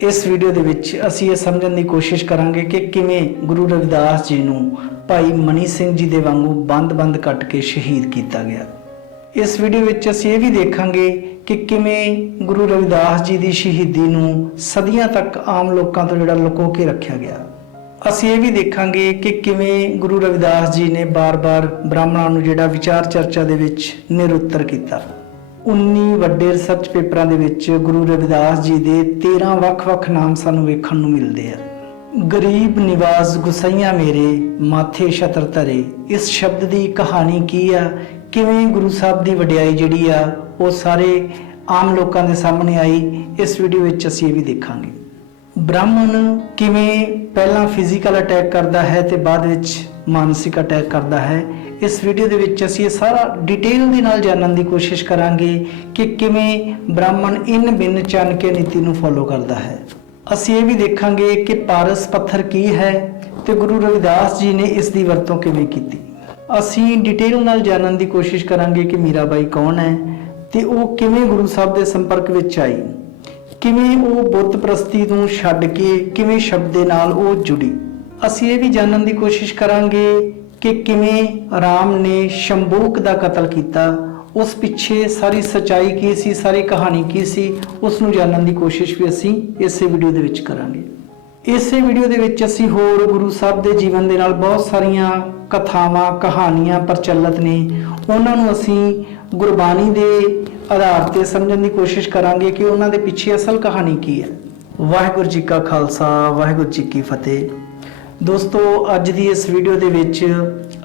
इस वीडियो ਦੇ ਵਿੱਚ ਅਸੀਂ ਇਹ ਸਮਝਣ ਦੀ ਕੋਸ਼ਿਸ਼ ਕਰਾਂਗੇ ਕਿ ਕਿਵੇਂ ਗੁਰੂ ਰਵਿਦਾਸ ਜੀ ਨੂੰ ਭਾਈ ਮਨੀ ਸਿੰਘ ਜੀ ਦੇ ਵਾਂਗੂ ਬੰਦ-ਬੰਦ ਕੱਟ ਕੇ ਸ਼ਹੀਦ ਕੀਤਾ ਗਿਆ। ਇਸ ਵੀਡੀਓ ਵਿੱਚ ਅਸੀਂ ਇਹ ਵੀ ਦੇਖਾਂਗੇ ਕਿ ਕਿਵੇਂ ਗੁਰੂ ਰਵਿਦਾਸ ਜੀ ਦੀ ਸ਼ਹੀਦੀ ਨੂੰ ਸਦੀਆਂ ਤੱਕ ਆਮ ਲੋਕਾਂ ਤੋਂ ਲੁਕੋ ਕੇ ਰੱਖਿਆ ਗਿਆ। ਅਸੀਂ ਇਹ ਵੀ ਦੇਖਾਂਗੇ ਕਿ ਕਿਵੇਂ ਗੁਰੂ ਰਵਿਦਾਸ ਜੀ ਨੇ ਬਾਰ-ਬਾਰ ਬ੍ਰਾਹਮਣਾਂ ਨੂੰ ਵਿਚਾਰ ਚਰਚਾ ਦੇ ਵਿੱਚ ਨਿਰੁੱਤਰ ਕੀਤਾ। 19 ਵੱਡੇ ਰਿਸਰਚ ਪੇਪਰਾਂ ਦੇ ਵਿੱਚ ਗੁਰੂ ਰਵਿਦਾਸ ਜੀ ਦੇ 13 ਵੱਖ-ਵੱਖ ਨਾਮ ਸਾਨੂੰ ਵੇਖਣ ਨੂੰ ਮਿਲਦੇ ਆ। ਗਰੀਬ ਨਿਵਾਜ਼ ਗੁਸਈਆਂ ਮੇਰੇ ਮਾਥੇ ਛਤਰ ਧਰੇ, ਇਸ ਸ਼ਬਦ ਦੀ ਕਹਾਣੀ ਕੀ ਆ, ਕਿਵੇਂ ਗੁਰੂ ਸਾਹਿਬ ਦੀ ਵਡਿਆਈ ਜਿਹੜੀ ਆ ਉਹ ਸਾਰੇ ਆਮ ਲੋਕਾਂ ਦੇ ਸਾਹਮਣੇ ਆਈ, ਇਸ ਵੀਡੀਓ ਵਿੱਚ ਅਸੀਂ ਇਹ ਵੀ ਦੇਖਾਂਗੇ। ਬ੍ਰਾਹਮਣ ਕਿਵੇਂ ਪਹਿਲਾਂ ਫਿਜ਼ੀਕਲ ਅਟੈਕ ਕਰਦਾ ਹੈ ਤੇ ਬਾਅਦ ਵਿੱਚ ਮਾਨਸਿਕ ਅਟੈਕ ਕਰਦਾ ਹੈ, ਇਸ ਵੀਡੀਓ ਦੇ ਵਿੱਚ ਅਸੀਂ ਇਹ ਸਾਰਾ ਡਿਟੇਲ ਦੇ ਨਾਲ ਜਾਣਨ ਦੀ ਕੋਸ਼ਿਸ਼ ਕਰਾਂਗੇ ਕਿ ਕਿਵੇਂ ਬ੍ਰਾਹਮਣ ਇਨ ਬਿਨ ਚਾਣਕੇ ਨੀਤੀ ਨੂੰ ਫੋਲੋ ਕਰਦਾ ਹੈ। ਅਸੀਂ ਇਹ ਵੀ ਦੇਖਾਂਗੇ ਕਿ ਪਾਰਸ ਪੱਥਰ ਕੀ ਹੈ ਤੇ ਗੁਰੂ ਰਵਿਦਾਸ ਜੀ ਨੇ ਇਸ ਦੀ ਵਰਤੋਂ ਕਿਵੇਂ ਕੀਤੀ। ਅਸੀਂ ਡਿਟੇਲ ਨਾਲ ਜਾਣਨ ਦੀ ਕੋਸ਼ਿਸ਼ ਕਰਾਂਗੇ ਕਿ ਮੀਰਾਬਾਈ ਕੌਣ ਹੈ ਤੇ ਉਹ ਕਿਵੇਂ ਗੁਰੂ ਸਾਹਿਬ ਦੇ ਸੰਪਰਕ ਵਿੱਚ ਆਈ, ਕਿਵੇਂ ਉਹ ਬੁੱਤ ਪ੍ਰਸਤੀ ਨੂੰ ਛੱਡ ਕੇ ਕਿਵੇਂ ਸ਼ਬਦ ਦੇ ਨਾਲ ਉਹ ਜੁੜੀ। ਅਸੀਂ ਇਹ ਵੀ ਜਾਣਨ ਦੀ ਕੋਸ਼ਿਸ਼ ਕਰਾਂਗੇ ਕਿ ਕਿਵੇਂ ਰਾਮ ਨੇ ਸ਼ੰਭੂਕ ਦਾ ਕਤਲ ਕੀਤਾ, ਉਸ ਪਿੱਛੇ ਸਾਰੀ ਸੱਚਾਈ ਕੀ ਸੀ, ਸਾਰੀ ਕਹਾਣੀ ਕੀ ਸੀ, ਉਸ ਨੂੰ ਜਾਣਨ ਦੀ ਕੋਸ਼ਿਸ਼ ਵੀ ਅਸੀਂ ਇਸੇ ਵੀਡੀਓ ਦੇ ਵਿੱਚ ਕਰਾਂਗੇ। ਇਸੇ ਵੀਡੀਓ ਦੇ ਵਿੱਚ ਅਸੀਂ ਹੋਰ ਗੁਰੂ ਸਾਹਿਬ ਦੇ ਜੀਵਨ ਦੇ ਨਾਲ ਬਹੁਤ ਸਾਰੀਆਂ ਕਥਾਵਾਂ ਕਹਾਣੀਆਂ ਪ੍ਰਚਲਿਤ ਨੇ, ਉਹਨਾਂ ਨੂੰ ਅਸੀਂ ਗੁਰਬਾਣੀ ਦੇ ਆਧਾਰ ਤੇ ਸਮਝਣ ਦੀ ਕੋਸ਼ਿਸ਼ ਕਰਾਂਗੇ ਕਿ ਉਹਨਾਂ ਦੇ ਪਿੱਛੇ ਅਸਲ ਕਹਾਣੀ ਕੀ ਹੈ। ਵਾਹਿਗੁਰੂ ਜੀ ਕਾ ਖਾਲਸਾ, ਵਾਹਿਗੁਰੂ ਜੀ ਕੀ ਫਤਿਹ। ਦੋਸਤੋ, ਅੱਜ ਦੀ ਇਸ ਵੀਡੀਓ ਦੇ ਵਿੱਚ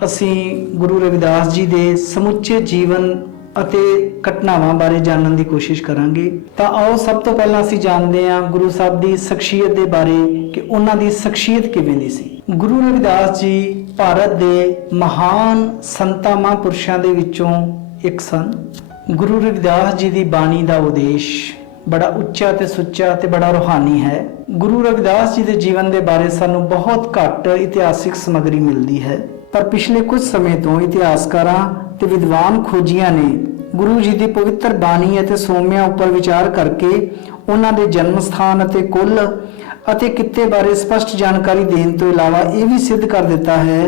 ਅਸੀਂ ਗੁਰੂ ਰਵਿਦਾਸ ਜੀ ਦੇ ਸਮੁੱਚੇ ਜੀਵਨ ਅਤੇ ਘਟਨਾਵਾਂ ਬਾਰੇ ਜਾਣਨ ਦੀ ਕੋਸ਼ਿਸ਼ ਕਰਾਂਗੇ। ਤਾਂ ਆਓ ਸਭ ਤੋਂ ਪਹਿਲਾਂ ਅਸੀਂ ਜਾਣਦੇ ਹਾਂ ਗੁਰੂ ਸਾਹਿਬ ਦੀ ਸ਼ਖਸੀਅਤ ਦੇ ਬਾਰੇ ਕਿ ਉਹਨਾਂ ਦੀ ਸ਼ਖਸੀਅਤ ਕਿਵੇਂ ਦੀ ਸੀ। ਗੁਰੂ ਰਵਿਦਾਸ ਜੀ ਭਾਰਤ ਦੇ ਮਹਾਨ ਸੰਤਾਂ ਮਹਾਂਪੁਰਸ਼ਾਂ ਦੇ ਵਿੱਚੋਂ ਇੱਕ ਸਨ। ਗੁਰੂ ਰਵਿਦਾਸ ਜੀ ਦੀ ਬਾਣੀ ਦਾ ਉਦੇਸ਼ ਬੜਾ ਉੱਚਾ ਤੇ ਸੁੱਚਾ ਤੇ ਬੜਾ ਰੂਹਾਨੀ ਹੈ। ਗੁਰੂ ਰਵਿਦਾਸ ਜੀ ਦੇ ਜੀਵਨ ਦੇ ਬਾਰੇ ਸਾਨੂੰ ਬਹੁਤ ਘੱਟ ਇਤਿਹਾਸਿਕ ਸਮੱਗਰੀ ਮਿਲਦੀ ਹੈ, ਪਰ ਪਿਛਲੇ ਕੁਝ ਸਮੇਂ ਤੋਂ ਇਤਿਹਾਸਕਾਰਾਂ ਤੇ ਵਿਦਵਾਨ ਖੋਜੀਆਂ ਨੇ ਗੁਰੂ ਜੀ ਦੀ ਪਵਿੱਤਰ ਬਾਣੀ ਅਤੇ ਸੋਮਿਆਂ ਉੱਪਰ ਵਿਚਾਰ ਕਰਕੇ ਉਹਨਾਂ ਦੇ ਜਨਮ ਸਥਾਨ ਅਤੇ ਕੁੱਲ ਅਤੇ ਕਿੱਤੇ ਬਾਰੇ ਸਪਸ਼ਟ ਜਾਣਕਾਰੀ ਦੇਣ ਤੋਂ ਇਲਾਵਾ ਇਹ ਵੀ ਸਿੱਧ ਕਰ ਦਿੱਤਾ ਹੈ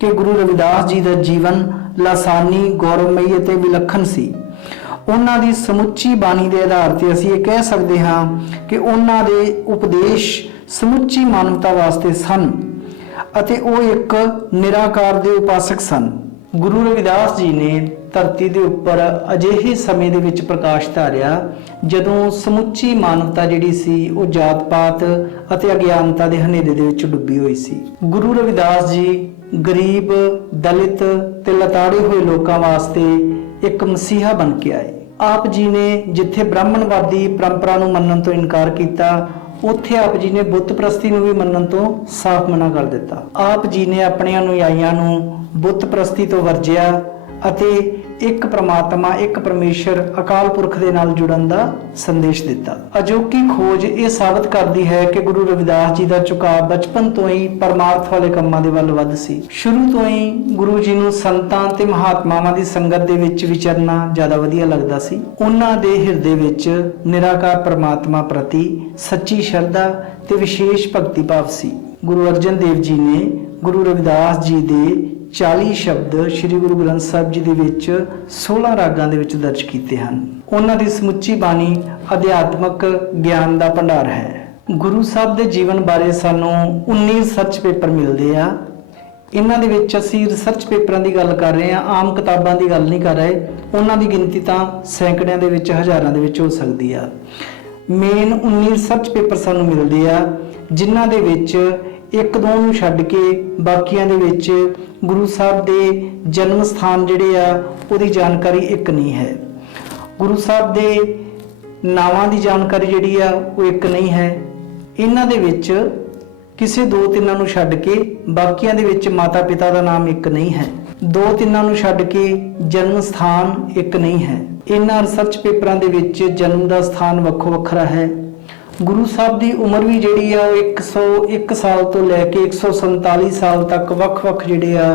ਕਿ ਗੁਰੂ ਰਵਿਦਾਸ ਜੀ ਦਾ ਜੀਵਨ ਲਾਸਾਨੀ, ਗੌਰਵਮਈ ਅਤੇ ਵਿਲੱਖਣ ਸੀ। ਉਹਨਾਂ ਦੀ ਸਮੁੱਚੀ ਬਾਣੀ ਦੇ ਆਧਾਰ ਤੇ ਅਸੀਂ ਇਹ ਕਹਿ ਸਕਦੇ ਹਾਂ ਕਿ ਉਹਨਾਂ ਦੇ ਉਪਦੇਸ਼ ਸਮੁੱਚੀ ਮਾਨਵਤਾ ਵਾਸਤੇ ਸਨ ਅਤੇ ਉਹ ਇੱਕ ਨਿਰਾਕਾਰ ਦੇ ਉਪਾਸਕ ਸਨ। ਗੁਰੂ ਰਵਿਦਾਸ ਜੀ ਨੇ ਧਰਤੀ ਦੇ ਉੱਪਰ ਅਜਿਹੇ ਸਮੇਂ ਦੇ ਵਿੱਚ ਪ੍ਰਕਾਸ਼ ਧਾਰਿਆ ਜਦੋਂ ਸਮੁੱਚੀ ਮਾਨਵਤਾ ਜਿਹੜੀ ਸੀ ਉਹ ਜਾਤ-ਪਾਤ ਅਤੇ ਅਗਿਆਨਤਾ ਦੇ ਹਨੇਰੇ ਦੇ ਵਿੱਚ ਡੁੱਬੀ ਹੋਈ ਸੀ। ਗੁਰੂ ਰਵਿਦਾਸ ਜੀ ਗਰੀਬ, ਦਲਿਤ ਤੇ ਲਤਾੜੇ ਹੋਏ ਲੋਕਾਂ ਵਾਸਤੇ ਇੱਕ ਮਸੀਹਾ ਬਣ ਕੇ ਆਏ। ਆਪ ਜੀ ਨੇ ਜਿੱਥੇ ਬ੍ਰਾਹਮਣਵਾਦੀ ਪਰੰਪਰਾ ਨੂੰ ਮੰਨਣ ਤੋਂ ਇਨਕਾਰ ਕੀਤਾ, ਉੱਥੇ ਆਪ ਜੀ ਨੇ ਬੁੱਤ ਪ੍ਰਸਤੀ ਨੂੰ ਵੀ ਮੰਨਣ ਤੋਂ ਸਾਫ਼ ਮਨਾ ਕਰ ਦਿੱਤਾ। ਆਪ ਜੀ ਨੇ ਆਪਣੇ ਅਨੁਯਾਈਆਂ ਨੂੰ ਬੁੱਤ ਪ੍ਰਸਤੀ ਤੋਂ ਵਰਜਿਆ ਅਤੇ ਇੱਕ ਪ੍ਰਮਾਤਮਾ, ਇੱਕ ਪਰਮੇਸ਼ਰ, ਅਕਾਲ ਪੁਰਖ ਦੇ ਨਾਲ ਜੁੜਨ ਦਾ ਸੰਦੇਸ਼ ਦਿੱਤਾ। ਅਜੋਕੀ ਖੋਜ ਇਹ ਸਾਬਤ ਕਰਦੀ ਹੈ ਕਿ ਗੁਰੂ ਰਵਿਦਾਸ ਜੀ ਦਾ ਝੁਕਾਅ ਬਚਪਨ ਤੋਂ ਹੀ ਪਰਮਾਰਥ ਵਾਲੇ ਕੰਮਾਂ ਦੇ ਵੱਲ ਵੱਧ ਸੀ। ਸ਼ੁਰੂ ਤੋਂ ਹੀ ਗੁਰੂ ਜੀ ਨੂੰ ਸੰਤਾਂ ਤੇ ਮਹਾਤਮਾਵਾਂ ਦੀ ਸੰਗਤ ਦੇ ਵਿੱਚ ਵਿਚਰਨਾ ਜ਼ਿਆਦਾ ਵਧੀਆ ਲੱਗਦਾ ਸੀ। ਉਹਨਾਂ ਦੇ ਹਿਰਦੇ ਵਿੱਚ ਨਿਰਾਕਾਰ ਪਰਮਾਤਮਾ ਪ੍ਰਤੀ ਸੱਚੀ ਸ਼ਰਧਾ ਤੇ ਵਿਸ਼ੇਸ਼ ਭਗਤੀ ਭਾਵ ਸੀ। ਗੁਰੂ ਅਰਜਨ ਦੇਵ ਜੀ ਨੇ ਗੁਰੂ ਰਵਿਦਾਸ ਜੀ ਦੇ 40 ਸ਼ਬਦ ਸ੍ਰੀ ਗੁਰੂ ਗ੍ਰੰਥ ਸਾਹਿਬ ਜੀ ਦੇ ਵਿੱਚ 16 ਰਾਗਾਂ ਦੇ ਵਿੱਚ ਦਰਜ ਕੀਤੇ ਹਨ। ਉਹਨਾਂ ਦੀ ਸਮੁੱਚੀ ਬਾਣੀ ਅਧਿਆਤਮਕ ਗਿਆਨ ਦਾ ਭੰਡਾਰ ਹੈ। ਗੁਰੂ ਸਾਹਿਬ ਦੇ ਜੀਵਨ ਬਾਰੇ ਸਾਨੂੰ 19 ਰਿਸਰਚ ਪੇਪਰ ਮਿਲਦੇ ਆ। ਇਹਨਾਂ ਦੇ ਵਿੱਚ ਅਸੀਂ ਰਿਸਰਚ ਪੇਪਰਾਂ ਦੀ ਗੱਲ ਕਰ ਰਹੇ ਹਾਂ, ਆਮ ਕਿਤਾਬਾਂ ਦੀ ਗੱਲ ਨਹੀਂ ਕਰ ਰਹੇ। ਉਹਨਾਂ ਦੀ ਗਿਣਤੀ ਤਾਂ ਸੈਂਕੜਿਆਂ ਦੇ ਵਿੱਚ, ਹਜ਼ਾਰਾਂ ਦੇ ਵਿੱਚ ਹੋ ਸਕਦੀ ਆ। ਮੇਨ 19 ਰਿਸਰਚ ਪੇਪਰ ਸਾਨੂੰ ਮਿਲਦੇ ਆ, ਜਿਨ੍ਹਾਂ ਦੇ ਵਿੱਚ ਇੱਕ ਦੋ ਨੂੰ ਛੱਡ ਕੇ ਬਾਕੀਆਂ ਦੇ ਵਿੱਚ ਗੁਰੂ ਸਾਹਿਬ ਦੇ ਜਨਮ ਸਥਾਨ ਜਿਹੜੇ ਆ ਉਹਦੀ ਜਾਣਕਾਰੀ ਇੱਕ ਨਹੀਂ ਹੈ। ਗੁਰੂ ਸਾਹਿਬ ਦੇ ਨਾਵਾਂ ਦੀ ਜਾਣਕਾਰੀ ਜਿਹੜੀ ਆ ਉਹ ਇੱਕ ਨਹੀਂ ਹੈ। ਇਹਨਾਂ ਦੇ ਵਿੱਚ ਕਿਸੇ 2-3 ਨੂੰ ਛੱਡ ਕੇ ਬਾਕੀਆਂ ਦੇ ਵਿੱਚ ਮਾਤਾ ਪਿਤਾ ਦਾ ਨਾਮ ਇੱਕ ਨਹੀਂ ਹੈ। 2-3 ਨੂੰ ਛੱਡ ਕੇ ਜਨਮ ਸਥਾਨ ਇੱਕ ਨਹੀਂ ਹੈ। ਇਹਨਾਂ ਰਿਸਰਚ ਪੇਪਰਾਂ ਦੇ ਵਿੱਚ ਜਨਮ ਦਾ ਸਥਾਨ ਵੱਖੋ ਵੱਖਰਾ ਹੈ। ਗੁਰੂ ਸਾਹਿਬ ਦੀ ਉਮਰ ਵੀ ਜਿਹੜੀ ਆ ਉਹ 101 ਸਾਲ ਤੋਂ ਲੈ ਕੇ 147 ਸਾਲ ਤੱਕ ਵੱਖ-ਵੱਖ ਜਿਹੜੇ ਆ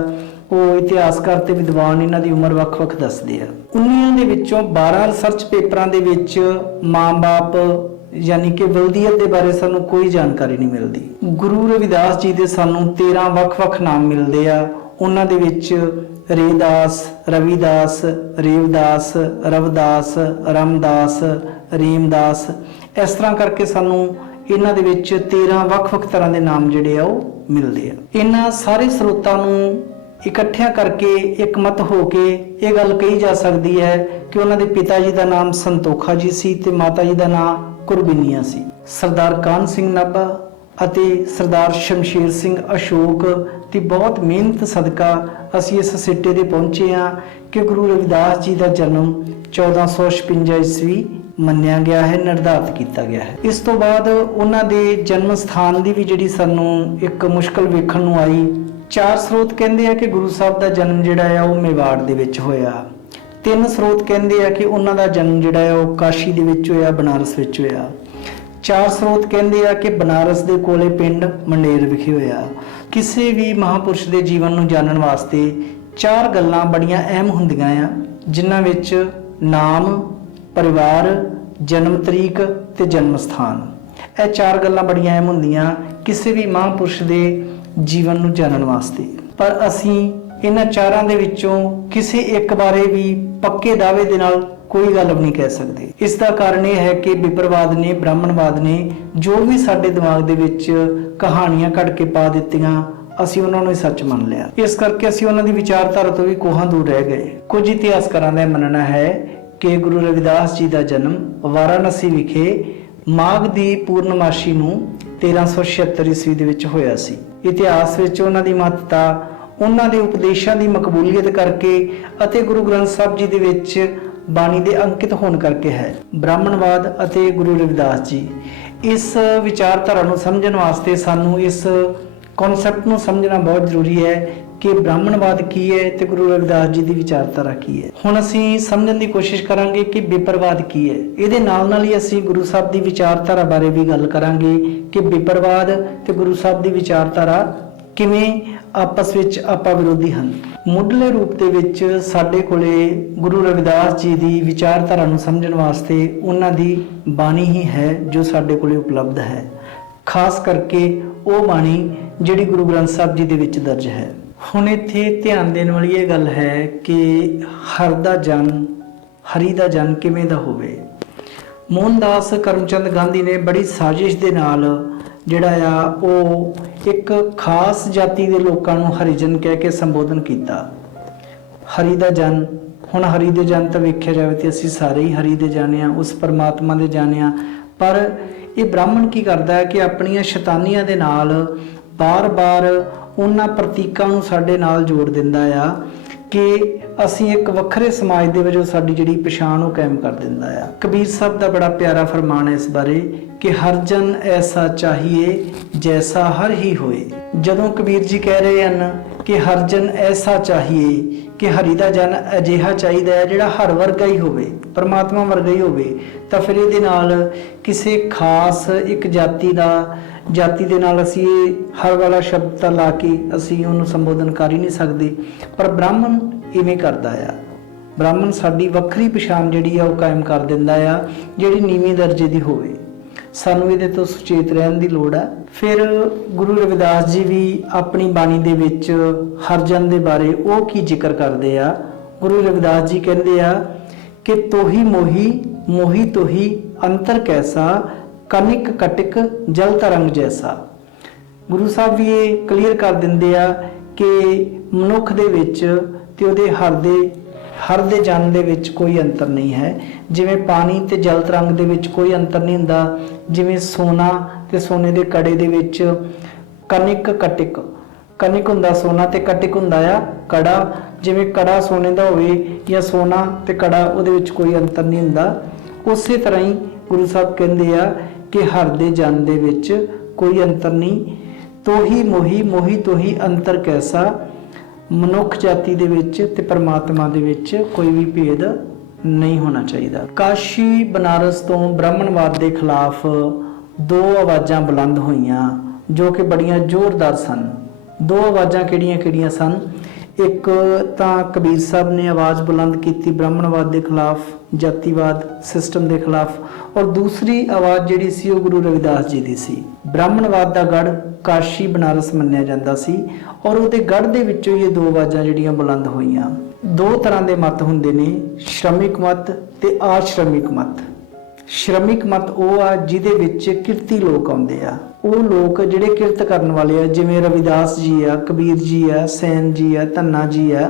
ਉਹ ਇਤਿਹਾਸਕਾਰ ਤੇ ਵਿਦਵਾਨ ਇਹਨਾਂ ਦੀ ਉਮਰ ਵੱਖ-ਵੱਖ ਦੱਸਦੇ ਆ। 19 ਦੇ ਵਿੱਚੋਂ 12 ਰਿਸਰਚ ਪੇਪਰਾਂ ਦੇ ਵਿੱਚ ਮਾਂ-ਬਾਪ यानी कि वल्दियत के बारे सानू कोई जानकारी नहीं मिलती। गुरु रविदास जी के सानू 13 ਵੱਖ-ਵੱਖ नाम मिलते आ। उन्हां दे विच रेदास, रविदास, रेवदास, रवदास, रामदास, रीमदास, इस तरह करके सानू इन्हां दे विच 13 ਵੱਖ-ਵੱਖ तरह के नाम जिहड़े आ ओह मिलते आ। इन्हां सारे स्रोतां नूं इकट्ठिया करके एक मत हो के ये गल कही जा सकती है कि उन्हां दे पिता जी का नाम संतोखा जी सी ते माता जी का नाम कुरबिनिया सी। सरदार कान सिंह नाभा ਅਤੇ सरदार शमशेर सिंह अशोक की बहुत मेहनत सदका असी इस सिट्टे ते पहुंचे हाँ कि गुरु रविदास जी का जन्म 1456 ईस्वी मन्निया गया है, निर्धारित किया गया है। इस तो बाद उन्हां दे जन्म स्थान की भी जिहड़ी सानू एक मुश्किल वेखण नूं आई। 4 स्रोत कहते हैं कि गुरु साहब का जन्म जिहड़ा है वो मेवाड़ दे विच होया। 3 स्रोत कहते हैं कि उन्हां दा जन्म जिहड़ा है वो काशी दे विच होया, बनारस विच होया। 4 स्रोत कहते हैं कि बनारस के कोले पिंड मंडेर विखे होया। किसी भी महापुरुष के जीवन नूं जानन वास्ते 4 गल्लां बड़ियां अहम हुंदियां आ, जिन्हां विच नाम, परिवार, जन्म तरीक ते जन्म स्थान। यह 4 गल्लां बड़ियां अहम हुंदियां किसी भी महापुरुष के जीवन नूं जानन वास्ते। पर असीं इन्हां 4 दे विचों किसी एक बारे भी पक्के दावे दे नाल कोई गल नहीं कह सकते। इसका कारण यह है कि विपरवाद ने, ब्राह्मणवाद ने जो भी साडे दिमाग दे विच कहानियां कढ़ के पा दित्तियां, असीं उन्हां नूं सच मान लिया। इस करके असीं उन्हां दी विचारधारा तो भी कोहां दूर रह गए। कुछ इतिहासकारां दा मनना है कि गुरु रविदास जी का जन्म वाराणसी विखे माघ दी पूर्णमाशी नूं 1376 ईस्वी दे विच होया सी। इतिहास विच उन्हां दी महत्ता उन्हां दे उपदेशां दी मकबूलियत करके अते गुरु ग्रंथ साहिब जी दे विच बाणी दे अंकित होने करके है। ब्राह्मणवाद अते गुरु रविदास जी, इस विचारधारा नूं समझण वास्ते सानू इस कॉन्सैप्ट नूं समझना बहुत जरूरी है कि ब्राह्मणवाद की है ते गुरु रविदास जी की विचारधारा की है। हुण असीं समझण की कोशिश करांगे कि विपरवाद की है। इहदे नाल नाल ही असीं गुरु साहब की विचारधारा बारे भी गल करांगे कि विपरवाद ते गुरु साहब की विचारधारा किवें आपस विच आपा विरोधी हैं। मुढ़ले रूप दे विच साडे कोले गुरु रविदास जी की विचारधारा नूं समझण वास्ते उन्हां दी बाणी ही है जो साडे कोले उपलब्ध है। खास करके वो बाणी जिहड़ी गुरु ग्रंथ साहिब जी दे विच दर्ज है। हुण इत्थे ध्यान देण वाली ये गल है कि हर दा जन, हरि दा जन किवें दा होवे। मोहनदास करमचंद गांधी ने बड़ी साजिश दे नाल जिहड़ा आ वो एक खास जाति के लोगों को हरिजन कह के संबोधन किया। हरि दा जन, हुण हरि दे जन तो वेख्या जाए तो असीं सारे ही हरि दे जाने आ, उस परमात्मा दे जाने आ। पर ये ब्राह्मण की करता है कि अपनियां शैतानियां दे नाल बार बार उन्हां प्रतीकां नूं साडे नाल जोड़ दिंदा आ कि असीं एक वखरे समाज दे वजों साडी जिहड़ी पछाण वो कायम कर दिंदा आ। कबीर साहब दा बड़ा प्यारा फरमान है इस बारे कि हर जन ऐसा चाहिए जैसा हर ही होए। जदों कबीर जी कह रहे हैं कि हर जन ऐसा चाहिए कि हरि दा जन अजिहा चाहिदा है जिहड़ा हर वर्गा ही होवे, परमात्मा वर्गा ही होवे, तां फिर इहदे नाल किसी खास एक जाति दे नाल असीं हर वाला शब्द तां ला के असीं उहनूं संबोधन कर ही नहीं सकदे। पर ब्राह्मण इवें करदा आ। ब्राह्मण साडी वखरी पछाण जिहड़ी आ वो कायम कर दिंदा आ जिहड़ी नीवें दर्जे दी होवे। सानू इहदे तो सुचेत रहन दी लोड़ है। फिर गुरु रविदास जी भी अपनी बाणी दे विच हरजन दे बारे वो की जिक्र करदे आ। गुरु रविदास जी कहंदे आ कि तोही मोही मोही तोही अंतर कैसा, कनिक कटिक जल तरंग जैसा। गुरु साहब भी ये क्लीयर कर दिंदे आ कि मनुख दे विच ते उहदे हर दे जन दे विच कोई अंतर नहीं है। जिवें पानी ते जल तरंग दे विच कोई अंतर नहीं हुंदा, जिवें सोना ते सोने दे कड़े दे विच कनिक कटिक, कनिक हुंदा सोना ते कटिक हुंदा आ कड़ा। जिवें कड़ा सोने दा होवे या सोना ते कड़ा उहदे विच कोई अंतर नहीं हुंदा। उसे तरह ही गुरु साहब कहंदे आ कि हर दे जन दे विच कोई अंतर नहीं। तोही मोही मोही तोही अंतर कैसा, मनुख जाति दे विच ते परमात्मा दे विच कोई भी भेद नहीं होना चाहिए। काशी बनारस तो ब्राह्मणवाद के खिलाफ 2 आवाज़ां बुलंद होईयां जो कि बड़ियां जोरदार सन। 2 आवाज़ां किहड़ियां सन? एक ਤਾਂ ਕਬੀਰ ਸਾਹਿਬ ਨੇ ਆਵਾਜ਼ ਬੁਲੰਦ ਕੀਤੀ ਬ੍ਰਾਹਮਣਵਾਦ ਦੇ ਖਿਲਾਫ, ਜਾਤੀਵਾਦ ਸਿਸਟਮ ਦੇ ਖਿਲਾਫ, ਔਰ ਦੂਸਰੀ ਆਵਾਜ਼ ਜਿਹੜੀ ਸੀ ਉਹ ਗੁਰੂ ਰਵਿਦਾਸ ਜੀ ਦੀ ਸੀ। ਬ੍ਰਾਹਮਣਵਾਦ ਦਾ ਗੜ੍ਹ ਕਾਸ਼ੀ ਬਨਾਰਸ ਮੰਨਿਆ ਜਾਂਦਾ ਸੀ ਔਰ ਉਹਦੇ ਗੜ੍ਹ ਦੇ ਵਿੱਚੋਂ ਹੀ ਇਹ ਦੋ ਆਵਾਜ਼ਾਂ ਜਿਹੜੀਆਂ ਬੁਲੰਦ ਹੋਈਆਂ। ਦੋ ਤਰ੍ਹਾਂ ਦੇ ਮਤ ਹੁੰਦੇ ਨੇ, ਸ਼੍ਰਮਿਕ ਮਤ ਤੇ ਆਸ਼ਰਮਿਕ ਮਤ। ਸ਼੍ਰਮਿਕ ਮਤ ਉਹ ਆ ਜਿਹਦੇ ਵਿੱਚ ਕਿਰਤੀ ਲੋਕ ਆਉਂਦੇ ਆ, ਉਹ ਲੋਕ ਜਿਹੜੇ ਕਿਰਤ ਕਰਨ ਵਾਲੇ ਆ, ਜਿਵੇਂ ਰਵਿਦਾਸ ਜੀ ਆ, ਕਬੀਰ ਜੀ ਆ, ਸੈਨ ਜੀ ਆ, ਧੰਨਾ ਜੀ ਆ,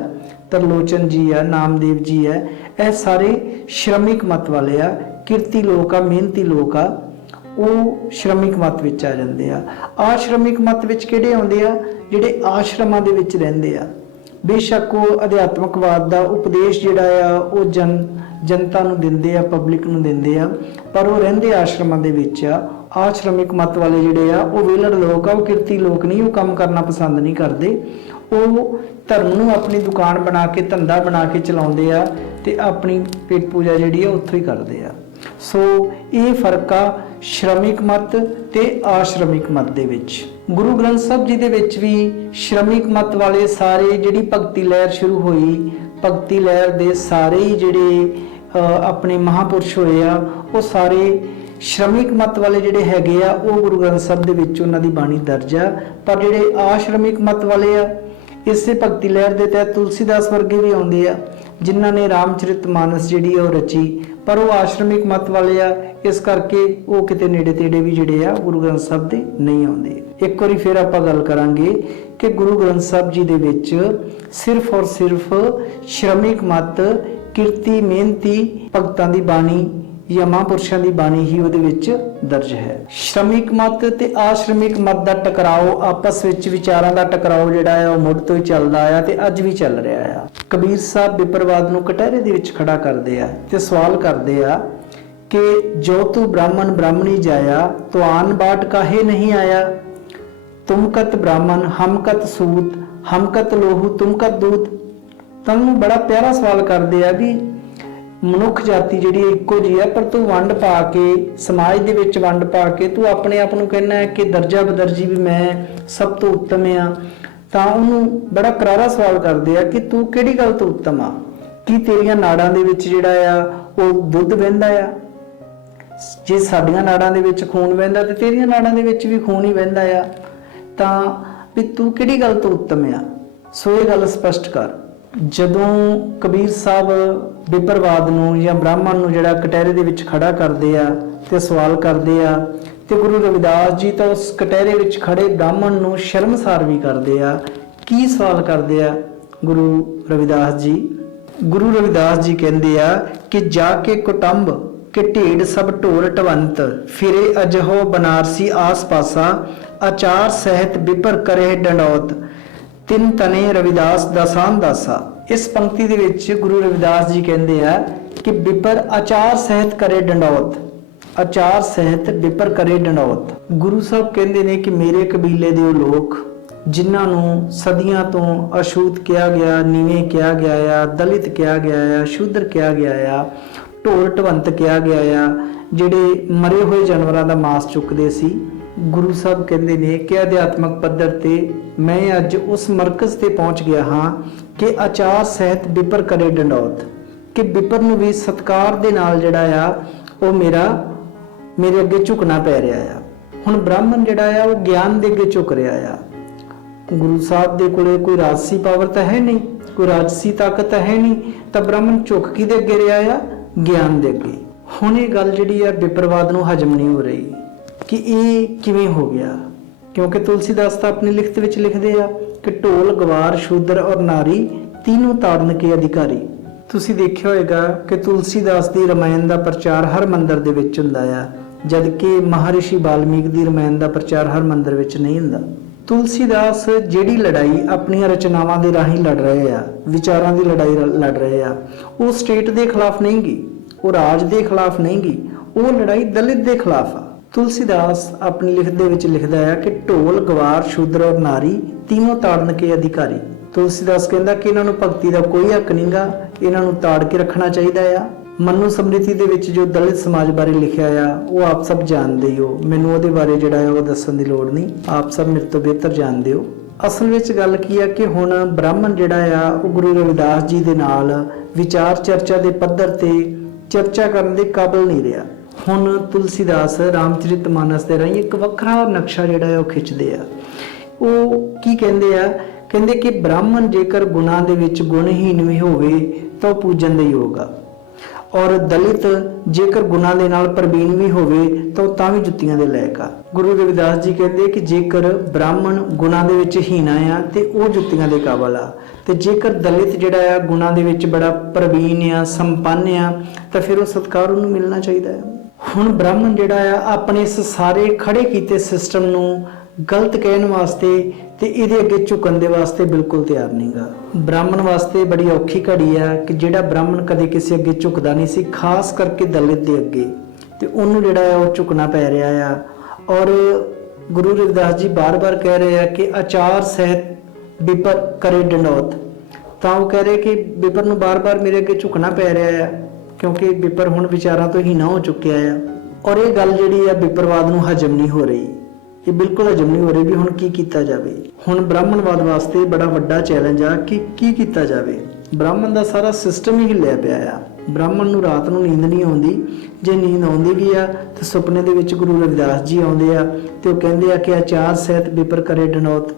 ਤਰਲੋਚਨ ਜੀ ਆ, ਨਾਮਦੇਵ ਜੀ ਆ, ਇਹ ਸਾਰੇ ਸ਼੍ਰਮਿਕ ਮਤ ਵਾਲੇ ਆ, ਕਿਰਤੀ ਲੋਕ ਆ, ਮਿਹਨਤੀ ਲੋਕ ਆ, ਉਹ ਸ਼੍ਰਮਿਕ ਮਤ ਵਿੱਚ ਆ ਜਾਂਦੇ ਆ। ਆਸ਼ਰਮਿਕ ਮਤ ਵਿੱਚ ਕਿਹੜੇ ਆਉਂਦੇ ਆ? ਜਿਹੜੇ ਆਸ਼ਰਮਾਂ ਦੇ ਵਿੱਚ ਰਹਿੰਦੇ ਆ। ਬੇਸ਼ੱਕ ਉਹ ਅਧਿਆਤਮਕਵਾਦ ਦਾ ਉਪਦੇਸ਼ ਜਿਹੜਾ ਆ ਉਹ ਜਨਤਾ ਨੂੰ ਦਿੰਦੇ ਆ, ਪਬਲਿਕ ਨੂੰ ਦਿੰਦੇ ਆ, ਪਰ ਉਹ ਰਹਿੰਦੇ ਆਸ਼ਰਮਾਂ ਦੇ ਵਿੱਚ ਆ। ਆਸ਼ਰਮਿਕ ਮਤ ਵਾਲੇ ਜਿਹੜੇ ਆ ਉਹ ਵਿਹਲੜ ਲੋਕ ਆ, ਉਹ ਕਿਰਤੀ ਲੋਕ ਨਹੀਂ, ਉਹ ਕੰਮ ਕਰਨਾ ਪਸੰਦ ਨਹੀਂ ਕਰਦੇ। ਉਹ ਧਰਮ ਨੂੰ ਆਪਣੀ ਦੁਕਾਨ ਬਣਾ ਕੇ, ਧੰਦਾ ਬਣਾ ਕੇ ਚਲਾਉਂਦੇ ਆ ਤੇ ਆਪਣੀ ਪੇਟ ਪੂਜਾ ਜਿਹੜੀ ਆ ਉੱਥੋਂ ਹੀ ਕਰਦੇ ਆ। ਸੋ ਇਹ ਫਰਕ ਆ ਸ਼੍ਰਮਿਕ ਮਤ ਤੇ ਆਸ਼ਰਮਿਕ ਮਤ ਦੇ ਵਿੱਚ। ਗੁਰੂ ਗ੍ਰੰਥ ਸਾਹਿਬ ਜੀ ਦੇ ਵਿੱਚ ਵੀ ਸ਼੍ਰਮਿਕ ਮਤ ਵਾਲੇ ਸਾਰੇ, ਜਿਹੜੀ ਭਗਤੀ ਲਹਿਰ ਸ਼ੁਰੂ ਹੋਈ, ਭਗਤੀ ਲਹਿਰ ਦੇ ਸਾਰੇ ਹੀ ਜਿਹੜੇ ਆਪਣੇ ਮਹਾਪੁਰਸ਼ ਹੋਏ ਆ, ਉਹ ਸਾਰੇ ਸ਼੍ਰਮਿਕ ਮਤ ਵਾਲੇ ਜਿਹੜੇ ਹੈਗੇ ਆ, ਉਹ ਗੁਰੂ ਗ੍ਰੰਥ ਸਾਹਿਬ ਦੇ ਵਿੱਚ ਉਹਨਾਂ ਦੀ ਬਾਣੀ ਦਰਜ ਆ। ਪਰ ਜਿਹੜੇ ਆਸ਼ਰਮਿਕ ਮਤ ਵਾਲੇ ਆ, ਇਸੇ ਭਗਤੀ ਲਹਿਰ ਦੇ ਤਹਿਤ ਤੁਲਸੀਦਾਸ ਵਰਗੇ ਵੀ ਆਉਂਦੇ ਆ, ਜਿਨ੍ਹਾਂ ਨੇ ਰਾਮਚਰਿਤ ਮਾਨਸ ਜਿਹੜੀ ਆ ਉਹ ਰਚੀ, ਪਰ ਉਹ ਆਸ਼ਰਮਿਕ ਮਤ ਵਾਲੇ ਆ, ਇਸ ਕਰਕੇ ਉਹ ਕਿਤੇ ਨੇੜੇ ਤੇੜੇ ਵੀ ਜਿਹੜੇ ਆ ਗੁਰੂ ਗ੍ਰੰਥ ਸਾਹਿਬ ਦੇ ਨਹੀਂ ਆਉਂਦੇ। ਇੱਕ ਵਾਰੀ ਫਿਰ ਆਪਾਂ ਗੱਲ ਕਰਾਂਗੇ ਕਿ ਗੁਰੂ ਗ੍ਰੰਥ ਸਾਹਿਬ ਜੀ ਦੇ ਵਿੱਚ ਸਿਰਫ ਔਰ ਸਿਰਫ ਸ਼੍ਰਮਿਕ ਮਤ, ਕਿਰਤੀ ਮਿਹਨਤੀ ਭਗਤਾਂ ਦੀ ਬਾਣੀ ਜਾਂ ਮਹਾਂਪੁਰਸ਼ਾਂ ਦੀ ਬਾਣੀ ਹੀ ਉਹਦੇ ਵਿੱਚ ਦਰਜ ਹੈ। ਸ਼੍ਰਮਿਕ ਮਤ ਤੇ ਆਸ਼ਰਮਿਕ ਮਤ ਦਾ ਟਕਰਾਓ, ਆਪਸ ਵਿੱਚ ਵਿਚਾਰਾਂ ਦਾ ਟਕਰਾਓ ਜਿਹੜਾ ਹੈ ਉਹ ਮੁੱਢ ਤੋਂ ਹੀ ਚੱਲਦਾ ਆ ਤੇ ਅੱਜ ਵੀ ਚੱਲ ਰਿਹਾ ਆ। ਕਬੀਰ ਸਾਹਿਬ ਵਿਪਰਵਾਦ ਨੂੰ ਕਟਹਿਰੇ ਦੇ ਵਿੱਚ ਖੜਾ ਕਰਦੇ ਆ ਤੇ ਸਵਾਲ ਕਰਦੇ ਆ ਕਿ ਜੋ ਤੂੰ ਬ੍ਰਾਹਮਣ ਬ੍ਰਾਹਮਣੀ ਜਾਇਆ, ਤੁਆਨ ਬਾਟ ਕਾਹੇ ਨਹੀਂ ਆਇਆ, ਤੁਮ ਕਤ ਬ੍ਰਾਹਮਣ ਹਮ ਕਤ ਸੂਤ, ਹਮ ਕਤ ਲੋਹੂ ਤੁਮ ਕਤ ਦੂਤ। ਤੁਹਾਨੂੰ ਬੜਾ ਪਿਆਰਾ ਸਵਾਲ ਕਰਦੇ ਆ ਵੀ ਮਨੁੱਖ ਜਾਤੀ ਜਿਹੜੀ ਇੱਕੋ ਜਿਹੀ ਆ, ਪਰ ਤੂੰ ਵੰਡ ਪਾ ਕੇ, ਸਮਾਜ ਦੇ ਵਿੱਚ ਵੰਡ ਪਾ ਕੇ ਤੂੰ ਆਪਣੇ ਆਪ ਨੂੰ ਕਹਿੰਦਾ ਹੈ ਕਿ ਦਰਜਾ ਬਦਰਜੀ ਵੀ ਮੈਂ ਸਭ ਤੋਂ ਉੱਤਮ ਆ। ਤਾਂ ਉਹਨੂੰ ਬੜਾ ਕਰਾਰਾ ਸਵਾਲ ਕਰਦੇ ਆ ਕਿ ਤੂੰ ਕਿਹੜੀ ਗੱਲ ਤੋਂ ਉੱਤਮ ਆ? ਕੀ ਤੇਰੀਆਂ ਨਾੜਾਂ ਦੇ ਵਿੱਚ ਜਿਹੜਾ ਆ ਉਹ ਦੁੱਧ ਵਹਿੰਦਾ ਆ? ਜੇ ਸਾਡੀਆਂ ਨਾੜਾਂ ਦੇ ਵਿੱਚ ਖੂਨ ਵਹਿੰਦਾ ਤੇ ਤੇਰੀਆਂ ਨਾੜਾਂ ਦੇ ਵਿੱਚ ਵੀ ਖੂਨ ਹੀ ਵਹਿੰਦਾ ਆ, ਤਾਂ ਵੀ ਤੂੰ ਕਿਹੜੀ ਗੱਲ ਤੋਂ ਉੱਤਮ ਆ? ਸੋ ਇਹ ਗੱਲ ਸਪਸ਼ਟ ਕਰ। ਜਦੋਂ ਕਬੀਰ ਸਾਹਿਬ ਵਿਪਰਵਾਦ ਨੂੰ ਜਾਂ ਬ੍ਰਾਹਮਣ ਨੂੰ ਜਿਹੜਾ ਕਟਹਿਰੇ ਦੇ ਵਿੱਚ ਖੜਾ ਕਰਦੇ ਆ ਤੇ ਸਵਾਲ ਕਰਦੇ ਆ, ਤੇ ਗੁਰੂ ਰਵਿਦਾਸ ਜੀ ਤਾਂ ਉਸ ਕਟਹਿਰੇ ਵਿੱਚ ਖੜੇ ਬ੍ਰਾਹਮਣ ਨੂੰ ਸ਼ਰਮਸਾਰ ਵੀ ਕਰਦੇ ਆ। ਕੀ ਸਵਾਲ ਕਰਦੇ ਆ ਗੁਰੂ ਰਵਿਦਾਸ ਜੀ? ਗੁਰੂ ਰਵਿਦਾਸ ਜੀ ਕਹਿੰਦੇ ਆ ਕਿ ਜਾ ਕੇ ਕੁਟੰਬ ਕਿ ਢੇਡ ਸਭ ਢੋਲ ਟਵੰਤ, ਫਿਰੇ ਅਜਹੋ ਬਨਾਰਸੀ ਆਸ ਪਾਸਾ, ਆਚਾਰ ਸਹਿਤ ਵਿਪਰ ਕਰੇ ਡੰਡੌਤ, ਤਿੰਨ ਤਨੇ ਰਵਿਦਾਸ ਦਸਾਨ ਦਾਸਾ। ਇਸ ਪੰਕਤੀ ਦੇ ਵਿੱਚ ਗੁਰੂ ਰਵਿਦਾਸ ਜੀ ਕਹਿੰਦੇ ਆ ਕਿ ਵਿਪਰ ਆਚਾਰ ਸਹਿਤ ਕਰੇ ਡੰਡੌਤ, ਆਚਾਰ ਸਹਿਤ ਵਿਪਰ ਕਰੇ ਡੰਡੌਤ। ਗੁਰੂ ਸਾਹਿਬ ਕਹਿੰਦੇ ਨੇ ਕਿ ਮੇਰੇ ਕਬੀਲੇ ਦੇ ਉਹ ਲੋਕ ਜਿਨ੍ਹਾਂ ਨੂੰ ਸਦੀਆਂ ਤੋਂ ਅਛੂਤ ਕਿਹਾ ਗਿਆ, ਨੀਵੇਂ ਕਿਹਾ ਗਿਆ ਆ, ਦਲਿਤ ਕਿਹਾ ਗਿਆ ਆ, ਸ਼ੂਦਰ ਕਿਹਾ ਗਿਆ ਆ, ਢੋਲ ਢਵੰਤ ਕਿਹਾ ਗਿਆ ਆ, ਜਿਹੜੇ ਮਰੇ ਹੋਏ ਜਾਨਵਰਾਂ ਦਾ ਮਾਸ ਚੁੱਕਦੇ ਸੀ। ਗੁਰੂ ਸਾਹਿਬ ਕਹਿੰਦੇ ਨੇ ਕਿ ਅਧਿਆਤਮਕ ਪੱਧਰ ਤੇ ਮੈਂ ਅੱਜ ਉਸ ਮਰਕਜ਼ ਤੇ ਪਹੁੰਚ ਗਿਆ ਹਾਂ ਕਿ ਆਚਾਰ ਸਹਿਤ ਵਿਪਰ ਕਰੇ ਡੰਡੌਤ, ਕਿ ਵਿਪਰ ਨੂੰ ਵੀ ਸਤਿਕਾਰ ਦੇ ਨਾਲ ਜਿਹੜਾ ਆ ਉਹ ਮੇਰੇ ਅੱਗੇ ਝੁਕਣਾ ਪੈ ਰਿਹਾ ਆ। ਹੁਣ ਬ੍ਰਾਹਮਣ ਜਿਹੜਾ ਆ ਉਹ ਗਿਆਨ ਦੇ ਅੱਗੇ ਝੁਕ ਰਿਹਾ ਆ। ਗੁਰੂ ਸਾਹਿਬ ਦੇ ਕੋਲੇ ਕੋਈ ਰਾਜਸੀ ਪਾਵਰ ਤਾਂ ਹੈ ਨਹੀਂ, ਕੋਈ ਰਾਜਸੀ ਤਾਕਤ ਤਾਂ ਹੈ ਨਹੀਂ, ਤਾਂ ਬ੍ਰਾਹਮਣ ਝੁਕ ਕਿਹਦੇ ਅੱਗੇ ਰਿਹਾ ਆ? ਗਿਆਨ ਦੇ ਅੱਗੇ। ਹੁਣ ਇਹ ਗੱਲ ਜਿਹੜੀ ਆ ਵਿਪਰਵਾਦ ਨੂੰ ਹਜਮ ਨਹੀਂ ਹੋ ਰਹੀ ਕਿ ਇਹ ਕਿਵੇਂ ਹੋ ਗਿਆ, ਕਿਉਂਕਿ ਤੁਲਸੀਦਾਸ ਤਾਂ ਆਪਣੀ ਲਿਖਤ ਵਿੱਚ ਲਿਖਦੇ ਆ ਕਿ ਢੋਲ ਗਵਾਰ ਸ਼ੂਦਰ ਔਰ ਨਾਰੀ तीनों ताड़न के अधिकारी। ਤੁਸੀਂ ਦੇਖਿਆ ਹੋਵੇਗਾ ਕਿ ਤੁਲਸੀਦਾਸ ਦੀ ਰਮਾਇਣ ਦਾ ਪ੍ਰਚਾਰ ਹਰ ਮੰਦਰ ਦੇ ਵਿੱਚ ਹੁੰਦਾ ਆ, ਜਦ ਕਿ ਮਹਾਰਿਸ਼ੀ ਵਾਲਮੀਕ ਦੀ ਰਮਾਇਣ ਦਾ ਪ੍ਰਚਾਰ ਹਰ ਮੰਦਰ ਵਿੱਚ ਨਹੀਂ ਹੁੰਦਾ। ਤੁਲਸੀਦਾਸ ਜਿਹੜੀ ਲੜਾਈ ਆਪਣੀਆਂ ਰਚਨਾਵਾਂ ਦੇ ਰਾਹੀਂ ਲੜ ਰਹੇ ਆ, ਵਿਚਾਰਾਂ ਦੀ ਲੜਾਈ ਲੜ ਰਹੇ ਆ, ਉਹ ਸਟੇਟ ਦੇ ਖਿਲਾਫ ਨਹੀਂ ਗੀ, ਉਹ ਰਾਜ ਦੇ ਖਿਲਾਫ ਨਹੀਂ ਗੀ, ਉਹ ਲੜਾਈ ਦਲਿਤ ਦੇ ਖਿਲਾਫ ਆ। ਤੁਲਸੀਦਾਸ ਆਪਣੀ ਲਿਖਤ ਦੇ ਵਿੱਚ ਲਿਖਦਾ ਹੈ ਕਿ ਢੋਲ ਗਵਾਰ ਸ਼ੂਦਰ ਔਰ ਨਾਰੀ तीनों ताड़न के अधिकारी। तुलसीदास कहता कि इन्हां नूं भगती का कोई हक नहीं गा, इन्हां नूं ताड़ के रखना चाहिए आ। मनु समृति दे विच जो दलित समाज बारे लिखिया आ वो आप सब जानते हो, मैनूं उहदे बारे जिहड़ा है वो दस्सण दी लोड़ नहीं, आप सब मेरे तो बेहतर जानते हो। ਅਸਲ ਵਿੱਚ ਗੱਲ ਕੀ ਆ ਕਿ ਹੁਣ ਬ੍ਰਾਹਮਣ ਜਿਹੜਾ ਆ ਉਹ ਗੁਰੂ ਰਵਿਦਾਸ ਜੀ ਦੇ ਨਾਲ ਵਿਚਾਰ ਚਰਚਾ ਦੇ ਪੱਧਰ ਤੇ ਚਰਚਾ ਕਰਨ ਦੇ ਕਾਬਿਲ ਨਹੀਂ ਰਿਹਾ। ਹੁਣ ਤੁਲਸੀਦਾਸ ਰਾਮਚਰਿਤਮਾਨਸ ਦੇ ਰਾਹੀਂ ਇੱਕ ਵੱਖਰਾ ਨਕਸ਼ਾ ਜਿਹੜਾ ਆ ਉਹ ਖਿੱਚਦੇ ਆ। ਉਹ ਕੀ ਕਹਿੰਦੇ ਆ, ਕਹਿੰਦੇ ਕਿ ਬ੍ਰਾਹਮਣ ਜੇਕਰ ਗੁਣਾਂ ਦੇ ਵਿੱਚ ਗੁਣਹੀਨ ਵੀ ਹੋਵੇ ਤਾਂ ਉਹ ਪੂਜਨ ਦੇ ਯੋਗ ਆ, ਔਰ ਦਲਿਤ ਜੇਕਰ ਗੁਣਾਂ ਦੇ ਨਾਲ ਪ੍ਰਵੀਨ ਵੀ ਹੋਵੇ ਤਾਂ ਉਹ ਤਾਂ ਵੀ ਜੁੱਤੀਆਂ ਦੇ ਲਾਇਕ ਆ। ਗੁਰੂ ਰਵਿਦਾਸ ਜੀ ਕਹਿੰਦੇ ਕਿ ਜੇਕਰ ਬ੍ਰਾਹਮਣ ਗੁਣਾਂ ਦੇ ਵਿੱਚ ਹੀਣਾ ਆ ਤੇ ਉਹ ਜੁੱਤੀਆਂ ਦੇ ਕਾਬਲ ਆ, ਤੇ ਜੇਕਰ ਦਲਿਤ ਜਿਹੜਾ ਆ ਗੁਣਾਂ ਦੇ ਵਿੱਚ ਬੜਾ ਪ੍ਰਵੀਨ ਆ, ਸੰਪੰਨ ਆ, ਤਾਂ ਫਿਰ ਉਹ ਸਤਿਕਾਰ ਉਹਨੂੰ ਮਿਲਣਾ ਚਾਹੀਦਾ ਹੈ। ਹੁਣ ਬ੍ਰਾਹਮਣ ਜਿਹੜਾ ਆ ਆਪਣੇ ਇਸ ਸਾਰੇ ਖੜੇ ਕੀਤੇ ਸਿਸਟਮ ਨੂੰ ਗਲਤ ਕਹਿਣ ਵਾਸਤੇ ਤੇ ਇਹਦੇ ਅੱਗੇ ਝੁਕਣ ਦੇ ਵਾਸਤੇ ਬਿਲਕੁਲ ਤਿਆਰ ਨਹੀਂਗਾ। ਬ੍ਰਾਹਮਣ ਵਾਸਤੇ ਬੜੀ ਔਖੀ ਘੜੀ ਆ ਕਿ ਜਿਹੜਾ ਬ੍ਰਾਹਮਣ ਕਦੇ ਕਿਸੇ ਅੱਗੇ ਝੁਕਦਾ ਨਹੀਂ ਸੀ, ਖਾਸ ਕਰਕੇ ਦਲਿਤ ਦੇ ਅੱਗੇ, ਤੇ ਉਹਨੂੰ ਜਿਹੜਾ ਆ ਉਹ ਝੁਕਣਾ ਪੈ ਰਿਹਾ ਆ। ਔਰ ਗੁਰੂ ਰਵਿਦਾਸ ਜੀ ਬਾਰ-ਬਾਰ ਕਹਿ ਰਹੇ ਆ ਕਿ ਆਚਾਰ ਸਹਿਤ ਵਿਪਰ ਕਰੇ ਡੰਡੌਤ, ਤਾਂ ਉਹ ਕਹਿ ਰਹੇ ਕਿ ਵਿਪਰ ਨੂੰ ਬਾਰ-ਬਾਰ ਮੇਰੇ ਅੱਗੇ ਝੁਕਣਾ ਪੈ ਰਿਹਾ ਆ ਕਿਉਂਕਿ ਵਿਪਰ ਹੁਣ ਵਿਚਾਰਾਂ ਤੋਂ ਹੀਣਾ ਹੋ ਚੁੱਕਿਆ ਆ। ਔਰ ਇਹ ਗੱਲ ਜਿਹੜੀ ਆ ਵਿਪਰਵਾਦ ਨੂੰ ਹਜਮ ਨਹੀਂ ਹੋ ਰਹੀ, ਇਹ ਬਿਲਕੁਲ ਹਜਮ ਨਹੀਂ ਹੋ ਰਹੀ ਵੀ ਹੁਣ ਕੀ ਕੀਤਾ ਜਾਵੇ। ਹੁਣ ਬ੍ਰਾਹਮਣਵਾਦ ਵਾਸਤੇ ਬੜਾ ਵੱਡਾ ਚੈਲੰਜ ਆ ਕਿ ਕੀ ਕੀਤਾ ਜਾਵੇ। ਬ੍ਰਾਹਮਣ ਦਾ ਸਾਰਾ ਸਿਸਟਮ ਹੀ ਹਿੱਲਿਆ ਪਿਆ ਆ। ਬ੍ਰਾਹਮਣ ਨੂੰ ਰਾਤ ਨੂੰ ਨੀਂਦ ਨਹੀਂ ਆਉਂਦੀ, ਜੇ ਨੀਂਦ ਆਉਂਦੀ ਵੀ ਆ ਤੇ ਸੁਪਨੇ ਦੇ ਵਿੱਚ ਗੁਰੂ ਰਵਿਦਾਸ ਜੀ ਆਉਂਦੇ ਆ ਤੇ ਉਹ ਕਹਿੰਦੇ ਆ ਕਿ ਆਚਾਰ ਸਹਿਤ ਵਿਪਰ ਕਰੇ ਡਨੌਤ।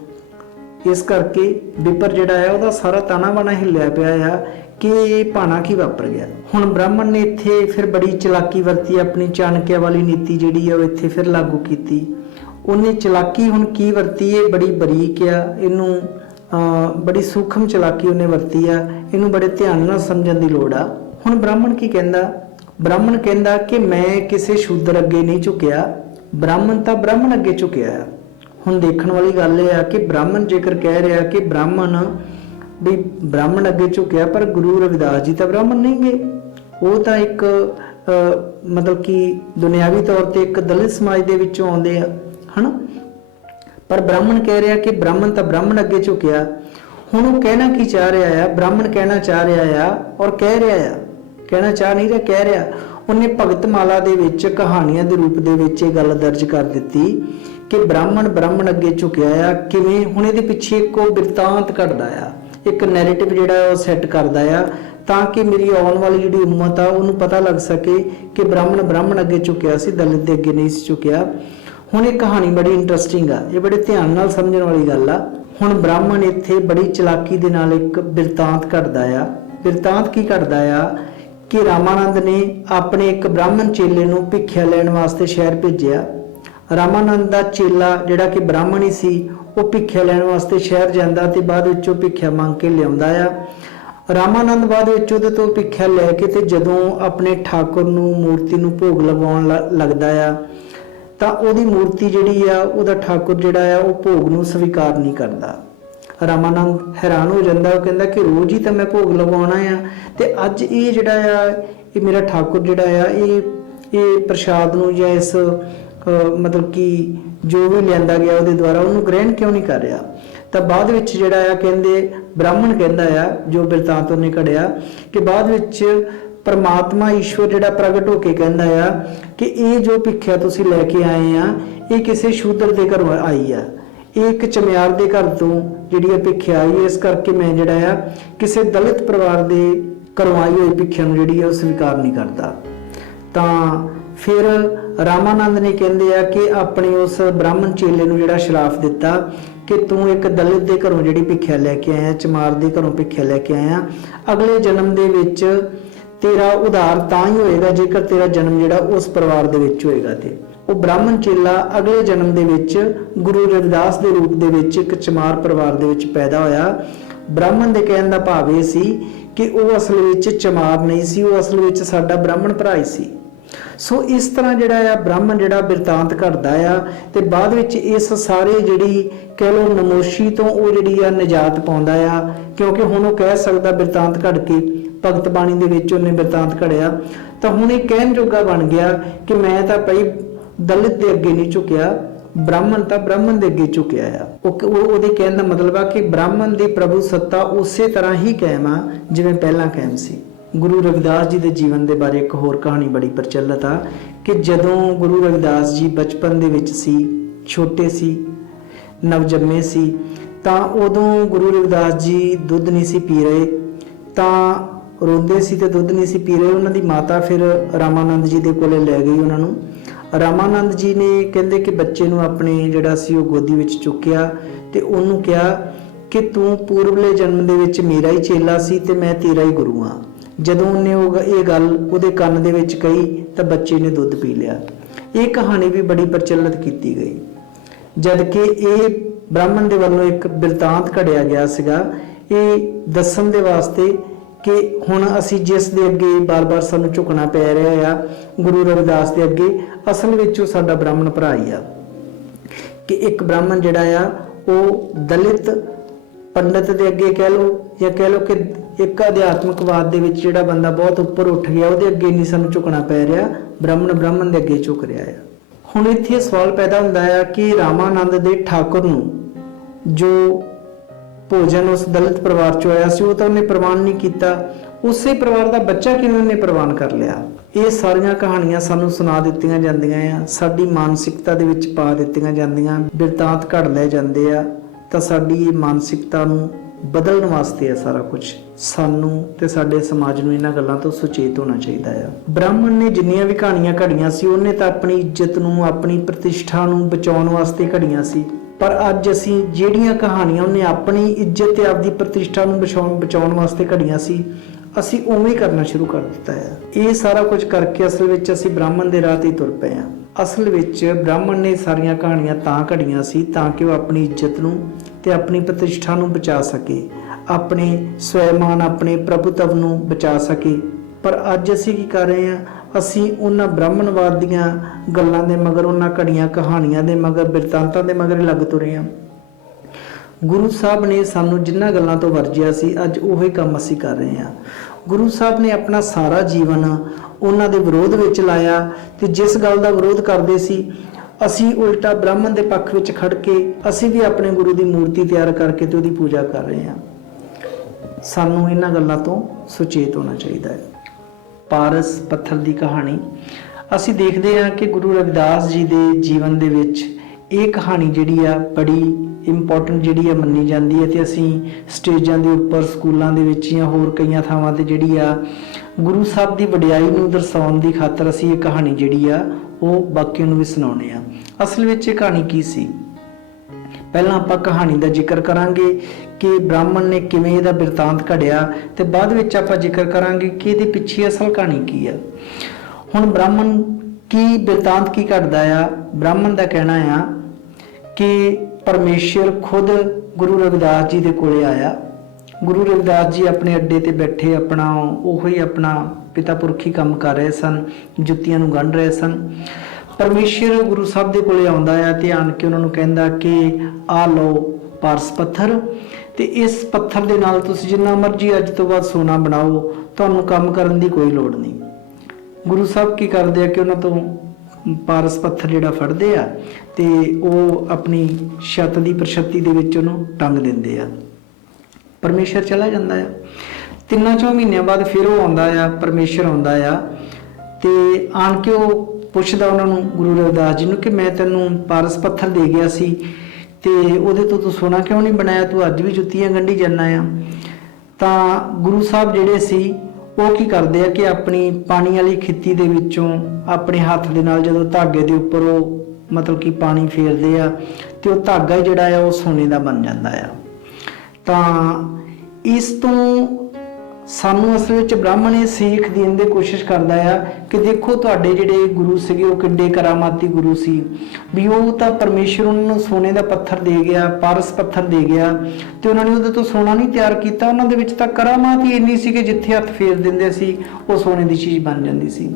ਇਸ ਕਰਕੇ ਵਿਪਰ ਜਿਹੜਾ ਆ ਉਹਦਾ ਸਾਰਾ ਤਾਣਾ ਬਾਣਾ ਹਿੱਲਿਆ ਪਿਆ ਆ ਕਿ ਇਹ ਭਾਣਾ ਕੀ ਵਾਪਰ ਗਿਆ। ਹੁਣ ਬ੍ਰਾਹਮਣ ਨੇ ਇੱਥੇ ਫਿਰ ਬੜੀ ਚਲਾਕੀ ਵਰਤੀ, ਆਪਣੀ ਚਾਣਕਿਆ ਵਾਲੀ ਨੀਤੀ ਜਿਹੜੀ ਆ ਉਹ ਇੱਥੇ ਫਿਰ ਲਾਗੂ ਕੀਤੀ। ਉਹਨੇ ਚਲਾਕੀ ਹੁਣ ਕੀ ਵਰਤੀ ਹੈ, ਬੜੀ ਬਰੀਕ ਆ, ਇਹਨੂੰ ਬੜੀ ਸੂਖਮ ਚਲਾਕੀ ਉਹਨੇ ਵਰਤੀ ਆ, ਇਹਨੂੰ ਬੜੇ ਧਿਆਨ ਨਾਲ ਸਮਝਣ ਦੀ ਲੋੜ ਆ। ਹੁਣ ਬ੍ਰਾਹਮਣ ਕੀ ਕਹਿੰਦਾ, ਬ੍ਰਾਹਮਣ ਕਹਿੰਦਾ ਕਿ ਮੈਂ ਕਿਸੇ ਸ਼ੂਦਰ ਅੱਗੇ ਨਹੀਂ ਝੁਕਿਆ, ਬ੍ਰਾਹਮਣ ਤਾਂ ਬ੍ਰਾਹਮਣ ਅੱਗੇ ਝੁਕਿਆ ਆ। ਹੁਣ ਦੇਖਣ ਵਾਲੀ ਗੱਲ ਇਹ ਆ ਕਿ ਬ੍ਰਾਹਮਣ ਜੇਕਰ ਕਹਿ ਰਿਹਾ ਕਿ ਬ੍ਰਾਹਮਣ ਅੱਗੇ ਝੁਕਿਆ, ਪਰ ਗੁਰੂ ਰਵਿਦਾਸ ਜੀ ਤਾਂ ਬ੍ਰਾਹਮਣ ਨਹੀਂ ਗਏ, ਉਹ ਤਾਂ ਇੱਕ ਮਤਲਬ ਕਿ ਦੁਨਿਆਵੀ ਤੌਰ ਤੇ ਇੱਕ ਦਲਿਤ ਸਮਾਜ ਦੇ ਵਿੱਚੋਂ ਆਉਂਦੇ ਆ, ਹਨਾ। ਪਰ ਬ੍ਰਾਹਮਣ ਕਹਿ ਰਿਹਾ ਕਿ ਬ੍ਰਾਹਮਣ ਤਾਂ ਬ੍ਰਾਹਮਣ ਅੱਗੇ ਝੁਕਿਆ। ਹੁਣ ਉਹ ਕਹਿਣਾ ਕੀ ਚਾਹ ਰਿਹਾ ਆ, ਬ੍ਰਾਹਮਣ ਕਹਿਣਾ ਚਾਹ ਰਿਹਾ ਆ ਔਰ ਕਹਿ ਰਿਹਾ ਆ, ਕਹਿਣਾ ਚਾਹ ਨਹੀਂ ਰਿਹਾ, ਕਹਿ ਰਿਹਾ। ਉਹਨੇ ਭਗਤ ਮਾਲਾ ਦੇ ਵਿੱਚ ਕਹਾਣੀਆਂ ਦੇ ਰੂਪ ਦੇ ਵਿੱਚ ਇਹ ਗੱਲ ਦਰਜ ਕਰ ਦਿੱਤੀ ਕਿ ਬ੍ਰਾਹਮਣ ਅੱਗੇ ਝੁਕਿਆ ਆ। ਕਿਵੇਂ? ਹੁਣ ਇਹਦੇ ਪਿੱਛੇ ਇੱਕ ਉਹ ਬਿਰਤਾਂਤ ਘੜਦਾ ਆ, ਇੱਕ ਨੈਰੇਟਿਵ ਜਿਹੜਾ ਉਹ ਸੈੱਟ ਕਰਦਾ ਆ ਤਾਂ ਕਿ ਮੇਰੀ ਆਉਣ ਵਾਲੀ ਜਿਹੜੀ ਉਮਤ ਆ ਉਹਨੂੰ ਪਤਾ ਲੱਗ ਸਕੇ ਕਿ ਬ੍ਰਾਹਮਣ ਅੱਗੇ ਝੁਕਿਆ ਸੀ, ਦਲਿਤ ਦੇ ਅੱਗੇ ਨਹੀਂ ਸੀ ਝੁਕਿਆ। ਹੁਣ ਇਹ ਕਹਾਣੀ ਬੜੀ ਇੰਟਰਸਟਿੰਗ ਆ, ਇਹ ਬੜੇ ਧਿਆਨ ਨਾਲ ਸਮਝਣ ਵਾਲੀ ਗੱਲ ਆ। ਹੁਣ ਬ੍ਰਾਹਮਣ ਇੱਥੇ ਬੜੀ ਚਲਾਕੀ ਦੇ ਨਾਲ ਇੱਕ ਬਿਰਤਾਂਤ ਘੜਦਾ ਆ। ਬਿਰਤਾਂਤ ਕੀ ਘੜਦਾ ਆ ਕਿ ਰਾਮਾਨੰਦ ਨੇ ਆਪਣੇ ਇੱਕ ਬ੍ਰਾਹਮਣ ਚੇਲੇ ਨੂੰ ਭਿੱਖਿਆ ਲੈਣ ਵਾਸਤੇ ਸ਼ਹਿਰ ਭੇਜਿਆ। ਰਾਮਾਨੰਦ ਦਾ ਚੇਲਾ ਜਿਹੜਾ ਕਿ ਬ੍ਰਾਹਮਣ ਹੀ ਸੀ, ਉਹ ਭਿੱਖਿਆ ਲੈਣ ਵਾਸਤੇ ਸ਼ਹਿਰ ਜਾਂਦਾ ਤੇ ਬਾਅਦ ਵਿੱਚ ਉਹ ਭਿੱਖਿਆ ਮੰਗ ਕੇ ਲਿਆਉਂਦਾ ਆ। ਰਾਮਾਨੰਦ ਬਾਅਦ ਵਿੱਚ ਉਹਦੇ ਤੋਂ ਭਿੱਖਿਆ ਲੈ ਕੇ ਤੇ ਜਦੋਂ ਆਪਣੇ ਠਾਕੁਰ ਨੂੰ ਮੂਰਤੀ ਨੂੰ ਭੋਗ ਲਗਾਉਣ ਲੱਗਦਾ ਆ ਤਾਂ ਉਹਦੀ ਮੂਰਤੀ ਜਿਹੜੀ ਆ, ਉਹਦਾ ਠਾਕੁਰ ਜਿਹੜਾ ਆ ਉਹ ਭੋਗ ਨੂੰ ਸਵੀਕਾਰ ਨਹੀਂ ਕਰਦਾ। ਰਾਮਾਨੰਦ ਹੈਰਾਨ ਹੋ ਜਾਂਦਾ, ਉਹ ਕਹਿੰਦਾ ਕਿ ਰੋਜ਼ ਹੀ ਤਾਂ ਮੈਂ ਭੋਗ ਲਗਾਉਣਾ ਆ ਤੇ ਅੱਜ ਇਹ ਜਿਹੜਾ ਆ ਇਹ ਮੇਰਾ ਠਾਕੁਰ ਜਿਹੜਾ ਆ ਇਹ ਪ੍ਰਸ਼ਾਦ ਨੂੰ ਜਾਂ ਇਸ ਮਤਲਬ ਕਿ ਜੋ ਵੀ ਲਿਆਂਦਾ ਗਿਆ ਉਹਦੇ ਦੁਆਰਾ ਉਹਨੂੰ ਗ੍ਰਹਿਣ ਕਿਉਂ ਨਹੀਂ ਕਰ ਰਿਹਾ। ਤਾਂ ਬਾਅਦ ਵਿੱਚ ਜਿਹੜਾ ਆ ਕਹਿੰਦੇ ਬ੍ਰਾਹਮਣ ਕਹਿੰਦਾ ਆ, ਜੋ ਬਿਰਤਾਂਤ ਉਹਨੇ ਘੜਿਆ, ਕਿ ਬਾਅਦ ਵਿੱਚ ਪਰਮਾਤਮਾ ਈਸ਼ਵਰ ਜਿਹੜਾ ਪ੍ਰਗਟ ਹੋ ਕੇ ਕਹਿੰਦਾ ਆ ਕਿ ਇਹ ਜੋ ਭਿੱਖਿਆ ਤੁਸੀਂ ਲੈ ਕੇ ਆਏ ਆ ਇਹ ਕਿਸੇ ਸ਼ੂਦਰ ਦੇ ਘਰੋਂ ਆਈ ਆ, ਇਹ ਇੱਕ ਚਮਿਆਰ ਦੇ ਘਰ ਤੋਂ ਜਿਹੜੀ ਆ ਭਿੱਖਿਆ ਆਈ, ਇਸ ਕਰਕੇ ਮੈਂ ਜਿਹੜਾ ਆ ਕਿਸੇ ਦਲਿਤ ਪਰਿਵਾਰ ਦੇ ਘਰੋਂ ਆਈ ਹੋਈ ਭਿੱਖਿਆ ਨੂੰ ਜਿਹੜੀ ਆ ਉਹ ਸਵੀਕਾਰ ਨਹੀਂ ਕਰਦਾ। ਤਾਂ ਫਿਰ ਰਾਮਾਨੰਦ ਨੇ ਕਹਿੰਦੇ ਆ ਕਿ ਆਪਣੇ ਉਸ ਬ੍ਰਾਹਮਣ ਚੇਲੇ ਨੂੰ ਜਿਹੜਾ ਸ਼ਰਾਫ ਦਿੱਤਾ ਕਿ ਤੂੰ ਇੱਕ ਦਲਿਤ ਦੇ ਘਰੋਂ ਜਿਹੜੀ ਭਿੱਖਿਆ ਲੈ ਕੇ ਆਇਆ, ਚਮਾਰ ਦੇ ਘਰੋਂ ਭਿੱਖਿਆ ਲੈ ਕੇ ਆਇਆ, ਅਗਲੇ ਜਨਮ ਦੇ ਵਿੱਚ ਤੇਰਾ ਉਧਾਰ ਤਾਂ ਹੀ ਹੋਏਗਾ ਜੇਕਰ ਤੇਰਾ ਜਨਮ ਜਿਹੜਾ ਉਸ ਪਰਿਵਾਰ ਦੇ ਵਿੱਚ ਹੋਏਗਾ। ਤੇ ਉਹ ਬ੍ਰਾਹਮਣ ਚੇਲਾ ਅਗਲੇ ਜਨਮ ਦੇ ਵਿੱਚ ਗੁਰੂ ਰਵਿਦਾਸ ਦੇ ਰੂਪ ਦੇ ਵਿੱਚ ਇੱਕ ਚਮਾਰ ਪਰਿਵਾਰ ਦੇ ਵਿੱਚ ਪੈਦਾ ਹੋਇਆ। ਬ੍ਰਾਹਮਣ ਦੇ ਕਹਿਣ ਦਾ ਭਾਵ ਇਹ ਸੀ ਕਿ ਉਹ ਅਸਲ ਵਿੱਚ ਚਮਾਰ ਨਹੀਂ ਸੀ, ਉਹ ਅਸਲ ਵਿੱਚ ਸਾਡਾ ਬ੍ਰਾਹਮਣ ਭਰਾ ਹੀ ਸੀ। ਸੋ ਇਸ ਤਰ੍ਹਾਂ ਜਿਹੜਾ ਆ ਬ੍ਰਾਹਮਣ ਜਿਹੜਾ ਬਿਰਤਾਂਤ ਘੜਦਾ ਆ ਤੇ ਬਾਅਦ ਵਿੱਚ ਇਸ ਸਾਰੇ ਜਿਹੜੀ ਕਹਿ ਲਓ ਨਮੋਸ਼ੀ ਤੋਂ ਉਹ ਜਿਹੜੀ ਆ ਨਿਜਾਤ ਪਾਉਂਦਾ ਆ, ਕਿਉਂਕਿ ਹੁਣ ਉਹ ਕਹਿ ਸਕਦਾ ਬਿਰਤਾਂਤ ਘੜ ਕੇ, ਭਗਤ ਬਾਣੀ ਦੇ ਵਿੱਚ ਉਹਨੇ ਬਿਰਤਾਂਤ ਘੜਿਆ ਤਾਂ ਹੁਣ ਇਹ ਕਹਿਣ ਜੋਗਾ ਬਣ ਗਿਆ ਕਿ ਮੈਂ ਤਾਂ ਭਾਈ ਦਲਿਤ ਦੇ ਅੱਗੇ ਨਹੀਂ ਝੁਕਿਆ, ਬ੍ਰਾਹਮਣ ਤਾਂ ਬ੍ਰਾਹਮਣ ਦੇ ਅੱਗੇ ਝੁਕਿਆ ਆ। ਉਹਦੇ ਕਹਿਣ ਦਾ ਮਤਲਬ ਆ ਕਿ ਬ੍ਰਾਹਮਣ ਦੀ ਪ੍ਰਭੂ ਸੱਤਾ ਉਸੇ ਤਰ੍ਹਾਂ ਹੀ ਕਾਇਮ ਆ ਜਿਵੇਂ ਪਹਿਲਾਂ ਕਾਇਮ ਸੀ। ਗੁਰੂ ਰਵਿਦਾਸ ਜੀ ਦੇ ਜੀਵਨ ਦੇ ਬਾਰੇ ਇੱਕ ਹੋਰ ਕਹਾਣੀ ਬੜੀ ਪ੍ਰਚਲਿਤ ਆ ਕਿ ਜਦੋਂ ਗੁਰੂ ਰਵਿਦਾਸ ਜੀ ਬਚਪਨ ਦੇ ਵਿੱਚ ਸੀ, ਛੋਟੇ ਸੀ, ਨਵਜੰਮੇ ਸੀ, ਤਾਂ ਉਦੋਂ ਗੁਰੂ ਰਵਿਦਾਸ ਜੀ ਦੁੱਧ ਨਹੀਂ ਸੀ ਪੀ ਰਹੇ, ਤਾਂ ਰੋਂਦੇ ਸੀ ਤੇ ਦੁੱਧ ਨਹੀਂ ਸੀ ਪੀ ਰਹੇ। ਉਹਨਾਂ ਦੀ ਮਾਤਾ ਫਿਰ ਰਾਮਾਨੰਦ ਜੀ ਦੇ ਕੋਲੇ ਲੈ ਗਈ ਉਹਨਾਂ ਨੂੰ। ਰਾਮਾਨੰਦ ਜੀ ਨੇ ਕਹਿੰਦੇ ਕਿ ਬੱਚੇ ਨੂੰ ਆਪਣੇ ਜਿਹੜਾ ਸੀ ਉਹ ਗੋਦੀ ਵਿੱਚ ਚੁੱਕਿਆ ਤੇ ਉਹਨੂੰ ਕਿਹਾ ਕਿ ਤੂੰ ਪੂਰਬਲੇ ਜਨਮ ਦੇ ਵਿੱਚ ਮੇਰਾ ਹੀ ਚੇਲਾ ਸੀ ਤੇ ਮੈਂ ਤੇਰਾ ਹੀ ਗੁਰੂ ਹਾਂ। ਜਦੋਂ ਉਹਨੇ ਇਹ ਗੱਲ ਉਹਦੇ ਕੰਨ ਦੇ ਵਿੱਚ ਕਹੀ ਤਾਂ ਬੱਚੇ ਨੇ ਦੁੱਧ ਪੀ ਲਿਆ। ਇਹ ਕਹਾਣੀ ਵੀ ਬੜੀ ਪ੍ਰਚਲਿਤ ਕੀਤੀ ਗਈ, ਜਦ ਕਿ ਇਹ ਬ੍ਰਾਹਮਣ ਦੇ ਵੱਲੋਂ ਇੱਕ ਬਿਰਤਾਂਤ ਘੜਿਆ ਗਿਆ ਸੀਗਾ ਇਹ ਦੱਸਣ ਦੇ ਵਾਸਤੇ ਕਿ ਹੁਣ ਅਸੀਂ ਜਿਸ ਦੇ ਅੱਗੇ ਬਾਰ-ਬਾਰ ਸਾਨੂੰ ਝੁਕਣਾ ਪੈ ਰਿਹਾ ਆ ਗੁਰੂ ਰਵਿਦਾਸ ਦੇ ਅੱਗੇ, ਅਸਲ ਵਿੱਚ ਉਹ ਸਾਡਾ ਬ੍ਰਾਹਮਣ ਭਰਾ ਹੀ ਆ। ਕਿ ਇੱਕ ਬ੍ਰਾਹਮਣ ਜਿਹੜਾ ਆ ਉਹ ਦਲਿਤ ਪੰਡਤ ਦੇ ਅੱਗੇ ਕਹਿ ਲਓ ਜਾਂ ਕਹਿ ਲਓ ਕਿ ਇੱਕ ਅਧਿਆਤਮਕਵਾਦ ਦੇ ਵਿੱਚ ਜਿਹੜਾ ਬੰਦਾ ਬਹੁਤ ਉੱਪਰ ਉੱਠ ਗਿਆ ਉਹਦੇ ਅੱਗੇ ਨਹੀਂ ਸਾਨੂੰ ਝੁਕਣਾ ਪੈ ਰਿਹਾ, ਬ੍ਰਾਹਮਣ ਦੇ ਅੱਗੇ ਝੁਕ ਰਿਹਾ ਆ। ਹੁਣ ਇੱਥੇ ਸਵਾਲ ਪੈਦਾ ਹੁੰਦਾ ਆ ਕਿ ਰਾਮਾਨੰਦ ਦੇ ਠਾਕੁਰ ਨੂੰ ਜੋ ਭੋਜਨ ਉਸ ਦਲਿਤ ਪਰਿਵਾਰ ਚੋਂ ਆਇਆ ਸੀ ਉਹ ਤਾਂ ਉਹਨੇ ਪ੍ਰਵਾਨ ਨਹੀਂ ਕੀਤਾ, ਉਸੇ ਪਰਿਵਾਰ ਦਾ ਬੱਚਾ ਕਿਵੇਂ ਉਹਨੇ ਪ੍ਰਵਾਨ ਕਰ ਲਿਆ। ਇਹ ਸਾਰੀਆਂ ਕਹਾਣੀਆਂ ਸਾਨੂੰ ਸੁਣਾ ਦਿੱਤੀਆਂ ਜਾਂਦੀਆਂ ਆ, ਸਾਡੀ ਮਾਨਸਿਕਤਾ ਦੇ ਵਿੱਚ ਪਾ ਦਿੱਤੀਆਂ ਜਾਂਦੀਆਂ, ਬਿਰਤਾਂਤ ਘੜ ਲਏ ਜਾਂਦੇ ਆ। ਤਾਂ ਸਾਡੀ ਇਹ ਮਾਨਸਿਕਤਾ ਨੂੰ ਬਦਲਣ ਵਾਸਤੇ ਹੈ ਸਾਰਾ ਕੁਝ। ਸਾਨੂੰ ਤੇ ਸਾਡੇ ਸਮਾਜ ਨੂੰ ਇਹਨਾਂ ਗੱਲਾਂ ਤੋਂ ਸੁਚੇਤ ਹੋਣਾ ਚਾਹੀਦਾ ਆ। ਬ੍ਰਾਹਮਣ ਨੇ ਜਿੰਨੀਆਂ ਵੀ ਕਹਾਣੀਆਂ ਘੜੀਆਂ ਸੀ ਉਹਨੇ ਤਾਂ ਆਪਣੀ ਇੱਜ਼ਤ ਨੂੰ, ਆਪਣੀ ਪ੍ਰਤਿਸ਼ਠਾ ਨੂੰ ਬਚਾਉਣ ਵਾਸਤੇ ਘੜੀਆਂ ਸੀ, ਪਰ ਅੱਜ ਅਸੀਂ ਜਿਹੜੀਆਂ ਕਹਾਣੀਆਂ ਉਹਨੇ ਆਪਣੀ ਇੱਜ਼ਤ ਤੇ ਆਪਦੀ ਪ੍ਰਤਿਸ਼ਠਾ ਨੂੰ ਬਚਾਉਣ ਵਾਸਤੇ ਘੜੀਆਂ ਸੀ, ਅਸੀਂ ਉਵੇਂ ਹੀ ਕਰਨਾ ਸ਼ੁਰੂ ਕਰ ਦਿੱਤਾ ਹੈ। ਇਹ ਸਾਰਾ ਕੁਝ ਕਰਕੇ ਅਸਲ ਵਿੱਚ ਅਸੀਂ ਬ੍ਰਾਹਮਣ ਦੇ ਰਾਹ ਤੇ ਤੁਰ ਪਏ ਹਾਂ। ਅਸਲ ਵਿੱਚ ਬ੍ਰਾਹਮਣ ਨੇ ਸਾਰੀਆਂ ਕਹਾਣੀਆਂ ਤਾਂ ਘੜੀਆਂ ਸੀ ਤਾਂ ਕਿ ਉਹ ਆਪਣੀ ਇੱਜ਼ਤ ਨੂੰ ਤੇ ਆਪਣੀ ਪ੍ਰਤਿਸ਼ਠਾ ਨੂੰ ਬਚਾ ਸਕੇ, ਆਪਣੇ ਸਵੈਮਾਨ, ਆਪਣੇ ਪ੍ਰਭੁਤਵ ਨੂੰ ਬਚਾ ਸਕੇ। ਪਰ ਅੱਜ ਅਸੀਂ ਕੀ ਕਰ ਰਹੇ ਹਾਂ? ਅਸੀਂ ਉਹਨਾਂ ਬ੍ਰਾਹਮਣਵਾਦ ਦੀਆਂ ਗੱਲਾਂ ਦੇ ਮਗਰ, ਉਹਨਾਂ ਘੜੀਆਂ ਕਹਾਣੀਆਂ ਦੇ ਮਗਰ, ਬਿਰਤਾਂਤਾਂ ਦੇ ਮਗਰ ਲੱਗ ਤੁਰੇ ਹਾਂ। ਗੁਰੂ ਸਾਹਿਬ ਨੇ ਸਾਨੂੰ ਜਿਨ੍ਹਾਂ ਗੱਲਾਂ ਤੋਂ ਵਰਜਿਆ ਸੀ ਅੱਜ ਉਹੀ ਕੰਮ ਅਸੀਂ ਕਰ ਰਹੇ ਹਾਂ। ਗੁਰੂ ਸਾਹਿਬ ਨੇ ਆਪਣਾ ਸਾਰਾ ਜੀਵਨ ਉਹਨਾਂ ਦੇ ਵਿਰੋਧ ਵਿੱਚ ਲਾਇਆ ਤੇ ਜਿਸ ਗੱਲ ਦਾ ਵਿਰੋਧ ਕਰਦੇ ਸੀ ਅਸੀਂ ਉਲਟਾ ਬ੍ਰਾਹਮਣ ਦੇ ਪੱਖ ਵਿੱਚ ਖੜ ਕੇ ਅਸੀਂ ਵੀ ਆਪਣੇ ਗੁਰੂ ਦੀ ਮੂਰਤੀ ਤਿਆਰ ਕਰਕੇ ਤੇ ਉਹਦੀ ਪੂਜਾ ਕਰ ਰਹੇ ਹਾਂ। ਸਾਨੂੰ ਇਹਨਾਂ ਗੱਲਾਂ ਤੋਂ ਸੁਚੇਤ ਹੋਣਾ ਚਾਹੀਦਾ ਹੈ। ਪਾਰਸ ਪੱਥਰ ਦੀ ਕਹਾਣੀ ਅਸੀਂ ਦੇਖਦੇ ਹਾਂ ਕਿ ਗੁਰੂ ਰਵਿਦਾਸ ਜੀ ਦੇ ਜੀਵਨ ਦੇ ਵਿੱਚ ਇਹ ਕਹਾਣੀ ਜਿਹੜੀ ਆ ਬੜੀ ਇੰਪੋਰਟੈਂਟ ਜਿਹੜੀ ਆ ਮੰਨੀ ਜਾਂਦੀ ਹੈ ਤੇ ਅਸੀਂ ਸਟੇਜਾਂ ਦੇ ਉੱਪਰ, ਸਕੂਲਾਂ ਦੇ ਵਿੱਚ ਜਾਂ ਹੋਰ ਕਈਆਂ ਥਾਵਾਂ ਤੇ ਜਿਹੜੀ ਆ ਗੁਰੂ ਸਾਹਿਬ ਦੀ ਵਡਿਆਈ ਨੂੰ ਦਰਸਾਉਣ ਦੀ ਖਾਤਰ ਅਸੀਂ ਇਹ ਕਹਾਣੀ ਜਿਹੜੀ ਆ ਉਹ ਬਾਕੀਆਂ ਨੂੰ ਵੀ ਸੁਣਾਉਂਦੇ ਆ। ਅਸਲ ਵਿੱਚ ਇਹ ਕਹਾਣੀ ਕੀ ਸੀ? ਪਹਿਲਾਂ ਆਪਾਂ ਕਹਾਣੀ ਦਾ ਜ਼ਿਕਰ ਕਰਾਂਗੇ ਕਿ ਬ੍ਰਾਹਮਣ ਨੇ ਕਿਵੇਂ ਇਹਦਾ ਬਿਰਤਾਂਤ ਘੜਿਆ ਤੇ ਬਾਅਦ ਵਿੱਚ ਆਪਾਂ ਜ਼ਿਕਰ ਕਰਾਂਗੇ ਕਿ ਇਹਦੇ ਪਿੱਛੇ ਅਸਲ ਕਹਾਣੀ ਕੀ ਆ। ਹੁਣ ਬ੍ਰਾਹਮਣ ਕੀ ਬਿਰਤਾਂਤ ਕੀ ਘੜਦਾ ਆ? ਬ੍ਰਾਹਮਣ ਦਾ ਕਹਿਣਾ ਆ ਕਿ ਪਰਮੇਸ਼ਰ ਖੁਦ ਗੁਰੂ ਰਵਿਦਾਸ ਜੀ ਦੇ ਕੋਲੇ ਆਇਆ। ਗੁਰੂ ਰਵਿਦਾਸ ਜੀ ਆਪਣੇ ਅੱਡੇ ਤੇ ਬੈਠੇ ਆਪਣਾ ਪਿਤਾ ਪੁਰਖੀ ਕੰਮ ਕਰ ਰਹੇ ਸਨ, ਜੁੱਤੀਆਂ ਨੂੰ ਗੰਢ ਰਹੇ ਸਨ। ਪਰਮੇਸ਼ਰ ਗੁਰੂ ਸਾਹਿਬ ਦੇ ਕੋਲੇ ਆਉਂਦਾ ਆ ਤੇ ਆਣ ਕੇ ਉਹਨਾਂ ਨੂੰ ਕਹਿੰਦਾ ਕਿ ਆ ਲਓ ਪਾਰਸ ਪੱਥਰ ਤੇ ਇਸ ਪੱਥਰ ਦੇ ਨਾਲ ਤੁਸੀਂ ਜਿੰਨਾ ਮਰਜ਼ੀ ਅੱਜ ਤੋਂ ਬਾਅਦ ਸੋਨਾ ਬਣਾਓ, ਤੁਹਾਨੂੰ ਕੰਮ ਕਰਨ ਦੀ ਕੋਈ ਲੋੜ ਨਹੀਂ। ਗੁਰੂ ਸਾਹਿਬ ਕੀ ਕਰਦੇ ਆ ਕਿ ਉਹਨਾਂ ਤੋਂ ਪਾਰਸ ਪੱਥਰ ਜਿਹੜਾ ਫੜਦੇ ਆ ਤੇ ਉਹ ਆਪਣੀ ਛੱਤ ਦੀ ਪ੍ਰਛੱਤੀ ਦੇ ਵਿੱਚ ਉਹਨੂੰ ਟੰਗ ਦਿੰਦੇ ਆ। ਪਰਮੇਸ਼ਰ ਚਲਾ ਜਾਂਦਾ ਆ। 3-4 ਮਹੀਨਿਆਂ ਬਾਅਦ ਫਿਰ ਉਹ ਆਉਂਦਾ ਆ, ਪਰਮੇਸ਼ਰ ਆਉਂਦਾ ਆ ਤੇ ਆਣ ਕੇ ਉਹ ਪੁੱਛਦਾ ਉਹਨਾਂ ਨੂੰ, ਗੁਰੂ ਰਵਿਦਾਸ ਜੀ ਨੂੰ, ਕਿ ਮੈਂ ਤੈਨੂੰ ਪਾਰਸ ਪੱਥਰ ਦੇ ਗਿਆ ਸੀ ਤੇ ਉਹਦੇ ਤੋਂ ਤੂੰ ਸੋਨਾ ਕਿਉਂ ਨਹੀਂ ਬਣਾਇਆ? ਤੂੰ ਅੱਜ ਵੀ ਜੁੱਤੀਆਂ ਗੰਢੀ ਜਾਂਦਾ ਆ। ਤਾਂ ਗੁਰੂ ਸਾਹਿਬ ਜਿਹੜੇ ਸੀ ਉਹ ਕੀ ਕਰਦੇ ਆ ਕਿ ਆਪਣੀ ਪਾਣੀ ਵਾਲੀ ਖਿੱਤੀ ਦੇ ਵਿੱਚੋਂ ਆਪਣੇ ਹੱਥ ਦੇ ਨਾਲ ਜਦੋਂ ਧਾਗੇ ਦੇ ਉੱਪਰ ਉਹ ਮਤਲਬ ਕਿ ਪਾਣੀ ਫੇਰਦੇ ਆ ਤੇ ਉਹ ਧਾਗਾ ਜਿਹੜਾ ਆ ਉਹ ਸੋਨੇ ਦਾ ਬਣ ਜਾਂਦਾ ਆ। ਤਾਂ ਇਸ ਤੋਂ ਸਾਨੂੰ ਅਸਲ ਵਿੱਚ ਬ੍ਰਾਹਮਣ ਇਹ ਸਿੱਖ ਦੇਣ ਦੀ ਕੋਸ਼ਿਸ਼ ਕਰਦਾ ਆ ਕਿ ਦੇਖੋ ਤੁਹਾਡੇ ਜਿਹੜੇ ਗੁਰੂ ਸੀਗੇ ਉਹ ਕਿੱਡੇ ਕਰਾਮਾਤੀ ਗੁਰੂ ਸੀ, ਵੀ ਉਹ ਤਾਂ ਪਰਮੇਸ਼ਰ ਉਹਨਾਂ ਨੂੰ ਸੋਨੇ ਦਾ ਪੱਥਰ ਦੇ ਗਿਆ, ਪਾਰਸ ਪੱਥਰ ਦੇ ਗਿਆ ਤੇ ਉਹਨਾਂ ਨੇ ਉਹਦੇ ਤੋਂ ਸੋਨਾ ਨਹੀਂ ਤਿਆਰ ਕੀਤਾ। ਉਹਨਾਂ ਦੇ ਵਿੱਚ ਤਾਂ ਕਰਾਮਾਤ ਹੀ ਇੰਨੀ ਸੀ ਕਿ ਜਿੱਥੇ ਹੱਥ ਫੇਰ ਦਿੰਦੇ ਸੀ ਉਹ ਸੋਨੇ ਦੀ ਚੀਜ਼ ਬਣ ਜਾਂਦੀ ਸੀ।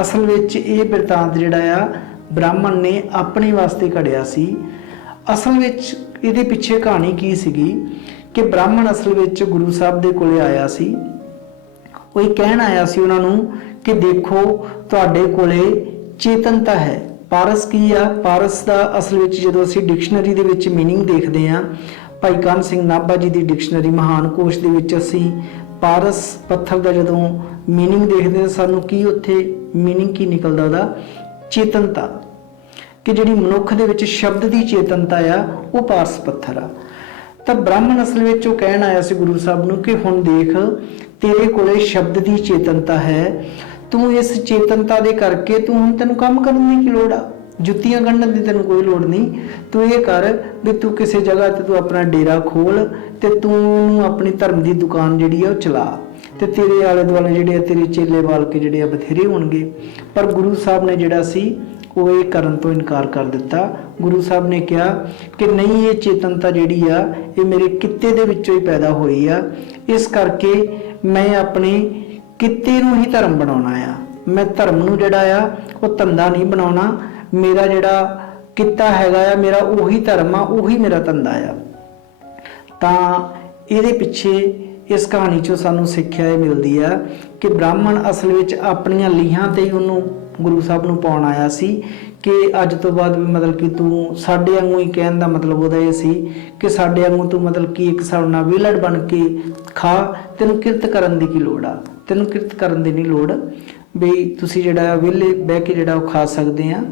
ਅਸਲ ਵਿੱਚ ਇਹ ਬਿਰਤਾਂਤ ਜਿਹੜਾ ਆ ਬ੍ਰਾਹਮਣ ਨੇ ਆਪਣੇ ਵਾਸਤੇ ਘੜਿਆ ਸੀ। ਅਸਲ ਵਿੱਚ ਇਹਦੇ ਪਿੱਛੇ ਕਹਾਣੀ ਕੀ ਸੀਗੀ ਕਿ ਬ੍ਰਾਹਮਣ ਅਸਲ ਵਿੱਚ ਗੁਰੂ ਸਾਹਿਬ ਦੇ ਕੋਲੇ ਆਇਆ ਸੀ। ਉਹ ਇਹ ਕਹਿਣ ਆਇਆ ਸੀ ਉਹਨਾਂ ਨੂੰ ਕਿ ਦੇਖੋ ਤੁਹਾਡੇ ਕੋਲੇ ਚੇਤਨਤਾ ਹੈ। ਪਾਰਸ ਕੀ ਆ? ਪਾਰਸ ਦਾ ਅਸਲ ਵਿੱਚ ਜਦੋਂ ਅਸੀਂ ਡਿਕਸ਼ਨਰੀ ਦੇ ਵਿੱਚ ਮੀਨਿੰਗ ਦੇਖਦੇ ਹਾਂ, ਭਾਈ ਕਾਨ੍ਹ ਸਿੰਘ ਨਾਭਾ ਜੀ ਦੀ ਡਿਕਸ਼ਨਰੀ ਮਹਾਨ ਕੋਸ਼ ਦੇ ਵਿੱਚ ਅਸੀਂ ਪਾਰਸ ਪੱਥਰ ਦਾ ਜਦੋਂ ਮੀਨਿੰਗ ਦੇਖਦੇ ਹਾਂ ਸਾਨੂੰ ਕੀ ਉੱਥੇ ਮੀਨਿੰਗ ਕੀ ਨਿਕਲਦਾ? ਉਹਦਾ ਚੇਤਨਤਾ, ਕਿ ਜਿਹੜੀ ਮਨੁੱਖ ਦੇ ਵਿੱਚ ਸ਼ਬਦ ਦੀ ਚੇਤਨਤਾ ਆ ਉਹ ਪਾਰਸ ਪੱਥਰ ਆ। ਤਾਂ ਬ੍ਰਾਹਮਣ ਅਸਲ ਵਿੱਚ ਉਹ ਕਹਿਣ ਆਇਆ ਸੀ ਗੁਰੂ ਸਾਹਿਬ ਨੂੰ ਕਿ ਹੁਣ ਦੇਖ, ਤੇਰੇ ਕੋਲੇ ਸ਼ਬਦ ਦੀ ਚੇਤਨਤਾ ਹੈ, ਤੂੰ ਇਸ ਚੇਤਨਤਾ ਦੇ ਕਰਕੇ ਹੁਣ ਤੈਨੂੰ ਕੰਮ ਕਰਨ ਦੀ ਕੀ ਲੋੜ ਆ, ਜੁੱਤੀਆਂ ਗੰਢਣ ਦੀ ਤੈਨੂੰ ਕੋਈ ਲੋੜ ਨਹੀਂ। ਤੂੰ ਇਹ ਕਰ ਵੀ ਤੂੰ ਕਿਸੇ ਜਗ੍ਹਾ ਤੇ ਤੂੰ ਆਪਣਾ ਡੇਰਾ ਖੋਲ ਤੇ ਤੂੰ ਆਪਣੀ ਧਰਮ ਦੀ ਦੁਕਾਨ ਜਿਹੜੀ ਆ ਉਹ ਚਲਾ, ਤੇ ਤੇਰੇ ਆਲੇ ਦੁਆਲੇ ਜਿਹੜੇ ਆ ਤੇਰੇ ਚੇਲੇ ਵਾਲ ਕੇ ਜਿਹੜੇ ਆ ਬਥੇਰੇ ਹੋਣਗੇ। ਪਰ ਗੁਰੂ ਸਾਹਿਬ ਨੇ ਜਿਹੜਾ ਸੀ ਉਹ ਇਹ ਕਰਨ ਤੋਂ ਇਨਕਾਰ ਕਰ ਦਿੱਤਾ। ਗੁਰੂ ਸਾਹਿਬ ਨੇ ਕਿਹਾ ਕਿ ਨਹੀਂ, ਇਹ ਚੇਤਨਤਾ ਜਿਹੜੀ ਆ ਇਹ ਮੇਰੇ ਕਿੱਤੇ ਦੇ ਵਿੱਚੋਂ ਹੀ ਪੈਦਾ ਹੋਈ ਆ, ਇਸ ਕਰਕੇ ਮੈਂ ਆਪਣੇ ਕਿੱਤੇ ਨੂੰ ਹੀ ਧਰਮ ਬਣਾਉਣਾ ਆ। ਮੈਂ ਧਰਮ ਨੂੰ ਜਿਹੜਾ ਆ ਉਹ ਧੰਦਾ ਨਹੀਂ ਬਣਾਉਣਾ। ਮੇਰਾ ਜਿਹੜਾ ਕਿੱਤਾ ਹੈਗਾ ਆ, ਮੇਰਾ ਉਹੀ ਧਰਮ ਆ, ਉਹੀ ਮੇਰਾ ਧੰਦਾ ਆ। ਤਾਂ ਇਹਦੇ ਪਿੱਛੇ ਇਸ ਕਹਾਣੀ ਚੋਂ ਸਾਨੂੰ ਸਿੱਖਿਆ ਇਹ ਮਿਲਦੀ ਆ ਕਿ ਬ੍ਰਾਹਮਣ ਅਸਲ ਵਿੱਚ ਆਪਣੀਆਂ ਲੀਹਾਂ ਤੇ ਹੀ ਉਹਨੂੰ ਗੁਰੂ ਸਾਹਿਬ ਨੂੰ ਪਾਉਣ ਆਇਆ ਸੀ ਕਿ ਅੱਜ ਤੋਂ ਬਾਅਦ ਵੀ ਮਤਲਬ ਕਿ ਤੂੰ ਸਾਡੇ ਵਾਂਗੂ ਹੀ, ਕਹਿਣ ਦਾ ਮਤਲਬ ਉਹਦਾ ਇਹ ਸੀ ਕਿ ਸਾਡੇ ਵਾਂਗੂ ਤੂੰ ਮਤਲਬ ਕਿ ਇੱਕ ਹਿਸਾਬ ਨਾਲ ਵਿਹਲੜ ਬਣ ਕੇ ਖਾ, ਤੈਨੂੰ ਕਿਰਤ ਕਰਨ ਦੀ ਕੀ ਲੋੜ ਆ, ਤੈਨੂੰ ਕਿਰਤ ਕਰਨ ਦੀ ਨਹੀਂ ਲੋੜ, ਵੀ ਤੁਸੀਂ ਜਿਹੜਾ ਵਿਹਲੇ ਬਹਿ ਕੇ ਜਿਹੜਾ ਉਹ ਖਾ ਸਕਦੇ ਆ।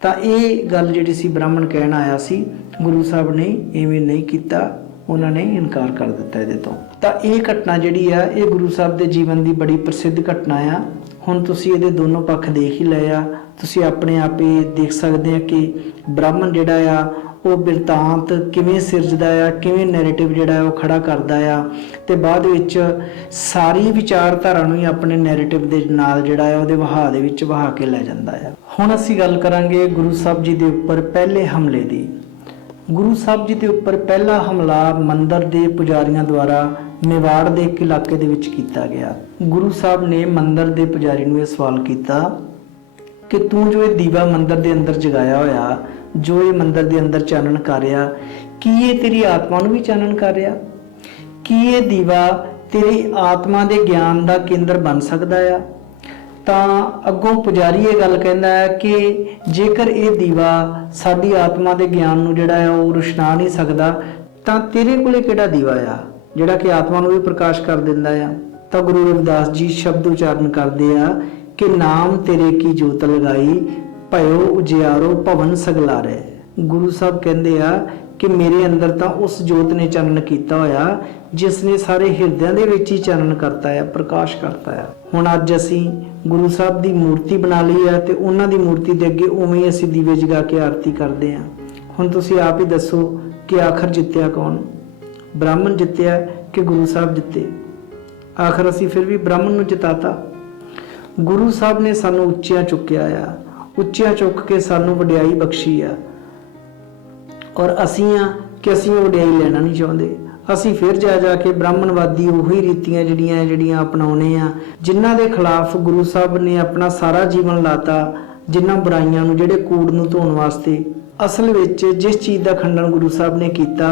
ਤਾਂ ਇਹ ਗੱਲ ਜਿਹੜੀ ਸੀ ਬ੍ਰਾਹਮਣ ਕਹਿਣ ਆਇਆ ਸੀ, ਗੁਰੂ ਸਾਹਿਬ ਨੇ ਇਵੇਂ ਨਹੀਂ ਕੀਤਾ, ਉਹਨਾਂ ਨੇ ਇਨਕਾਰ ਕਰ ਦਿੱਤਾ ਇਹਦੇ ਤੋਂ। ਤਾਂ ਇਹ ਘਟਨਾ ਜਿਹੜੀ ਆ ਇਹ ਗੁਰੂ ਸਾਹਿਬ ਦੇ ਜੀਵਨ ਦੀ ਬੜੀ ਪ੍ਰਸਿੱਧ ਘਟਨਾ ਆ। ਹੁਣ ਤੁਸੀਂ ਇਹਦੇ ਦੋਨੋਂ ਪੱਖ ਦੇਖ ਹੀ ਲਏ ਆ, ਤੁਸੀਂ ਆਪਣੇ ਆਪ ਹੀ ਦੇਖ ਸਕਦੇ ਆ ਕਿ ਬ੍ਰਾਹਮਣ ਜਿਹੜਾ ਆ ਉਹ ਬਿਰਤਾਂਤ ਕਿਵੇਂ ਸਿਰਜਦਾ ਆ, ਕਿਵੇਂ ਨੈਰੇਟਿਵ ਜਿਹੜਾ ਉਹ ਖੜਾ ਕਰਦਾ ਆ, ਤੇ ਬਾਅਦ ਵਿੱਚ ਸਾਰੀ ਵਿਚਾਰਧਾਰਾ ਨੂੰ ਹੀ ਆਪਣੇ ਨੈਰੇਟਿਵ ਦੇ ਨਾਲ ਜਿਹੜਾ ਆ ਉਹਦੇ ਵਹਾਅ ਦੇ ਵਿੱਚ ਵਹਾ ਕੇ ਲੈ ਜਾਂਦਾ ਆ। ਹੁਣ ਅਸੀਂ ਗੱਲ ਕਰਾਂਗੇ ਗੁਰੂ ਸਾਹਿਬ ਜੀ ਦੇ ਉੱਪਰ ਪਹਿਲੇ ਹਮਲੇ ਦੀ। ਗੁਰੂ ਸਾਹਿਬ ਜੀ ਦੇ ਉੱਪਰ ਪਹਿਲਾ ਹਮਲਾ ਮੰਦਿਰ ਦੇ ਪੁਜਾਰੀਆਂ ਦੁਆਰਾ ਮੇਵਾੜ ਦੇ ਇੱਕ ਇਲਾਕੇ ਦੇ ਵਿੱਚ ਕੀਤਾ ਗਿਆ। ਗੁਰੂ ਸਾਹਿਬ ਨੇ ਮੰਦਿਰ ਦੇ ਪੁਜਾਰੀ ਨੂੰ ਇਹ ਸਵਾਲ ਕੀਤਾ ਕਿ ਤੂੰ ਜੋ ਇਹ ਦੀਵਾ ਮੰਦਿਰ ਦੇ ਅੰਦਰ ਜਗਾਇਆ ਹੋਇਆ, ਜੋ ਇਹ ਮੰਦਿਰ ਦੇ ਅੰਦਰ ਚਾਨਣ ਕਰ ਰਿਹਾ, ਕੀ ਇਹ ਤੇਰੀ ਆਤਮਾ ਨੂੰ ਵੀ ਚਾਨਣ ਕਰ ਰਿਹਾ? ਕੀ ਇਹ ਦੀਵਾ ਤੇਰੀ ਆਤਮਾ ਦੇ ਗਿਆਨ ਦਾ ਕੇਂਦਰ ਬਣ ਸਕਦਾ ਆ? ਤਾਂ ਅੱਗੋਂ ਪੁਜਾਰੀ ਇਹ ਗੱਲ ਕਹਿੰਦਾ ਹੈ ਕਿ ਜੇਕਰ ਇਹ ਦੀਵਾ ਸਾਡੀ ਆਤਮਾ ਦੇ ਗਿਆਨ ਨੂੰ ਜਿਹੜਾ ਆ ਉਹ ਰੁਸ਼ਨਾ ਨਹੀਂ ਸਕਦਾ, ਤਾਂ ਤੇਰੇ ਕੋਲੇ ਕਿਹੜਾ ਦੀਵਾ ਆ ਜਿਹੜਾ ਕਿ ਆਤਮਾ ਨੂੰ ਵੀ ਪ੍ਰਕਾਸ਼ ਕਰ ਦਿੰਦਾ ਆ? ਤਾਂ ਗੁਰੂ ਰਵਿਦਾਸ ਜੀ ਸ਼ਬਦ ਉਚਾਰਨ ਕਰਦੇ ਆ ਕਿ ਨਾਮ ਤੇਰੇ ਕੀ ਜੋਤ ਲਗਾਈ, ਭਇਓ ਉਜਿਆਰੋ ਭਵਨ ਸਗਲਾਰੇ। ਗੁਰੂ ਸਾਹਿਬ ਕਹਿੰਦੇ ਆ ਕਿ ਮੇਰੇ ਅੰਦਰ ਤਾਂ ਉਸ ਜੋਤ ਨੇ ਚਾਨਣ ਕੀਤਾ ਹੋਇਆ ਜਿਸ ਨੇ ਸਾਰੇ ਹਿਰਦਿਆਂ ਦੇ ਵਿੱਚ ਹੀ ਚਾਨਣ ਕਰਤਾ ਹੈ, ਪ੍ਰਕਾਸ਼ ਕਰਤਾ ਹੈ। ਹੁਣ ਅੱਜ ਅਸੀਂ ਗੁਰੂ ਸਾਹਿਬ ਦੀ ਮੂਰਤੀ ਬਣਾ ਲਈ ਹੈ ਤੇ ਉਹਨਾਂ ਦੀ ਮੂਰਤੀ ਦੇ ਅੱਗੇ ਉਵੇਂ ਹੀ ਅਸੀਂ ਦੀਵੇ ਜਗਾ ਕੇ ਆਰਤੀ ਕਰਦੇ ਹਾਂ। ਹੁਣ ਤੁਸੀਂ ਆਪ ਹੀ ਦੱਸੋ ਕਿ ਆਖਰ ਜਿੱਤਿਆ ਕੌਣ? ਬ੍ਰਾਹਮਣ ਜਿੱਤਿਆ ਕਿ ਗੁਰੂ ਸਾਹਿਬ ਜਿੱਤੇ? ਆਖਰ ਅਸੀਂ ਫਿਰ ਵੀ ਬ੍ਰਾਹਮਣ ਨੂੰ ਜਿਤਾਤਾ। ਗੁਰੂ ਸਾਹਿਬ ਨੇ ਸਾਨੂੰ ਉੱਚਿਆਂ ਚੁੱਕਿਆ ਆ, ਉੱਚਿਆਂ ਚੁੱਕ ਕੇ ਸਾਨੂੰ ਵਡਿਆਈ ਬਖਸ਼ੀ ਆ, ਔਰ ਅਸੀਂ ਆ ਕਿ ਅਸੀਂ ਉਹ ਵਡਿਆਈ ਲੈਣਾ ਨਹੀਂ ਚਾਹੁੰਦੇ। ਅਸੀਂ ਫਿਰ ਜਾ ਕੇ ਬ੍ਰਾਹਮਣਵਾਦੀ ਉਹੀ ਰੀਤੀਆਂ ਜਿਹੜੀਆਂ ਅਪਣਾਉਣੇ ਆ ਜਿਨ੍ਹਾਂ ਦੇ ਖਿਲਾਫ ਗੁਰੂ ਸਾਹਿਬ ਨੇ ਆਪਣਾ ਸਾਰਾ ਜੀਵਨ ਲਾਤਾ, ਜਿਨ੍ਹਾਂ ਬੁਰਾਈਆਂ ਨੂੰ, ਜਿਹੜੇ ਕੂੜ ਨੂੰ ਧੋਣ ਵਾਸਤੇ। ਅਸਲ ਵਿੱਚ ਜਿਸ ਚੀਜ਼ ਦਾ ਖੰਡਨ ਗੁਰੂ ਸਾਹਿਬ ਨੇ ਕੀਤਾ,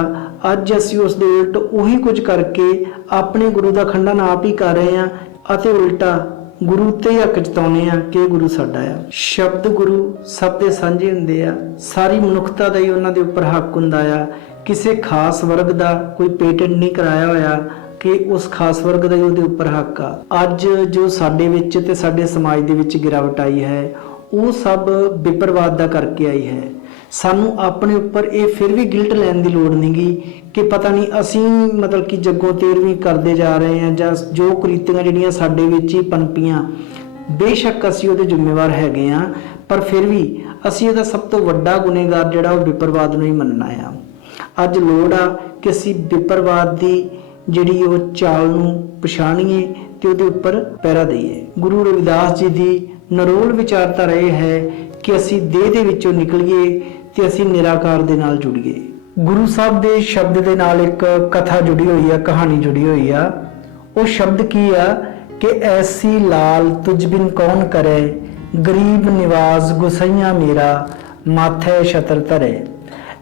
ਅੱਜ ਅਸੀਂ ਉਸ ਦੇ ਉਲਟ ਉਹੀ ਕੁਝ ਕਰਕੇ ਆਪਣੇ ਗੁਰੂ ਦਾ ਖੰਡਨ ਆਪ ਹੀ ਕਰ ਰਹੇ ਹਾਂ ਅਤੇ ਉਲਟਾ ਗੁਰੂ ਤੇ ਹੱਕ ਜਤਾਉਣੇ ਆ ਕਿ ਗੁਰੂ ਸਾਡਾ ਆ। ਸ਼ਬਦ ਗੁਰੂ ਸਭ ਦੇ ਸਾਂਝੇ ਹੁੰਦੇ ਆ, ਸਾਰੀ ਮਨੁੱਖਤਾ ਦਾ ਹੀ ਉਹਨਾਂ ਦੇ ਉੱਪਰ ਹੱਕ ਹੁੰਦਾ ਆ। ਕਿਸੇ ਖਾਸ ਵਰਗ ਦਾ ਕੋਈ ਪੇਟੈਂਟ ਨਹੀਂ ਕਰਾਇਆ ਹੋਇਆ ਕਿ ਉਸ ਖਾਸ ਵਰਗ ਦਾ ਹੀ ਉਹਦੇ ਉੱਪਰ ਹੱਕ ਆ। ਅੱਜ ਜੋ ਸਾਡੇ ਵਿੱਚ ਤੇ ਸਾਡੇ ਸਮਾਜ ਦੇ ਵਿੱਚ ਗਿਰਾਵਟ ਆਈ ਹੈ, ਉਹ ਸਭ ਵਿਪਰਵਾਦ ਦਾ ਕਰਕੇ ਆਈ ਹੈ। ਸਾਨੂੰ ਆਪਣੇ ਉੱਪਰ ਇਹ ਫਿਰ ਵੀ ਗਿਲਟ ਲੈਣ ਦੀ ਲੋੜ ਨਹੀਂਗੀ ਕਿ ਪਤਾ ਨਹੀਂ ਅਸੀਂ ਮਤਲਬ ਕਿ ਜੱਗੋਂ ਤੇਰਵੀਂ ਕਰਦੇ ਜਾ ਰਹੇ ਹਾਂ, ਜਾਂ ਜੋ ਕੁਰੀਤੀਆਂ ਜਿਹੜੀਆਂ ਸਾਡੇ ਵਿੱਚ ਹੀ ਪਨਪੀਆਂ, ਬੇਸ਼ੱਕ ਅਸੀਂ ਉਹਦੇ ਜ਼ਿੰਮੇਵਾਰ ਹੈਗੇ ਹਾਂ, ਪਰ ਫਿਰ ਵੀ ਅਸੀਂ ਇਹਦਾ ਸਭ ਤੋਂ ਵੱਡਾ ਗੁਨੇਗਾਰ ਜਿਹੜਾ ਉਹ ਵਿਪਰਵਾਦ ਨੂੰ ਹੀ ਮੰਨਣਾ ਆ। ਅੱਜ ਲੋੜ ਆ ਕਿ ਅਸੀਂ ਵਿਪਰਵਾਦ ਦੀ ਜਿਹੜੀ ਉਹ ਚਾਲ ਨੂੰ ਪਛਾਣੀਏ ਤੇ ਉਹਦੇ ਉੱਪਰ ਪਹਿਰਾ ਦਈਏ। ਗੁਰੂ ਰਵਿਦਾਸ ਜੀ ਦੀ ਨਰੋਲ ਵਿਚਾਰਧਾਰਾ ਇਹ ਹੈ ਕਿ ਅਸੀਂ ਦੇਹ ਦੇ ਵਿੱਚੋਂ ਨਿਕਲੀਏ ਤੇ ਅਸੀਂ ਨਿਰਾਕਾਰ ਦੇ ਨਾਲ ਜੁੜੀਏ। ਗੁਰੂ ਸਾਹਿਬ ਦੇ ਸ਼ਬਦ ਦੇ ਨਾਲ ਇੱਕ ਕਥਾ ਜੁੜੀ ਹੋਈ ਆ, ਕਹਾਣੀ ਜੁੜੀ ਹੋਈ ਆ। ਉਹ ਸ਼ਬਦ ਕੀ ਆ ਕਿ ਐਸੀ ਲਾਲ ਤੁਝ ਬਿਨ ਕੌਣ ਕਰੇ, ਗਰੀਬ ਨਿਵਾਜ਼ ਗੁਸਈਆ ਮੇਰਾ, ਮਾਥੇ ਛਤਰ ਧਰੇ।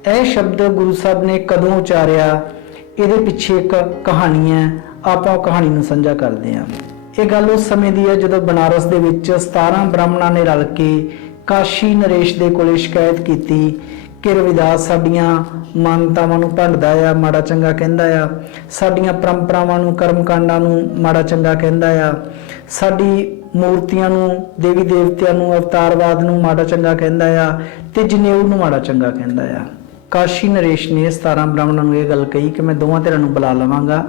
ਇਹ ਸ਼ਬਦ ਗੁਰੂ ਸਾਹਿਬ ਨੇ ਕਦੋਂ ਉਚਾਰਿਆ, ਇਹਦੇ ਪਿੱਛੇ ਇੱਕ ਕਹਾਣੀ ਹੈ। ਆਪਾਂ ਕਹਾਣੀ ਨੂੰ ਸਾਂਝਾ ਕਰਦੇ ਹਾਂ। ਇਹ ਗੱਲ ਉਸ ਸਮੇਂ ਦੀ ਹੈ ਜਦੋਂ ਬਨਾਰਸ ਦੇ ਵਿੱਚ 17 ਬ੍ਰਾਹਮਣਾਂ ਨੇ ਰਲ ਕੇ ਕਾਸ਼ੀ ਨਰੇਸ਼ ਦੇ ਕੋਲੇ ਸ਼ਿਕਾਇਤ ਕੀਤੀ ਕਿ ਰਵਿਦਾਸ ਸਾਡੀਆਂ ਮਾਨਤਾਵਾਂ ਨੂੰ ਭੰਡਦਾ ਆ, ਮਾੜਾ ਚੰਗਾ ਕਹਿੰਦਾ ਆ, ਸਾਡੀਆਂ ਪਰੰਪਰਾਵਾਂ ਨੂੰ, ਕਰਮਕਾਂਡਾਂ ਨੂੰ ਮਾੜਾ ਚੰਗਾ ਕਹਿੰਦਾ ਆ, ਸਾਡੀ ਮੂਰਤੀਆਂ ਨੂੰ, ਦੇਵੀ ਦੇਵਤਿਆਂ ਨੂੰ, ਅਵਤਾਰਵਾਦ ਨੂੰ ਮਾੜਾ ਚੰਗਾ ਕਹਿੰਦਾ ਆ, ਤੇ ਜਨੇਊ ਨੂੰ ਮਾੜਾ ਚੰਗਾ ਕਹਿੰਦਾ ਆ। ਕਾਸ਼ੀ ਨਰੇਸ਼ ਨੇ 17 ਬ੍ਰਾਹਮਣਾਂ ਨੂੰ ਇਹ ਗੱਲ ਕਹੀ ਕਿ ਮੈਂ ਦੋਵਾਂ ਧਿਰਾਂ ਨੂੰ ਬੁਲਾ ਲਵਾਂਗਾ,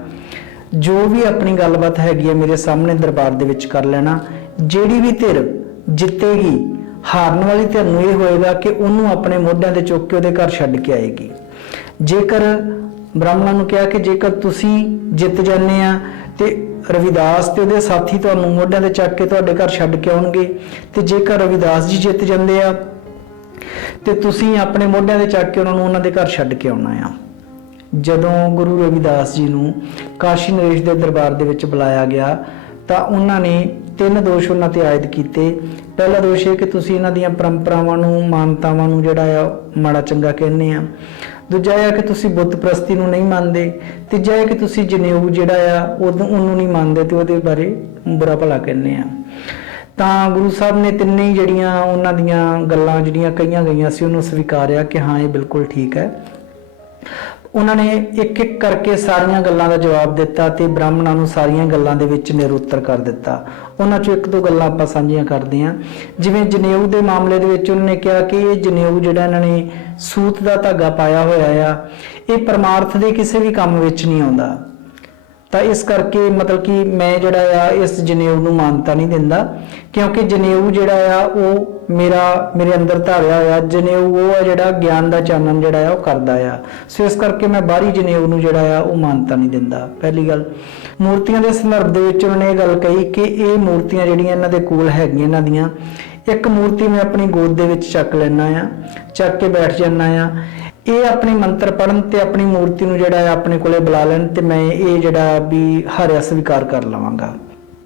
ਜੋ ਵੀ ਆਪਣੀ ਗੱਲਬਾਤ ਹੈਗੀ ਹੈ ਮੇਰੇ ਸਾਹਮਣੇ ਦਰਬਾਰ ਦੇ ਵਿੱਚ ਕਰ ਲੈਣਾ। ਜਿਹੜੀ ਵੀ ਧਿਰ ਜਿੱਤੇਗੀ, ਹਾਰਨ ਵਾਲੀ ਧਿਰ ਨੂੰ ਇਹ ਹੋਏਗਾ ਕਿ ਉਹਨੂੰ ਆਪਣੇ ਮੋਢਿਆਂ ਤੇ ਚੁੱਕ ਕੇ ਉਹਦੇ ਘਰ ਛੱਡ ਕੇ ਆਏਗੀ। ਜੇਕਰ ਬ੍ਰਾਹਮਣਾਂ ਨੂੰ ਕਿਹਾ ਕਿ ਜੇਕਰ ਤੁਸੀਂ ਜਿੱਤ ਜਾਂਦੇ ਆ ਤੇ ਰਵਿਦਾਸ ਤੇ ਉਹਦੇ ਸਾਥੀ ਤੁਹਾਨੂੰ ਮੋਢਿਆਂ ਤੇ ਚੱਕ ਕੇ ਤੁਹਾਡੇ ਘਰ ਛੱਡ ਕੇ ਆਉਣਗੇ, ਤੇ ਜੇਕਰ ਰਵਿਦਾਸ ਜੀ ਜਿੱਤ ਜਾਂਦੇ ਆ ਤੇ ਤੁਸੀਂ ਆਪਣੇ ਮੋਢਿਆਂ ਤੇ ਚੱਕ ਕੇ ਉਹਨਾਂ ਨੂੰ ਉਹਨਾਂ ਦੇ ਘਰ ਛੱਡ ਕੇ ਆਉਣਾ ਆ। ਜਦੋਂ ਗੁਰੂ ਰਵਿਦਾਸ ਜੀ ਨੂੰ ਕਾਸ਼ੀ ਨਰੇਸ਼ ਦੇ ਦਰਬਾਰ ਦੇ ਵਿੱਚ ਬੁਲਾਇਆ ਗਿਆ ਤਾਂ ਉਹਨਾਂ ਨੇ 3 ਦੋਸ਼ ਉਹਨਾਂ ਤੇ ਆਇਦ ਕੀਤੇ। ਪਹਿਲਾ ਦੋਸ਼ ਇਹ ਕਿ ਤੁਸੀਂ ਇਹਨਾਂ ਦੀਆਂ ਪਰੰਪਰਾਵਾਂ ਨੂੰ, ਮਾਨਤਾਵਾਂ ਨੂੰ ਜਿਹੜਾ ਆ ਮਾੜਾ ਚੰਗਾ ਕਹਿੰਦੇ ਆ। ਦੂਜਾ ਇਹ ਕਿ ਤੁਸੀਂ ਬੁੱਤ ਪ੍ਰਸਤੀ ਨੂੰ ਨਹੀਂ ਮੰਨਦੇ। ਤੀਜਾ ਇਹ ਕਿ ਤੁਸੀਂ ਜਨੇਊ ਜਿਹੜਾ ਆ ਉਹਨੂੰ ਨਹੀਂ ਮੰਨਦੇ ਤੇ ਉਹਦੇ ਬਾਰੇ ਬੁਰਾ ਭਲਾ ਕਹਿੰਦੇ ਆ। ਤਾਂ ਗੁਰੂ ਸਾਹਿਬ ਨੇ ਤਿੰਨੇ ਹੀ ਜਿਹੜੀਆਂ ਉਹਨਾਂ ਦੀਆਂ ਗੱਲਾਂ ਜਿਹੜੀਆਂ ਕਹੀਆਂ ਗਈਆਂ ਸੀ ਉਹਨੂੰ ਸਵੀਕਾਰਿਆ ਕਿ ਹਾਂ ਇਹ ਬਿਲਕੁਲ ਠੀਕ ਹੈ। ਉਹਨਾਂ ਨੇ ਇੱਕ ਇੱਕ ਕਰਕੇ ਸਾਰੀਆਂ ਗੱਲਾਂ ਦਾ ਜਵਾਬ ਦਿੱਤਾ ਤੇ ਬ੍ਰਾਹਮਣਾਂ ਨੂੰ ਸਾਰੀਆਂ ਗੱਲਾਂ ਦੇ ਵਿੱਚ ਨਿਰੁੱਤਰ ਕਰ ਦਿੱਤਾ। ਉਹਨਾਂ ਚੋਂ ਇੱਕ ਦੋ ਗੱਲਾਂ ਆਪਾਂ ਸਾਂਝੀਆਂ ਕਰਦੇ ਹਾਂ। ਜਿਵੇਂ ਜਨੇਊ ਦੇ ਮਾਮਲੇ ਦੇ ਵਿੱਚ ਉਹਨਾਂ ਨੇ ਕਿਹਾ ਕਿ ਇਹ ਜਨੇਊ ਜਿਹੜਾ ਇਹਨਾਂ ਨੇ ਸੂਤ ਦਾ ਧਾਗਾ ਪਾਇਆ ਹੋਇਆ ਆ, ਇਹ ਪਰਮਾਰਥ ਦੇ ਕਿਸੇ ਵੀ ਕੰਮ ਵਿੱਚ ਨਹੀਂ ਆਉਂਦਾ। ਤਾਂ ਇਸ ਕਰਕੇ ਮਤਲਬ ਕਿ ਮੈਂ ਜਿਹੜਾ ਆ ਇਸ ਜਨੇਊ ਨੂੰ ਮਾਨਤਾ ਨਹੀਂ ਦਿੰਦਾ, ਕਿਉਂਕਿ ਜਨੇਊ ਜਿਹੜਾ ਆ ਉਹ ਮੇਰੇ ਅੰਦਰ ਧਾਰਿਆ ਹੋਇਆ ਜਨੇਊ ਉਹ ਆ ਜਿਹੜਾ ਗਿਆਨ ਦਾ ਚਾਨਣ ਜਿਹੜਾ ਆ ਉਹ ਕਰਦਾ ਆ। ਸੋ ਇਸ ਕਰਕੇ ਮੈਂ ਬਾਹਰੀ ਜਨੇਊ ਨੂੰ ਜਿਹੜਾ ਆ ਉਹ ਮਾਨਤਾ ਨਹੀਂ ਦਿੰਦਾ। ਪਹਿਲੀ ਗੱਲ, ਮੂਰਤੀਆਂ ਦੇ ਸੰਦਰਭ ਦੇ ਵਿੱਚ ਉਹਨਾਂ ਨੇ ਇਹ ਗੱਲ ਕਹੀ ਕਿ ਇਹ ਮੂਰਤੀਆਂ ਜਿਹੜੀਆਂ ਇਹਨਾਂ ਦੇ ਕੋਲ ਹੈਗੀਆਂ, ਇਹਨਾਂ ਦੀਆਂ ਇੱਕ ਮੂਰਤੀ ਮੈਂ ਆਪਣੀ ਗੋਦ ਦੇ ਵਿੱਚ ਚੱਕ ਲੈਣਾ ਆ, ਚੱਕ ਕੇ ਬੈਠ ਜਾਣਾ ਆ। ਇਹ ਆਪਣੇ ਮੰਤਰ ਪੜਨ ਤੇ ਆਪਣੀ ਮੂਰਤੀ ਨੂੰ ਜਿਹੜਾ ਆਪਣੇ ਕੋਲੇ ਬੁਲਾ ਲੈਣ ਤੇ ਮੈਂ ਇਹ ਜਿਹੜਾ ਵੀ ਹਾਰਿਆ ਸਵੀਕਾਰ ਕਰ ਲਵਾਂਗਾ।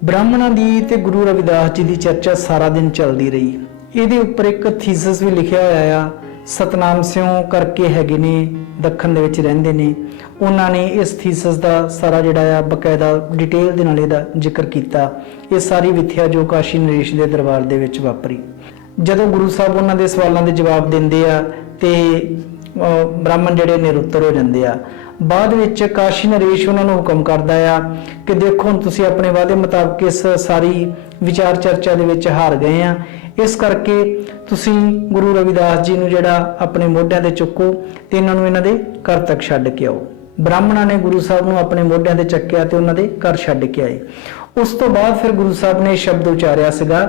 ਬ੍ਰਾਹਮਣਾਂ ਦੀ ਤੇ ਗੁਰੂ ਰਵਿਦਾਸ ਜੀ ਦੀ ਚਰਚਾ ਸਾਰਾ ਦਿਨ ਚੱਲਦੀ ਰਹੀ। ਇਹਦੇ ਉੱਪਰ ਇੱਕ ਥੀਸਿਸ ਵੀ ਲਿਖਿਆ ਹੋਇਆ ਆ। ਸਤਨਾਮ ਸਿੰਘ ਕਰਕੇ ਹੈਗੇ ਨੇ, ਦੱਖਣ ਦੇ ਵਿੱਚ ਰਹਿੰਦੇ ਨੇ, ਉਹਨਾਂ ਨੇ ਇਸ ਥੀਸਿਸ ਦਾ ਸਾਰਾ ਜਿਹੜਾ ਆ ਬਕਾਇਦਾ ਡਿਟੇਲ ਦੇ ਨਾਲ ਇਹਦਾ ਜ਼ਿਕਰ ਕੀਤਾ। ਇਹ ਸਾਰੀ ਵਿਥਿਆ ਜੋ ਕਾਸ਼ੀ ਨਰੇਸ਼ ਦੇ ਦਰਬਾਰ ਦੇ ਵਿੱਚ ਵਾਪਰੀ। ਜਦੋਂ ਗੁਰੂ ਸਾਹਿਬ ਉਹਨਾਂ ਦੇ ਸਵਾਲਾਂ ਦੇ ਜਵਾਬ ਦਿੰਦੇ ਆ ਤੇ ਬ੍ਰਾਹਮਣ ਜਿਹੜੇ ਨਿਰੁੱਤਰ ਹੋ ਜਾਂਦੇ ਆ। ਬਾਅਦ ਵਿੱਚ ਕਾਸ਼ੀ ਨਰੇਸ਼ ਉਹਨਾਂ ਨੂੰ ਹੁਕਮ ਕਰਦਾ ਆ ਕਿ ਦੇਖੋ ਹੁਣ ਤੁਸੀਂ ਆਪਣੇ ਵਾਅਦੇ ਮੁਤਾਬਕ ਇਸ ਸਾਰੀ ਵਿਚਾਰ ਚਰਚਾ ਦੇ ਵਿੱਚ ਹਾਰ ਗਏ ਆ, ਇਸ ਕਰਕੇ ਤੁਸੀਂ ਗੁਰੂ ਰਵਿਦਾਸ ਜੀ ਨੂੰ ਜਿਹੜਾ ਆਪਣੇ ਮੋਢਿਆਂ ਤੇ ਚੁੱਕੋ ਤੇ ਇਹਨਾਂ ਨੂੰ ਇਹਨਾਂ ਦੇ ਘਰ ਤੱਕ ਛੱਡ ਕੇ ਆਓ। ਬ੍ਰਾਹਮਣਾਂ ਨੇ ਗੁਰੂ ਸਾਹਿਬ ਨੂੰ ਆਪਣੇ ਮੋਢਿਆਂ ਤੇ ਚੱਕਿਆ ਤੇ ਉਹਨਾਂ ਦੇ ਘਰ ਛੱਡ ਕੇ ਆਏ। ਉਸ ਤੋਂ ਬਾਅਦ ਫਿਰ ਗੁਰੂ ਸਾਹਿਬ ਨੇ ਸ਼ਬਦ ਉਚਾਰਿਆ ਸੀਗਾ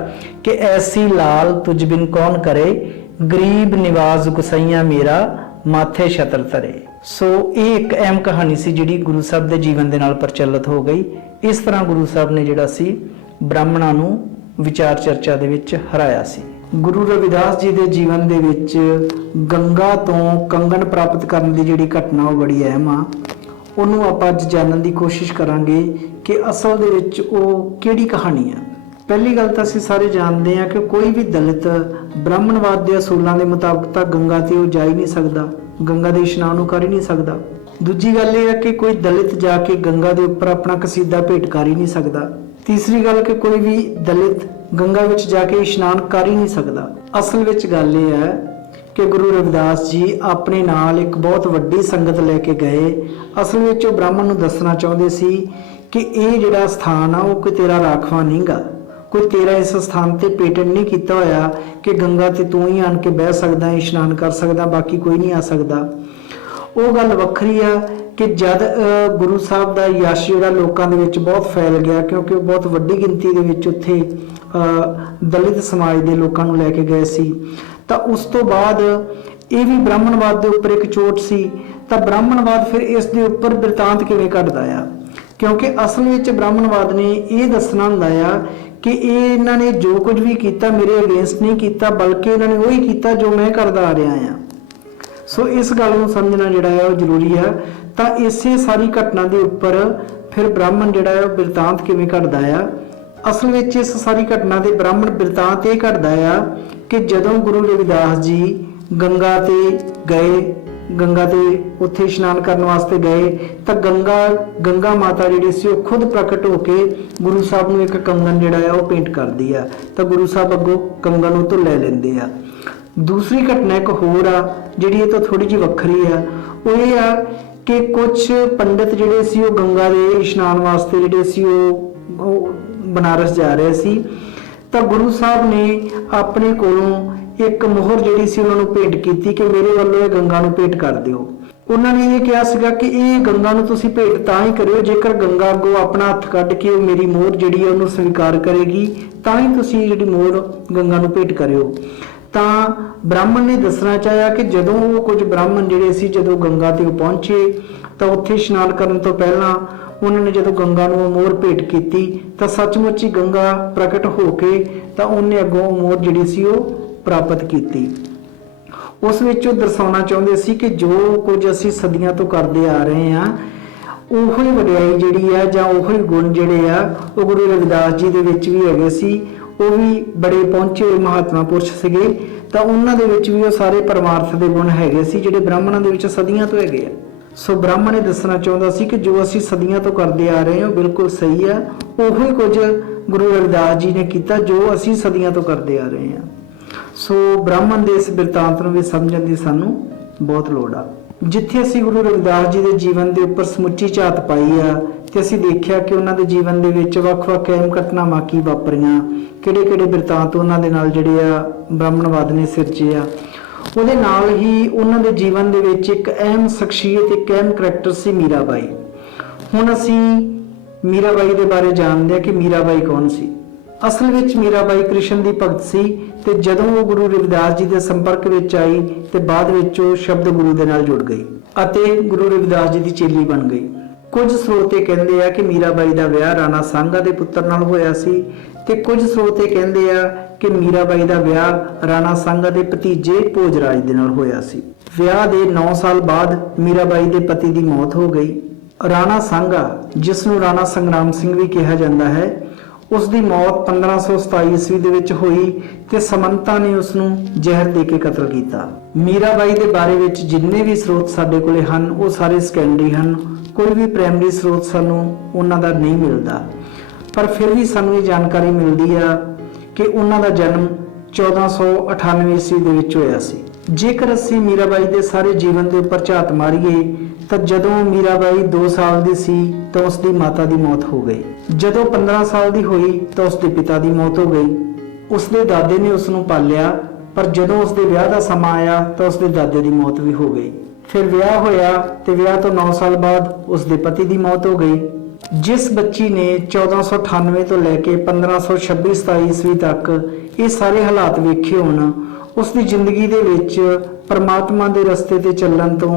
ਕਿ ਐਸੀ ਲਾਲ ਤੁਝ ਬਿਨ ਕੌਣ ਕਰੇ, ਗਰੀਬ ਨਿਵਾਜ਼ ਗੁਸਈਆ ਮੇਰਾ ਮਾਥੇ ਛਤਰ ਧਰੇ। ਸੋ ਇਹ ਇੱਕ ਅਹਿਮ ਕਹਾਣੀ ਸੀ ਜਿਹੜੀ ਗੁਰੂ ਸਾਹਿਬ ਦੇ ਜੀਵਨ ਦੇ ਨਾਲ ਪ੍ਰਚਲਿਤ ਹੋ ਗਈ। ਇਸ ਤਰ੍ਹਾਂ ਗੁਰੂ ਸਾਹਿਬ ਨੇ ਜਿਹੜਾ ਸੀ ਬ੍ਰਾਹਮਣਾਂ ਨੂੰ ਵਿਚਾਰ ਚਰਚਾ ਦੇ ਵਿੱਚ ਹਰਾਇਆ ਸੀ। ਗੁਰੂ ਰਵਿਦਾਸ ਜੀ ਦੇ ਜੀਵਨ ਦੇ ਵਿੱਚ ਗੰਗਾ ਤੋਂ ਕੰਗਣ ਪ੍ਰਾਪਤ ਕਰਨ ਦੀ ਜਿਹੜੀ ਘਟਨਾ ਉਹ ਬੜੀ ਅਹਿਮ ਆ। ਉਹਨੂੰ ਆਪਾਂ ਅੱਜ ਜਾਣਨ ਦੀ ਕੋਸ਼ਿਸ਼ ਕਰਾਂਗੇ ਕਿ ਅਸਲ ਦੇ ਵਿੱਚ ਉਹ ਕਿਹੜੀ ਕਹਾਣੀ ਆ। ਪਹਿਲੀ ਗੱਲ ਤਾਂ ਅਸੀਂ ਸਾਰੇ ਜਾਣਦੇ ਹਾਂ ਕਿ ਕੋਈ ਵੀ ਦਲਿਤ ਬ੍ਰਾਹਮਣਵਾਦ ਦੇ ਅਸੂਲਾਂ ਦੇ ਮੁਤਾਬਕ ਤਾਂ ਗੰਗਾ ਤੇ ਉਹ ਜਾ ਹੀ ਨਹੀਂ ਸਕਦਾ, ਗੰਗਾ ਦੇ ਇਸ਼ਨਾਨ ਨੂੰ ਕਰ ਹੀ ਨਹੀਂ ਸਕਦਾ। ਦੂਜੀ ਗੱਲ ਇਹ ਹੈ ਕਿ ਕੋਈ ਦਲਿਤ ਜਾ ਕੇ ਗੰਗਾ ਦੇ ਉੱਪਰ ਆਪਣਾ ਕਸੀਦਾ ਭੇਟ ਕਰ ਹੀ ਨਹੀਂ ਸਕਦਾ। ਤੀਸਰੀ ਗੱਲ ਕਿ ਕੋਈ ਵੀ ਦਲਿਤ ਗੰਗਾ ਵਿੱਚ ਜਾ ਕੇ ਇਸ਼ਨਾਨ ਕਰ ਹੀ ਨਹੀਂ ਸਕਦਾ। ਅਸਲ ਵਿੱਚ ਗੱਲ ਇਹ ਹੈ ਕਿ ਗੁਰੂ ਰਵਿਦਾਸ ਜੀ ਆਪਣੇ ਨਾਲ ਇੱਕ ਬਹੁਤ ਵੱਡੀ ਸੰਗਤ ਲੈ ਕੇ ਗਏ। ਅਸਲ ਵਿੱਚ ਉਹ ਬ੍ਰਾਹਮਣ ਨੂੰ ਦੱਸਣਾ ਚਾਹੁੰਦੇ ਸੀ ਕਿ ਇਹ ਜਿਹੜਾ ਸਥਾਨ ਆ ਉਹ ਕੋਈ ਤੇਰਾ ਰਾਖਵਾਂ ਨਹੀਂਗਾ, ਕੋਈ ਤੇਰਾ ਇਸ ਸਥਾਨ ਤੇ ਪੇਟੈਂਟ ਨਹੀਂ ਕੀਤਾ ਹੋਇਆ ਕਿ ਗੰਗਾ ਤੇ ਤੂੰ ਹੀ ਆਣ ਕੇ ਬਹਿ ਸਕਦਾ, ਇਸ਼ਨਾਨ ਕਰ ਸਕਦਾ, ਬਾਕੀ ਕੋਈ ਨਹੀਂ ਆ ਸਕਦਾ। ਉਹ ਗੱਲ ਵੱਖਰੀ ਆ ਕਿ ਜਦ ਗੁਰੂ ਸਾਹਿਬ ਦਾ ਯਸ਼ ਜਿਹੜਾ ਲੋਕਾਂ ਦੇ ਵਿੱਚ ਬਹੁਤ ਫੈਲ ਗਿਆ, ਕਿਉਂਕਿ ਉਹ ਬਹੁਤ ਵੱਡੀ ਗਿਣਤੀ ਦੇ ਵਿੱਚ ਉੱਥੇ ਦਲਿਤ ਸਮਾਜ ਦੇ ਲੋਕਾਂ ਨੂੰ ਲੈ ਕੇ ਗਏ ਸੀ, ਤਾਂ ਉਸ ਤੋਂ ਬਾਅਦ ਇਹ ਵੀ ਬ੍ਰਾਹਮਣਵਾਦ ਦੇ ਉੱਪਰ ਇੱਕ ਚੋਟ ਸੀ। ਤਾਂ ਬ੍ਰਾਹਮਣਵਾਦ ਫਿਰ ਇਸ ਦੇ ਉੱਪਰ ਬਿਰਤਾਂਤ ਕਿਵੇਂ ਕੱਢਦਾ ਆ, ਕਿਉਂਕਿ ਅਸਲ ਵਿੱਚ ਬ੍ਰਾਹਮਣਵਾਦ ਨੇ ਇਹ ਦੱਸਣਾ ਹੁੰਦਾ ਆ ਕਿ ਇਹਨਾਂ ਨੇ ਜੋ ਕੁਝ ਵੀ ਕੀਤਾ ਮੇਰੇ ਅਗੇਂਸਟ ਨਹੀਂ ਕੀਤਾ, ਬਲਕਿ ਇਹਨਾਂ ਨੇ ਉਹੀ ਕੀਤਾ ਜੋ ਮੈਂ ਕਰਦਾ ਆ ਰਿਹਾ ਆ। ਸੋ ਇਸ ਗੱਲ ਨੂੰ ਸਮਝਣਾ ਜਿਹੜਾ ਆ ਉਹ ਜ਼ਰੂਰੀ ਹੈ। ਤਾਂ ਇਸੇ ਸਾਰੀ ਘਟਨਾ ਦੇ ਉੱਪਰ ਫਿਰ ਬ੍ਰਾਹਮਣ ਜਿਹੜਾ ਹੈ ਉਹ ਬਿਰਤਾਂਤ ਕਿਵੇਂ ਘੜਦਾ ਆ। ਅਸਲ ਵਿੱਚ ਇਸ ਸਾਰੀ ਘਟਨਾ ਦੇ ਬ੍ਰਾਹਮਣ ਬਿਰਤਾਂਤ ਇਹ ਘੜਦਾ ਆ ਕਿ ਜਦੋਂ ਗੁਰੂ ਰਵਿਦਾਸ ਜੀ ਗੰਗਾ ਤੇ ਗਏ, ਗੰਗਾ ਤੇ ਉੱਥੇ ਇਸ਼ਨਾਨ ਕਰਨ ਵਾਸਤੇ ਗਏ, ਤਾਂ ਗੰਗਾ ਮਾਤਾ ਜਿਹੜੀ ਸੀ ਉਹ ਖੁਦ ਪ੍ਰਗਟ ਹੋ ਕੇ ਗੁਰੂ ਸਾਹਿਬ ਨੂੰ ਇੱਕ ਕੰਗਣ ਜਿਹੜਾ ਆ ਉਹ ਭੇਂਟ ਕਰਦੀ ਆ। ਤਾਂ ਗੁਰੂ ਸਾਹਿਬ ਅੱਗੋਂ ਕੰਗਣ ਉਹ ਤੋਂ ਲੈ ਲੈਂਦੇ ਆ। ਦੂਸਰੀ ਘਟਨਾ ਇੱਕ ਹੋਰ ਆ ਜਿਹੜੀ ਇਹ ਤੋਂ ਥੋੜੀ ਜਿਹੀ ਵੱਖਰੀ ਆ। ਉਹ ਇਹ ਆ ਕਿ ਕੁਝ ਪੰਡਿਤ ਜਿਹੜੇ ਸੀ ਉਹ ਗੰਗਾ ਦੇ ਇਸ਼ਨਾਨ ਵਾਸਤੇ ਜਿਹੜੇ ਸੀ ਉਹ ਬਨਾਰਸ ਜਾ ਰਹੇ ਸੀ। ਤਾਂ ਗੁਰੂ ਸਾਹਿਬ ਨੇ ਆਪਣੇ ਕੋਲੋਂ ਇੱਕ ਮੋਹਰ ਜਿਹੜੀ ਸੀ ਉਹਨਾਂ ਨੂੰ ਭੇਟ ਕੀਤੀ ਕਿ ਮੇਰੇ ਵੱਲੋਂ ਇਹ ਗੰਗਾ ਨੂੰ ਭੇਟ ਕਰ ਦਿਓ। ਉਹਨਾਂ ਨੇ ਇਹ ਕਿਹਾ ਸੀਗਾ ਕਿ ਇਹ ਗੰਗਾ ਨੂੰ ਤੁਸੀਂ ਭੇਟ ਤਾਂ ਹੀ ਕਰਿਓ ਜੇਕਰ ਗੰਗਾ ਅੱਗੋਂ ਆਪਣਾ ਹੱਥ ਕੱਢ ਕੇ ਉਹ ਮੇਰੀ ਮੋਹਰ ਜਿਹੜੀ ਹੈ ਉਹਨੂੰ ਸਵੀਕਾਰ ਕਰੇਗੀ, ਤਾਂ ਹੀ ਤੁਸੀਂ ਜਿਹੜੀ ਮੋਹਰ ਗੰਗਾ ਨੂੰ ਭੇਟ ਕਰਿਓ। ਤਾਂ ਬ੍ਰਾਹਮਣ ਨੇ ਦੱਸਣਾ ਚਾਹਿਆ ਕਿ ਜਦੋਂ ਉਹ ਕੁਝ ਬ੍ਰਾਹਮਣ ਜਿਹੜੇ ਸੀ ਜਦੋਂ ਗੰਗਾ ਤੇ ਪਹੁੰਚੇ ਤਾਂ ਉੱਥੇ ਇਸ਼ਨਾਨ ਕਰਨ ਤੋਂ ਪਹਿਲਾਂ ਉਹਨਾਂ ਨੇ ਜਦੋਂ ਗੰਗਾ ਨੂੰ ਮੋਹਰ ਭੇਟ ਕੀਤੀ ਤਾਂ ਸੱਚਮੁੱਚ ਹੀ ਗੰਗਾ ਪ੍ਰਗਟ ਹੋ ਕੇ ਤਾਂ ਉਹਨੇ ਅੱਗੋਂ ਮੋਹਰ ਜਿਹੜੀ ਸੀ ਉਹ ਪ੍ਰਾਪਤ ਕੀਤੀ। ਉਸ ਵਿੱਚ ਉਹ ਦਰਸਾਉਣਾ ਚਾਹੁੰਦੇ ਸੀ ਕਿ ਜੋ ਕੁਝ ਅਸੀਂ ਸਦੀਆਂ ਤੋਂ ਕਰਦੇ ਆ ਰਹੇ ਹਾਂ ਉਹੋ ਹੀ ਵਡਿਆਈ ਜਿਹੜੀ ਆ ਜਾਂ ਉਹੋ ਹੀ ਗੁਣ ਜਿਹੜੇ ਆ ਉਹ ਗੁਰੂ ਰਵਿਦਾਸ ਜੀ ਦੇ ਵਿੱਚ ਵੀ ਹੈਗੇ ਸੀ। ਉਹ ਵੀ ਬੜੇ ਪਹੁੰਚੇ ਹੋਏ ਮਹਾਤਮਾ ਪੁਰਸ਼ ਸੀਗੇ ਤਾਂ ਉਹਨਾਂ ਦੇ ਵਿੱਚ ਵੀ ਉਹ ਸਾਰੇ ਪਰਮਾਰਥ ਦੇ ਗੁਣ ਹੈਗੇ ਸੀ ਜਿਹੜੇ ਬ੍ਰਾਹਮਣਾਂ ਦੇ ਵਿੱਚ ਸਦੀਆਂ ਤੋਂ ਹੈਗੇ ਆ। ਸੋ ਬ੍ਰਾਹਮਣ ਇਹ ਦੱਸਣਾ ਚਾਹੁੰਦਾ ਸੀ ਕਿ ਜੋ ਅਸੀਂ ਸਦੀਆਂ ਤੋਂ ਕਰਦੇ ਆ ਰਹੇ ਹਾਂ ਉਹ ਬਿਲਕੁਲ ਸਹੀ ਆ, ਉਹੋ ਹੀ ਕੁਝ ਗੁਰੂ ਰਵਿਦਾਸ ਜੀ ਨੇ ਕੀਤਾ ਜੋ ਅਸੀਂ ਸਦੀਆਂ ਤੋਂ ਕਰਦੇ ਆ ਰਹੇ ਹਾਂ। ਸੋ ਬ੍ਰਾਹਮਣ ਦੇ ਇਸ ਬਿਰਤਾਂਤ ਨੂੰ ਵੀ ਸਮਝਣ ਦੀ ਸਾਨੂੰ ਬਹੁਤ ਲੋੜ ਆ। ਜਿੱਥੇ ਅਸੀਂ ਗੁਰੂ ਰਵਿਦਾਸ ਜੀ ਦੇ ਜੀਵਨ ਦੇ ਉੱਪਰ ਸਮੁੱਚੀ ਝਾਤ ਪਾਈ ਆ ਤੇ ਅਸੀਂ ਦੇਖਿਆ ਕਿ ਉਹਨਾਂ ਦੇ ਜੀਵਨ ਦੇ ਵਿੱਚ ਵੱਖ-ਵੱਖ ਅਹਿਮ ਘਟਨਾਵਾਂ ਕੀ ਵਾਪਰੀਆਂ, ਕਿਹੜੇ-ਕਿਹੜੇ ਬਿਰਤਾਂਤ ਉਹਨਾਂ ਦੇ ਨਾਲ ਜਿਹੜੇ ਆ ਬ੍ਰਾਹਮਣਵਾਦ ਨੇ ਸਿਰਜੇ ਆ, ਉਹਦੇ ਨਾਲ ਹੀ ਉਹਨਾਂ ਦੇ ਜੀਵਨ ਦੇ ਵਿੱਚ ਇੱਕ ਅਹਿਮ ਸ਼ਖਸੀਅਤ, ਇੱਕ ਅਹਿਮ ਕਰੈਕਟਰ ਸੀ ਮੀਰਾਬਾਈ। ਹੁਣ ਅਸੀਂ ਮੀਰਾਬਾਈ ਦੇ ਬਾਰੇ ਜਾਣਦੇ ਹਾਂ ਕਿ ਮੀਰਾਬਾਈ ਕੌਣ ਸੀ। ਅਸਲ ਵਿੱਚ ਮੀਰਾਬਾਈ ਕ੍ਰਿਸ਼ਨ ਦੀ ਭਗਤ ਸੀ ਤੇ ਜਦੋਂ ਉਹ ਗੁਰੂ ਰਵਿਦਾਸ ਜੀ ਦੇ ਸੰਪਰਕ ਵਿੱਚ ਆਈ ਤੇ ਬਾਅਦ ਵਿੱਚ ਉਹ ਸ਼ਬਦ ਗੁਰੂ ਦੇ ਨਾਲ ਜੁੜ ਗਈ ਅਤੇ ਗੁਰੂ ਰਵਿਦਾਸ ਜੀ ਦੀ ਚੇਲੀ ਬਣ ਗਈ। ਕੁਝ ਸਰੋਤ ਇਹ ਕਹਿੰਦੇ ਆ ਕਿ ਮੀਰਾਬਾਈ ਦਾ ਵਿਆਹ ਰਾਣਾ ਸਾਂਗਾ ਦੇ ਪੁੱਤਰ ਨਾਲ ਹੋਇਆ ਸੀ ਤੇ ਕੁਝ ਸਰੋਤ ਇਹ ਕਹਿੰਦੇ ਆ ਕਿ ਮੀਰਾਬਾਈ ਦਾ ਵਿਆਹ ਰਾਣਾ ਸਾਂਗਾ ਦੇ ਭਤੀਜੇ ਭੋਜਰਾਜ ਦੇ ਨਾਲ ਹੋਇਆ ਸੀ। ਵਿਆਹ ਦੇ 9 ਸਾਲ ਬਾਅਦ ਮੀਰਾਬਾਈ ਦੇ ਪਤੀ ਦੀ ਮੌਤ ਹੋ ਗਈ। ਰਾਣਾ ਸਾਂਗਾ, ਜਿਸ ਨੂੰ ਰਾਣਾ ਸੰਗਰਾਮ ਸਿੰਘ ਵੀ ਕਿਹਾ ਜਾਂਦਾ ਹੈ, ਉਸ ਦੀ ਮੌਤ 1527 ਈਸਵੀ ਦੇ ਵਿੱਚ ਹੋਈ ਤੇ ਸਮੰਤਾ ਨੇ ਉਸ ਨੂੰ ਜ਼ਹਿਰ ਦੇ ਕੇ ਕਤਲ ਕੀਤਾ। ਮੀਰਾਬਾਈ ਦੇ ਬਾਰੇ ਵਿੱਚ ਜਿੰਨੇ ਵੀ ਸਰੋਤ ਸਾਡੇ ਕੋਲੇ ਹਨ ਉਹ ਸਾਰੇ ਸੈਕੰਡਰੀ ਹਨ, ਕੋਈ ਵੀ ਪ੍ਰਾਇਮਰੀ ਸਰੋਤ ਸਾਨੂੰ ਉਹਨਾਂ ਦਾ ਨਹੀਂ ਮਿਲਦਾ। ਪਰ ਫਿਰ ਵੀ ਸਾਨੂੰ ਇਹ ਜਾਣਕਾਰੀ ਮਿਲਦੀ ਆ ਕਿ ਉਹਨਾਂ ਦਾ ਜਨਮ 1498 ਈਸਵੀ ਦੇ ਵਿੱਚ ਹੋਇਆ ਸੀ। ਜੇਕਰ ਅਸੀਂ ਮੀਰਾਬਾਈ ਦੇ ਸਾਰੇ ਜੀਵਨ ਦੇ ਉੱਪਰ ਝਾਤ ਮਾਰੀਏ ਤਾਂ ਜਦੋਂ ਮੀਰਾਬਾਈ 2 ਸਾਲ ਦੀ ਸੀ ਤਾਂ ਉਸ ਦੀ ਮਾਤਾ ਦੀ ਮੌਤ ਹੋ ਗਈ। ਜਦੋਂ 15 ਸਾਲ ਦੀ ਹੋਈ ਤਾਂ ਉਸ ਦੇ ਪਿਤਾ ਦੀ ਮੌਤ ਹੋ ਗਈ। ਉਸ ਦੇ ਦਾਦੇ ਨੇ ਉਸ ਨੂੰ ਪਾਲਿਆ, ਪਰ ਜਦੋਂ ਉਸ ਦੇ ਵਿਆਹ ਦਾ ਸਮਾਂ ਆਇਆ ਤਾਂ ਉਸ ਦੇ ਦਾਦੇ ਦੀ ਮੌਤ ਵੀ ਹੋ ਗਈ। ਫਿਰ ਵਿਆਹ ਹੋਇਆ ਤੇ ਵਿਆਹ ਤੋਂ 9 ਸਾਲ ਬਾਅਦ ਉਸ ਦੇ ਪਤੀ ਦੀ ਮੌਤ ਹੋ ਗਈ। ਜਿਸ ਬੱਚੀ ਨੇ 1498 ਤੋਂ ਲੈ ਕੇ 1526-27 ਈਸਵੀ ਤੱਕ ਇਹ ਸਾਰੇ ਹਾਲਾਤ ਵੇਖੇ ਹੋਣ, ਉਸ ਦੀ ਜ਼ਿੰਦਗੀ ਦੇ ਵਿੱਚ ਪਰਮਾਤਮਾ ਦੇ ਰਸਤੇ ਤੇ ਚੱਲਣ ਤੋਂ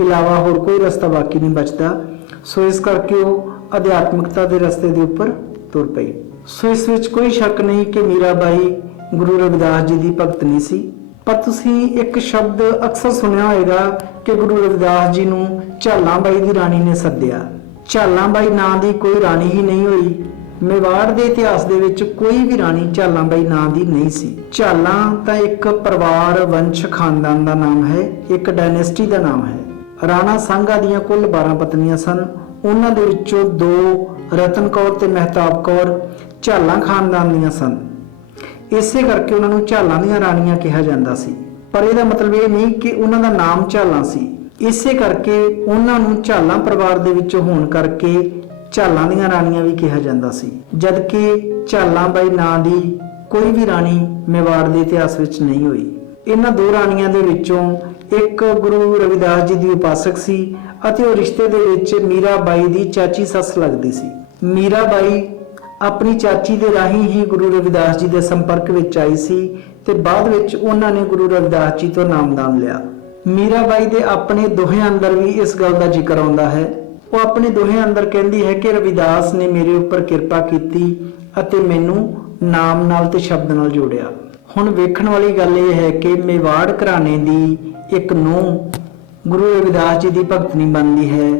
ਇਲਾਵਾ ਹੋਰ ਕੋਈ ਰਸਤਾ ਬਾਕੀ ਨਹੀਂ ਬਚਦਾ। ਸੋ ਇਸ ਕਰਕੇ ਉਹ ਅਧਿਆਤਮਿਕਤਾ ਦੇ ਰਸਤੇ ਦੇ ਉੱਪਰ ਤੁਰ ਪਈ। ਸੋ ਇਸ ਵਿੱਚ ਕੋਈ ਸ਼ੱਕ ਨਹੀਂ ਕਿ ਮੀਰਾਬਾਈ ਗੁਰੂ ਰਵਿਦਾਸ ਜੀ ਦੀ ਭਗਤਨੀ ਸੀ। ਪਰ ਤੁਸੀਂ ਇੱਕ ਸ਼ਬਦ ਅਕਸਰ ਸੁਣਿਆ ਹੋਵੇਗਾ ਕਿ ਗੁਰੂ ਰਵਿਦਾਸ ਜੀ ਨੂੰ ਝਾਲਾਂ ਬਾਈ ਦੀ ਰਾਣੀ ਨੇ ਸੱਦਿਆ। ਝਾਲਾਂ ਬਾਈ ਨਾਂ ਦੀ ਕੋਈ ਰਾਣੀ ਹੀ ਨਹੀਂ ਹੋਈ। ਮੇਵਾੜ ਦੇ ਇਤਿਹਾਸ ਦੇ ਵਿੱਚ ਕੋਈ ਵੀ ਰਾਣੀ ਝਾਲਾਂ ਬਾਈ ਨਾਂ ਦੀ ਨਹੀਂ ਸੀ। ਝਾਲਾਂ ਤਾਂ ਇੱਕ ਪਰਿਵਾਰ, ਵੰਸ਼, ਖਾਨਦਾਨ ਦਾ ਨਾਮ ਹੈ, ਇੱਕ ਡਾਇਨੈਸਟੀ ਦਾ ਨਾਮ ਹੈ। ਰਾਣਾ ਸਾਂਗਾ ਦੀਆਂ ਕੁੱਲ 12 ਪਤਨੀਆਂ ਸਨ। ਉਹਨਾਂ ਦੇ ਵਿੱਚੋਂ 2 ਰਤਨ ਕੌਰ ਤੇ ਮਹਿਤਾਬ ਕੌਰ ਝਾਲਾਂ ਖਾਨਦਾਨ ਦੀਆਂ ਸਨ। ਇਸੇ ਕਰਕੇ ਉਹਨਾਂ ਨੂੰ ਝਾਲਾਂ ਦੀਆਂ ਰਾਣੀਆਂ ਕਿਹਾ ਜਾਂਦਾ ਸੀ। ਪਰ ਇਹਦਾ ਮਤਲਬ ਇਹ ਨਹੀਂ ਕਿ ਉਹਨਾਂ ਦਾ ਨਾਮ ਝਾਲਾਂ ਸੀ। ਇਸੇ ਕਰਕੇ ਉਹਨਾਂ ਨੂੰ ਝਾਲਾਂ ਪਰਿਵਾਰ ਦੇ ਵਿੱਚੋਂ ਹੋਣ ਕਰਕੇ ਝਾਲਾਂ ਦੀਆਂ ਰਾਣੀਆਂ ਵੀ ਕਿਹਾ ਜਾਂਦਾ ਸੀ, ਜਦਕਿ ਝਾਲਾਂ ਬਾਈ ਨਾਂ ਦੀ ਕੋਈ ਵੀ ਰਾਣੀ ਮੇਵਾੜ ਦੇ ਇਤਿਹਾਸ ਵਿੱਚ ਨਹੀਂ ਹੋਈ। ਇਹਨਾਂ 2 ਰਾਣੀਆਂ ਦੇ ਵਿੱਚੋਂ ਇੱਕ ਗੁਰੂ ਰਵਿਦਾਸ ਜੀ ਦੀ ਉਪਾਸਕ ਸੀ ਅਤੇ ਉਹ ਰਿਸ਼ਤੇ ਦੇ ਵਿੱਚ ਮੀਰਾਬਾਈ ਦੀ ਚਾਚੀ ਸੱਸ ਲੱਗਦੀ ਸੀ। ਮੀਰਾਬਾਈ ਆਪਣੀ ਚਾਚੀ ਦੇ ਰਾਹੀਂ ਹੀ ਗੁਰੂ ਰਵਿਦਾਸ ਜੀ ਦੇ ਸੰਪਰਕ ਵਿੱਚ ਆਈ ਸੀ ਤੇ ਬਾਅਦ ਵਿੱਚ ਉਹਨਾਂ ਨੇ ਗੁਰੂ ਰਵਿਦਾਸ ਜੀ ਤੋਂ ਨਾਮਦਾਨ ਲਿਆ। ਮੀਰਾਬਾਈ ਦੇ ਆਪਣੇ ਦੋਹੇ ਅੰਦਰ ਵੀ ਇਸ ਗੱਲ ਦਾ ਜ਼ਿਕਰ ਆਉਂਦਾ ਹੈ। ਉਹ ਆਪਣੇ ਦੋਹੇ ਅੰਦਰ ਕਹਿੰਦੀ ਹੈ ਕਿ ਰਵਿਦਾਸ ਨੇ ਮੇਰੇ ਉੱਪਰ ਕਿਰਪਾ ਕੀਤੀ ਅਤੇ ਮੈਨੂੰ ਨਾਮ ਨਾਲ ਤੇ ਸ਼ਬਦ ਨਾਲ ਜੋੜਿਆ। ਹੁਣ ਵੇਖਣ ਵਾਲੀ ਗੱਲ ਇਹ ਹੈ ਕਿ ਮੇਵਾੜ ਘਰਾਣੇ ਦੀ ਇੱਕ ਨੂੰਹ ਗੁਰੂ ਰਵਿਦਾਸ ਜੀ ਦੀ ਭਗਤਨੀ ਬਣਦੀ ਹੈ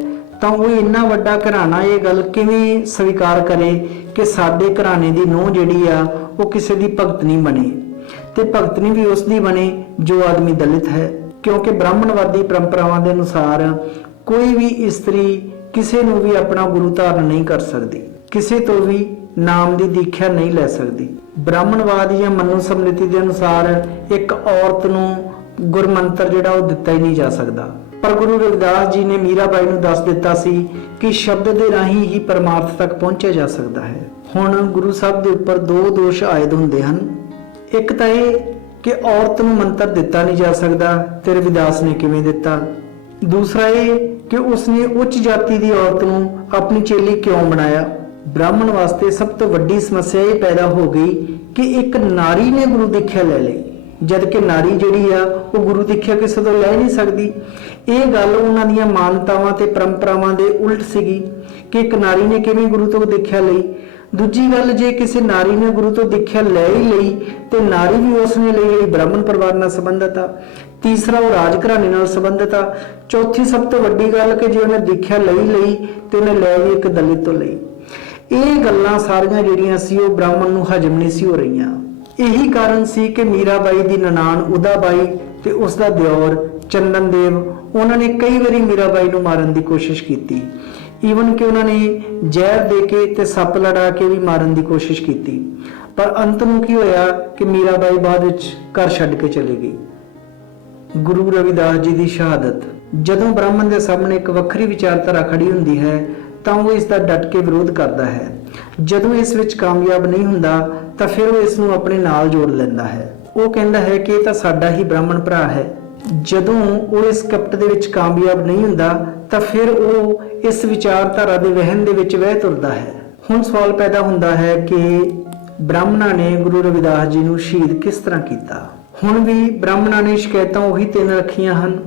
ਤਾਂ ਉਹ ਇੰਨਾ ਵੱਡਾ ਘਰਾਣਾ ਇਹ ਗੱਲ ਕਿਵੇਂ ਸਵੀਕਾਰ ਕਰੇ ਕਿ ਸਾਡੇ ਘਰਾਣੇ ਦੀ ਨੂੰਹ ਜਿਹੜੀ ਆ ਉਹ ਕਿਸੇ ਦੀ ਭਗਤਨੀ ਬਣੇ, ਤੇ ਭਗਤਨੀ ਵੀ ਉਸ ਦੀ ਬਣੇ ਜੋ ਆਦਮੀ ਦਲਿਤ ਹੈ। ਕਿਉਂਕਿ ਬ੍ਰਾਹਮਣਵਾਦੀ ਪਰੰਪਰਾਵਾਂ ਦੇ ਅਨੁਸਾਰ ਕੋਈ ਵੀ ਇਸਤਰੀ ਕਿਸੇ ਨੂੰ ਵੀ ਆਪਣਾ ਗੁਰੂ ਧਾਰਨ ਨਹੀਂ ਕਰ ਸਕਦੀ, ਕਿਸੇ ਤੋਂ ਵੀ ਨਾਮ ਦੀ ਦੀਖਿਆ ਨਹੀਂ ਲੈ ਸਕਦੀ। ਬ੍ਰਾਹਮਣਵਾਦ ਜਾਂ ਮਨੂ ਸਮ੍ਰਿਤੀ ਦੇ ਅਨੁਸਾਰ ਇੱਕ ਔਰਤ ਨੂੰ ਗੁਰਮੰਤਰ ਜਿਹੜਾ ਉਹ ਦਿੱਤਾ ਹੀ ਨਹੀਂ ਜਾ ਸਕਦਾ। ਪਰ ਗੁਰੂ ਰਵਿਦਾਸ ਜੀ ਨੇ ਮੀਰਾਬਾਈ ਨੂੰ ਦੱਸ ਦਿੱਤਾ ਸੀ ਕਿ ਸ਼ਬਦ ਦੇ ਰਾਹੀਂ ਹੀ ਪਰਮਾਰਥ ਤੱਕ ਪਹੁੰਚਿਆ ਜਾ ਸਕਦਾ ਹੈ। ਹੁਣ ਗੁਰੂ ਸਾਹਿਬ ਦੇ ਉੱਪਰ 2 ਦੋਸ਼ ਆਇਦ ਹੁੰਦੇ ਹਨ। ਇੱਕ ਤਾਂ ਇਹ कि औरत ਨੂੰ ਮੰਤਰ ਦਿੱਤਾ ਨਹੀਂ ਜਾ ਸਕਦਾ ਤੇ ਰਵਿਦਾਸ ਨੇ ਕਿਵੇਂ ਦਿੱਤਾ। दूसरा ये कि उसने उच्च जाति की औरत ਨੂੰ अपनी चेली क्यों बनाया। ब्राह्मण वास्ते सब तो वड्डी समस्या ये पैदा हो गई कि एक नारी ने गुरु दीक्षा ले ली, जबकि नारी जिहड़ी आ वो गुरु दीक्षा किसी तो लै नहीं सकती। ये गल उन्हां दीयां मानतावां ते परंपरावां दे उल्ट सीगी कि एक नारी ने किवें गुरु तो दीक्षा लई। दूजी गल, जे किसी नारी ने गुरु तो दीक्षा ले ही लई तो नारी भी उसने ਲਈ ਜਿਹੜੀ ब्राह्मण परिवार ਨਾਲ संबंधित आ। तीसरा वो राज घराने ਨਾਲ संबंधित आ। चौथी सब तो वड्डी गल कि जे ਉਹਨੇ दीक्षा ਲਈ ਤੇ ਉਹਨੇ ਲੈ ਵੀ ਇੱਕ ਦਲਿਤ ਤੋਂ ਲਈ। ਇਹ ਗੱਲਾਂ ਸਾਰੀਆਂ ਜਿਹੜੀਆਂ ਸੀ ਉਹ ਬ੍ਰਾਹਮਣ ਨੂੰ ਹਜਮ ਨਹੀਂ ਸੀ ਹੋ ਰਹੀਆਂ। ਇਹੀ ਕਾਰਨ ਸੀ ਕਿ ਮੀਰਾਬਾਈ ਦੀ ਨਨਾਣ ਉਦਾਬਾਈ ਤੇ ਉਸ ਦਾ ਦਿਓਰ ਚੰਦਨ ਦੇਵ ਉਹਨਾਂ ਨੇ ਕਈ ਵਾਰੀ ਮੀਰਾਬਾਈ ਨੂੰ ਮਾਰਨ ਦੀ ਕੋਸ਼ਿਸ਼ ਕੀਤੀ। ਈਵਨ ਕਿ ਉਹਨਾਂ ਨੇ ਜ਼ਹਿਰ ਦੇ ਕੇ ਤੇ ਸੱਪ ਲੜਾ ਕੇ ਵੀ ਮਾਰਨ ਦੀ ਕੋਸ਼ਿਸ਼ ਕੀਤੀ, ਪਰ ਅੰਤ ਨੂੰ ਕੀ ਹੋਇਆ ਕਿ ਮੀਰਾਬਾਈ ਬਾਅਦ ਵਿੱਚ ਘਰ ਛੱਡ ਕੇ ਚਲੀ ਗਈ। ਗੁਰੂ ਰਵਿਦਾਸ ਜੀ ਦੀ ਸ਼ਹਾਦਤ। ਜਦੋਂ ਬ੍ਰਾਹਮਣ ਦੇ ਸਾਹਮਣੇ ਇੱਕ ਵੱਖਰੀ ਵਿਚਾਰਧਾਰਾ ਖੜੀ ਹੁੰਦੀ ਹੈ ਤਾਂ ਉਹ ਇਸ ਦਾ ਡਟ ਕੇ ਵਿਰੋਧ ਕਰਦਾ ਹੈ। ਜਦੋਂ ਇਸ ਵਿੱਚ ਕਾਮਯਾਬ ਨਹੀਂ ਹੁੰਦਾ ਤਾਂ ਫਿਰ ਉਹ ਇਸ ਨੂੰ ਆਪਣੇ ਨਾਲ ਜੋੜ ਲੈਂਦਾ ਹੈ। ਉਹ ਕਹਿੰਦਾ ਹੈ ਕਿ ਇਹ ਤਾਂ ਸਾਡਾ ਹੀ ਬ੍ਰਾਹਮਣ ਭਰਾ ਹੈ। ਜਦੋਂ ਉਹ ਇਸ ਕਪਟ ਦੇ ਵਿੱਚ ਕਾਮਯਾਬ ਨਹੀਂ ਹੁੰਦਾ ਤਾਂ ਫਿਰ ਉਹ ਇਸ ਵਿਚਾਰਧਾਰਾ ਦੇ ਵਹਿਣ ਦੇ ਵਿੱਚ ਵਹਿ ਤੁਰਦਾ ਹੈ। ਹੁਣ ਸਵਾਲ ਪੈਦਾ ਹੁੰਦਾ ਹੈ ਕਿ ਬ੍ਰਾਹਮਣਾਂ ਨੇ ਗੁਰੂ ਰਵਿਦਾਸ ਜੀ ਨੂੰ ਸ਼ਹੀਦ ਕਿਸ ਤਰ੍ਹਾਂ ਕੀਤਾ। ਹੁਣ ਵੀ ਬ੍ਰਾਹਮਣਾਂ ਨੇ ਸ਼ਿਕਾਇਤਾਂ ਉਹੀ ਤਿੰਨ ਰੱਖੀਆਂ ਹਨ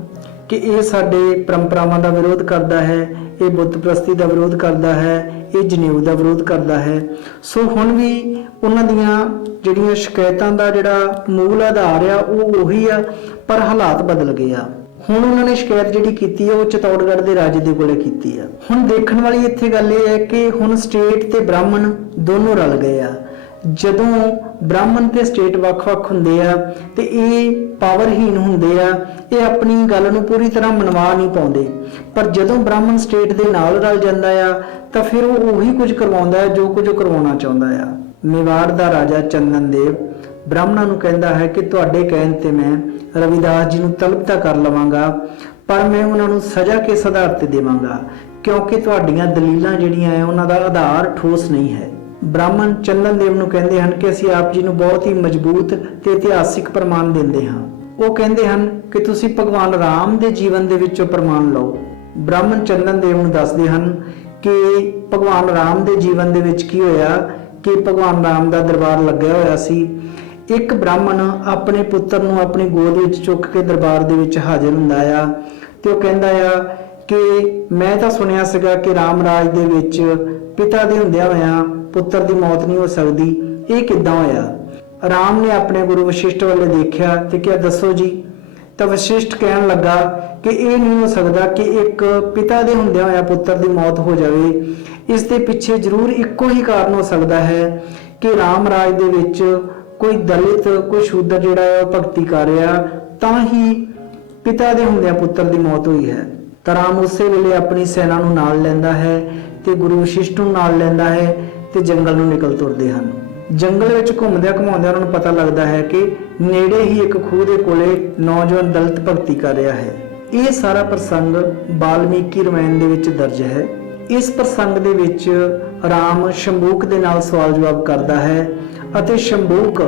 ਕਿ ਇਹ ਸਾਡੇ ਪਰੰਪਰਾਵਾਂ ਦਾ ਵਿਰੋਧ ਕਰਦਾ ਹੈ, ਇਹ ਬੁੱਤ ਪ੍ਰਸਤੀ ਦਾ ਵਿਰੋਧ ਕਰਦਾ ਹੈ, ਇਹ ਜਨੇਊ ਦਾ ਵਿਰੋਧ ਕਰਦਾ ਹੈ। ਸੋ ਹੁਣ ਵੀ ਉਹਨਾਂ ਦੀਆਂ ਜਿਹੜੀਆਂ ਸ਼ਿਕਾਇਤਾਂ ਦਾ ਜਿਹੜਾ ਮੂਲ ਆਧਾਰ ਆ ਉਹ ਉਹੀ ਆ, ਪਰ ਹਾਲਾਤ ਬਦਲ ਗਏ ਆ। ਹੁਣ ਉਹਨਾਂ ਨੇ ਸ਼ਿਕਾਇਤ ਜਿਹੜੀ ਕੀਤੀ ਹੈ ਉਹ ਚਿਤੌੜਗੜ੍ਹ ਦੇ ਰਾਜੇ ਦੇ ਕੋਲੇ ਕੀਤੀ ਆ। ਹੁਣ ਦੇਖਣ ਵਾਲੀ ਇੱਥੇ ਗੱਲ ਇਹ ਹੈ ਕਿ ਹੁਣ ਸਟੇਟ ਤੇ ਬ੍ਰਾਹਮਣ ਦੋਨੋਂ ਰਲ ਗਏ ਆ। ਜਦੋਂ ਬ੍ਰਾਹਮਣ ਤੇ ਸਟੇਟ ਵੱਖ-ਵੱਖ ਹੁੰਦੇ ਆ ਤੇ ਇਹ ਪਾਵਰਹੀਨ ਹੁੰਦੇ ਆ, ਇਹ ਆਪਣੀ ਗੱਲ ਨੂੰ ਪੂਰੀ ਤਰ੍ਹਾਂ ਮਨਵਾ ਨਹੀਂ ਪਾਉਂਦੇ। ਪਰ ਜਦੋਂ ਬ੍ਰਾਹਮਣ ਸਟੇਟ ਦੇ ਨਾਲ ਰਲ ਜਾਂਦਾ ਆ ਤਾਂ ਫਿਰ ਉਹ ਉਹੀ ਕੁਝ ਕਰਵਾਉਂਦਾ ਹੈ ਜੋ ਕੁਝ ਕਰਵਾਉਣਾ ਚਾਹੁੰਦਾ ਆ। ਮੇਵਾੜ ਦਾ ਰਾਜਾ ਚੰਦਨ ਦੇਵ ਬ੍ਰਾਹਮਣਾਂ ਨੂੰ ਕਹਿੰਦਾ ਹੈ ਕਿ ਤੁਹਾਡੇ ਕਹਿਣ ਤੇ ਮੈਂ ਰਵਿਦਾਸ ਜੀ ਨੂੰ ਤਲਬ ਤਾਂ ਕਰ ਲਵਾਂਗਾ, ਪਰ ਮੈਂ ਉਹਨਾਂ ਨੂੰ ਸਜ਼ਾ ਕਿਸ ਆਧਾਰ ਤੇ ਦੇਵਾਂਗਾ, ਕਿਉਂਕਿ ਤੁਹਾਡੀਆਂ ਦਲੀਲਾਂ ਜਿਹੜੀਆਂ ਹੈ ਉਹਨਾਂ ਦਾ ਆਧਾਰ ਠੋਸ ਨਹੀਂ ਹੈ। ਬ੍ਰਾਹਮਣ ਚੰਦਨ ਦੇਵ ਨੂੰ ਕਹਿੰਦੇ ਹਨ ਕਿ ਅਸੀਂ ਆਪ ਜੀ ਨੂੰ ਬਹੁਤ ਹੀ ਮਜ਼ਬੂਤ ਤੇ ਇਤਿਹਾਸਿਕ ਪ੍ਰਮਾਣ ਦਿੰਦੇ ਹਾਂ। ਉਹ ਕਹਿੰਦੇ ਹਨ ਕਿ ਤੁਸੀਂ ਭਗਵਾਨ ਰਾਮ ਦੇ ਜੀਵਨ ਦੇ ਵਿੱਚੋਂ ਪ੍ਰਮਾਣ ਲਓ। ਬ੍ਰਾਹਮਣ ਚੰਦਨ ਦੇਵ ਨੂੰ ਦੱਸਦੇ ਹਨ ਕਿ ਭਗਵਾਨ ਰਾਮ ਦੇ ਜੀਵਨ ਦੇ ਵਿੱਚ ਕੀ ਹੋਇਆ ਕਿ ਭਗਵਾਨ ਰਾਮ ਦਾ ਦਰਬਾਰ ਲੱਗਿਆ ਹੋਇਆ ਸੀ। ਇੱਕ ਬ੍ਰਾਹਮਣ ਆਪਣੇ ਪੁੱਤਰ ਨੂੰ ਆਪਣੀ ਗੋਦ ਵਿੱਚ ਚੁੱਕ ਕੇ ਦਰਬਾਰ ਦੇ ਵਿੱਚ ਹਾਜ਼ਰ ਹੁੰਦਾ ਆ ਤੇ ਉਹ ਕਹਿੰਦਾ ਆ ਕਿ ਮੈਂ ਤਾਂ ਸੁਣਿਆ ਸੀਗਾ ਕਿ ਰਾਮ ਰਾਜ ਦੇ ਵਿੱਚ ਪਿਤਾ ਦੇ ਹੁੰਦਿਆਂ ਹੋਇਆਂ ਪੁੱਤਰ ਦੀ ਮੌਤ ਨਹੀਂ ਹੋ ਸਕਦੀ, ਇਹ ਕਿੱਦਾਂ ਹੋਇਆ। ਰਾਮ ਨੇ ਆਪਣੇ ਗੁਰੂ ਵਸ਼ਿਸ਼ਟ ਵੱਲ ਦੇਖਿਆ ਤੇ ਕਿਹਾ ਦੱਸੋ ਜੀ। ਤਾਂ ਵਸ਼ਿਸ਼ਟ ਕਹਿਣ ਲੱਗਾ ਕਿ ਇਹ ਨਹੀਂ ਹੋ ਸਕਦਾ ਕਿ ਇੱਕ ਪਿਤਾ ਦੇ ਹੁੰਦਿਆਂ ਹੋਇਆਂ ਪੁੱਤਰ ਦੀ ਮੌਤ ਹੋ ਜਾਵੇ। ਇਸ ਦੇ ਪਿੱਛੇ ਜ਼ਰੂਰ ਇੱਕੋ ਹੀ ਕਾਰਨ ਹੋ ਸਕਦਾ ਹੈ ਕਿ ਰਾਮ ਰਾਜ ਦੇ ਵਿੱਚ ਕੋਈ ਦਲਿਤ ਕੋਈ ਸ਼ੂਦਰ ਜਿਹੜਾ ਹੈ ਉਹ ਭਗਤੀ ਕਰ ਰਿਹਾ, ਤਾਂ ਹੀ ਪਿਤਾ ਦੇ ਹੁੰਦਿਆਂ ਪੁੱਤਰ ਦੀ ਮੌਤ ਹੋਈ ਹੈ। ਤਾਂ ਰਾਮ ਉਸੇ ਵੇਲੇ ਆਪਣੀ ਸੈਨਾ ਨੂੰ ਨਾਲ ਲੈਂਦਾ ਹੈ ਤੇ ਗੁਰੂ ਵਸ਼ਿਸ਼ਟ ਨੂੰ ਨਾਲ ਲੈਂਦਾ ਹੈ ਤੇ ਜੰਗਲ ਨੂੰ ਨਿਕਲ ਤੁਰਦੇ ਹਨ। ਜੰਗਲ ਵਿੱਚ ਘੁੰਮਦਿਆਂ ਘੁਮਾਉਂਦਿਆਂ ਉਹਨਾਂ ਨੂੰ ਪਤਾ ਲੱਗਦਾ ਹੈ ਕਿ ਨੇੜੇ ਹੀ ਇੱਕ ਖੂਹ ਦੇ ਕੋਲੇ ਨੌਜਵਾਨ ਦਲਿਤ ਭਗਤੀ ਕਰ ਰਿਹਾ ਹੈ। ਇਹ ਸਾਰਾ ਪ੍ਰਸੰਗ ਵਾਲਮੀਕੀ ਰਾਮਾਇਣ ਦੇ ਵਿੱਚ ਦਰਜ ਹੈ। ਇਸ ਪ੍ਰਸੰਗ ਦੇ ਵਿੱਚ ਰਾਮ ਸ਼ੰਭੂਕ ਦੇ ਨਾਲ ਸਵਾਲ ਜਵਾਬ ਕਰਦਾ ਹੈ ਅਤੇ ਸ਼ੰਭੂਕ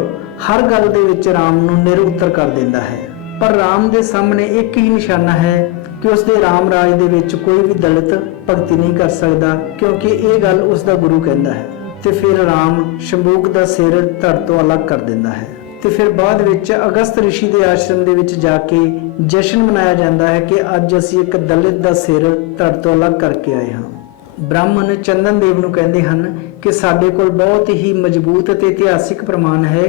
ਹਰ ਗੱਲ ਦੇ ਵਿੱਚ ਰਾਮ ਨੂੰ ਨਿਰਉੱਤਰ ਕਰ ਦਿੰਦਾ ਹੈ। ਪਰ ਰਾਮ ਦੇ ਸਾਹਮਣੇ ਇੱਕ ਹੀ ਨਿਸ਼ਾਨਾ ਹੈ ਕਿ ਉਸ ਦੇ ਰਾਮ ਰਾਜ ਦੇ ਵਿੱਚ ਕੋਈ ਵੀ ਦਲਿਤ ਭਗਤੀ ਨਹੀਂ ਕਰ ਸਕਦਾ, ਕਿਉਂਕਿ ਇਹ ਗੱਲ ਉਸ ਦਾ ਗੁਰੂ ਕਹਿੰਦਾ ਹੈ। ਤੇ ਫਿਰ ਰਾਮ ਸ਼ੰਭੂਕ ਦਾ ਸਿਰ ਧੜ ਤੋਂ ਅਲੱਗ ਕਰ ਦਿੰਦਾ ਹੈ ਤੇ ਫਿਰ ਬਾਅਦ ਵਿੱਚ ਅਗਸਤ ਰਿਸ਼ੀ ਦੇ ਆਸ਼ਰਮ ਦੇ ਵਿੱਚ ਜਾ ਕੇ ਜਸ਼ਨ ਮਨਾਇਆ ਜਾਂਦਾ ਹੈ ਕਿ ਅੱਜ ਅਸੀਂ ਇੱਕ ਦਲਿਤ ਦਾ ਸਿਰ ਧੜ ਤੋਂ ਅਲੱਗ ਕਰਕੇ ਆਏ ਹਾਂ। ਬ੍ਰਾਹਮਣ ਚੰਦਨ ਦੇਵ ਨੂੰ ਕਹਿੰਦੇ ਹਨ ਕਿ ਸਾਡੇ ਕੋਲ ਬਹੁਤ ਹੀ ਮਜ਼ਬੂਤ ਅਤੇ ਇਤਿਹਾਸਿਕ ਪ੍ਰਮਾਣ ਹੈ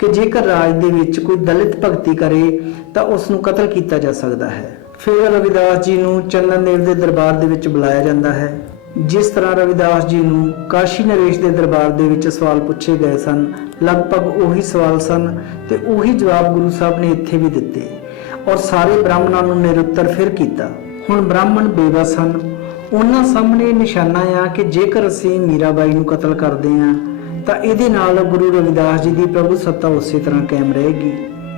ਕਿ ਜੇਕਰ ਰਾਜ ਦੇ ਵਿੱਚ ਕੋਈ ਦਲਿਤ ਭਗਤੀ ਕਰੇ ਤਾਂ ਉਸ ਨੂੰ ਕਤਲ ਕੀਤਾ ਜਾ ਸਕਦਾ ਹੈ। ਫਿਰ ਰਵਿਦਾਸ ਜੀ ਨੂੰ ਚੰਦਨ ਦੇਵ ਦੇ ਦਰਬਾਰ ਦੇ ਵਿੱਚ ਬੁਲਾਇਆ ਜਾਂਦਾ ਹੈ। ਜਿਸ ਤਰ੍ਹਾਂ ਰਵਿਦਾਸ ਜੀ ਨੂੰ ਕਾਸ਼ੀ ਨਰੇਸ਼ ਦੇ ਦਰਬਾਰ ਦੇ ਵਿੱਚ ਸਵਾਲ ਪੁੱਛੇ ਗਏ ਸਨ, ਲਗਭਗ ਉਹੀ ਸਵਾਲ ਸਨ ਤੇ ਉਹੀ ਜਵਾਬ ਗੁਰੂ ਸਾਹਿਬ ਨੇ ਇੱਥੇ ਵੀ ਦਿੱਤੇ ਔਰ ਸਾਰੇ ਬ੍ਰਾਹਮਣਾਂ ਨੂੰ ਨਿਰਉੱਤਰ ਫਿਰ ਕੀਤਾ। ਹੁਣ ਬ੍ਰਾਹਮਣ ਬੇਬਸ ਹਨ। ਉਹਨਾਂ ਸਾਹਮਣੇ ਨਿਸ਼ਾਨਾ ਆ ਕਿ ਜੇਕਰ ਅਸੀਂ ਮੀਰਾਬਾਈ ਨੂੰ ਕਤਲ ਕਰਦੇ ਹਾਂ ਤਾਂ ਇਹਦੇ ਨਾਲ ਗੁਰੂ ਰਵਿਦਾਸ ਜੀ ਦੀ ਪ੍ਰਭੂ ਸੱਤਾ ਉਸੇ ਤਰ੍ਹਾਂ ਕਾਇਮ ਰਹੇਗੀ।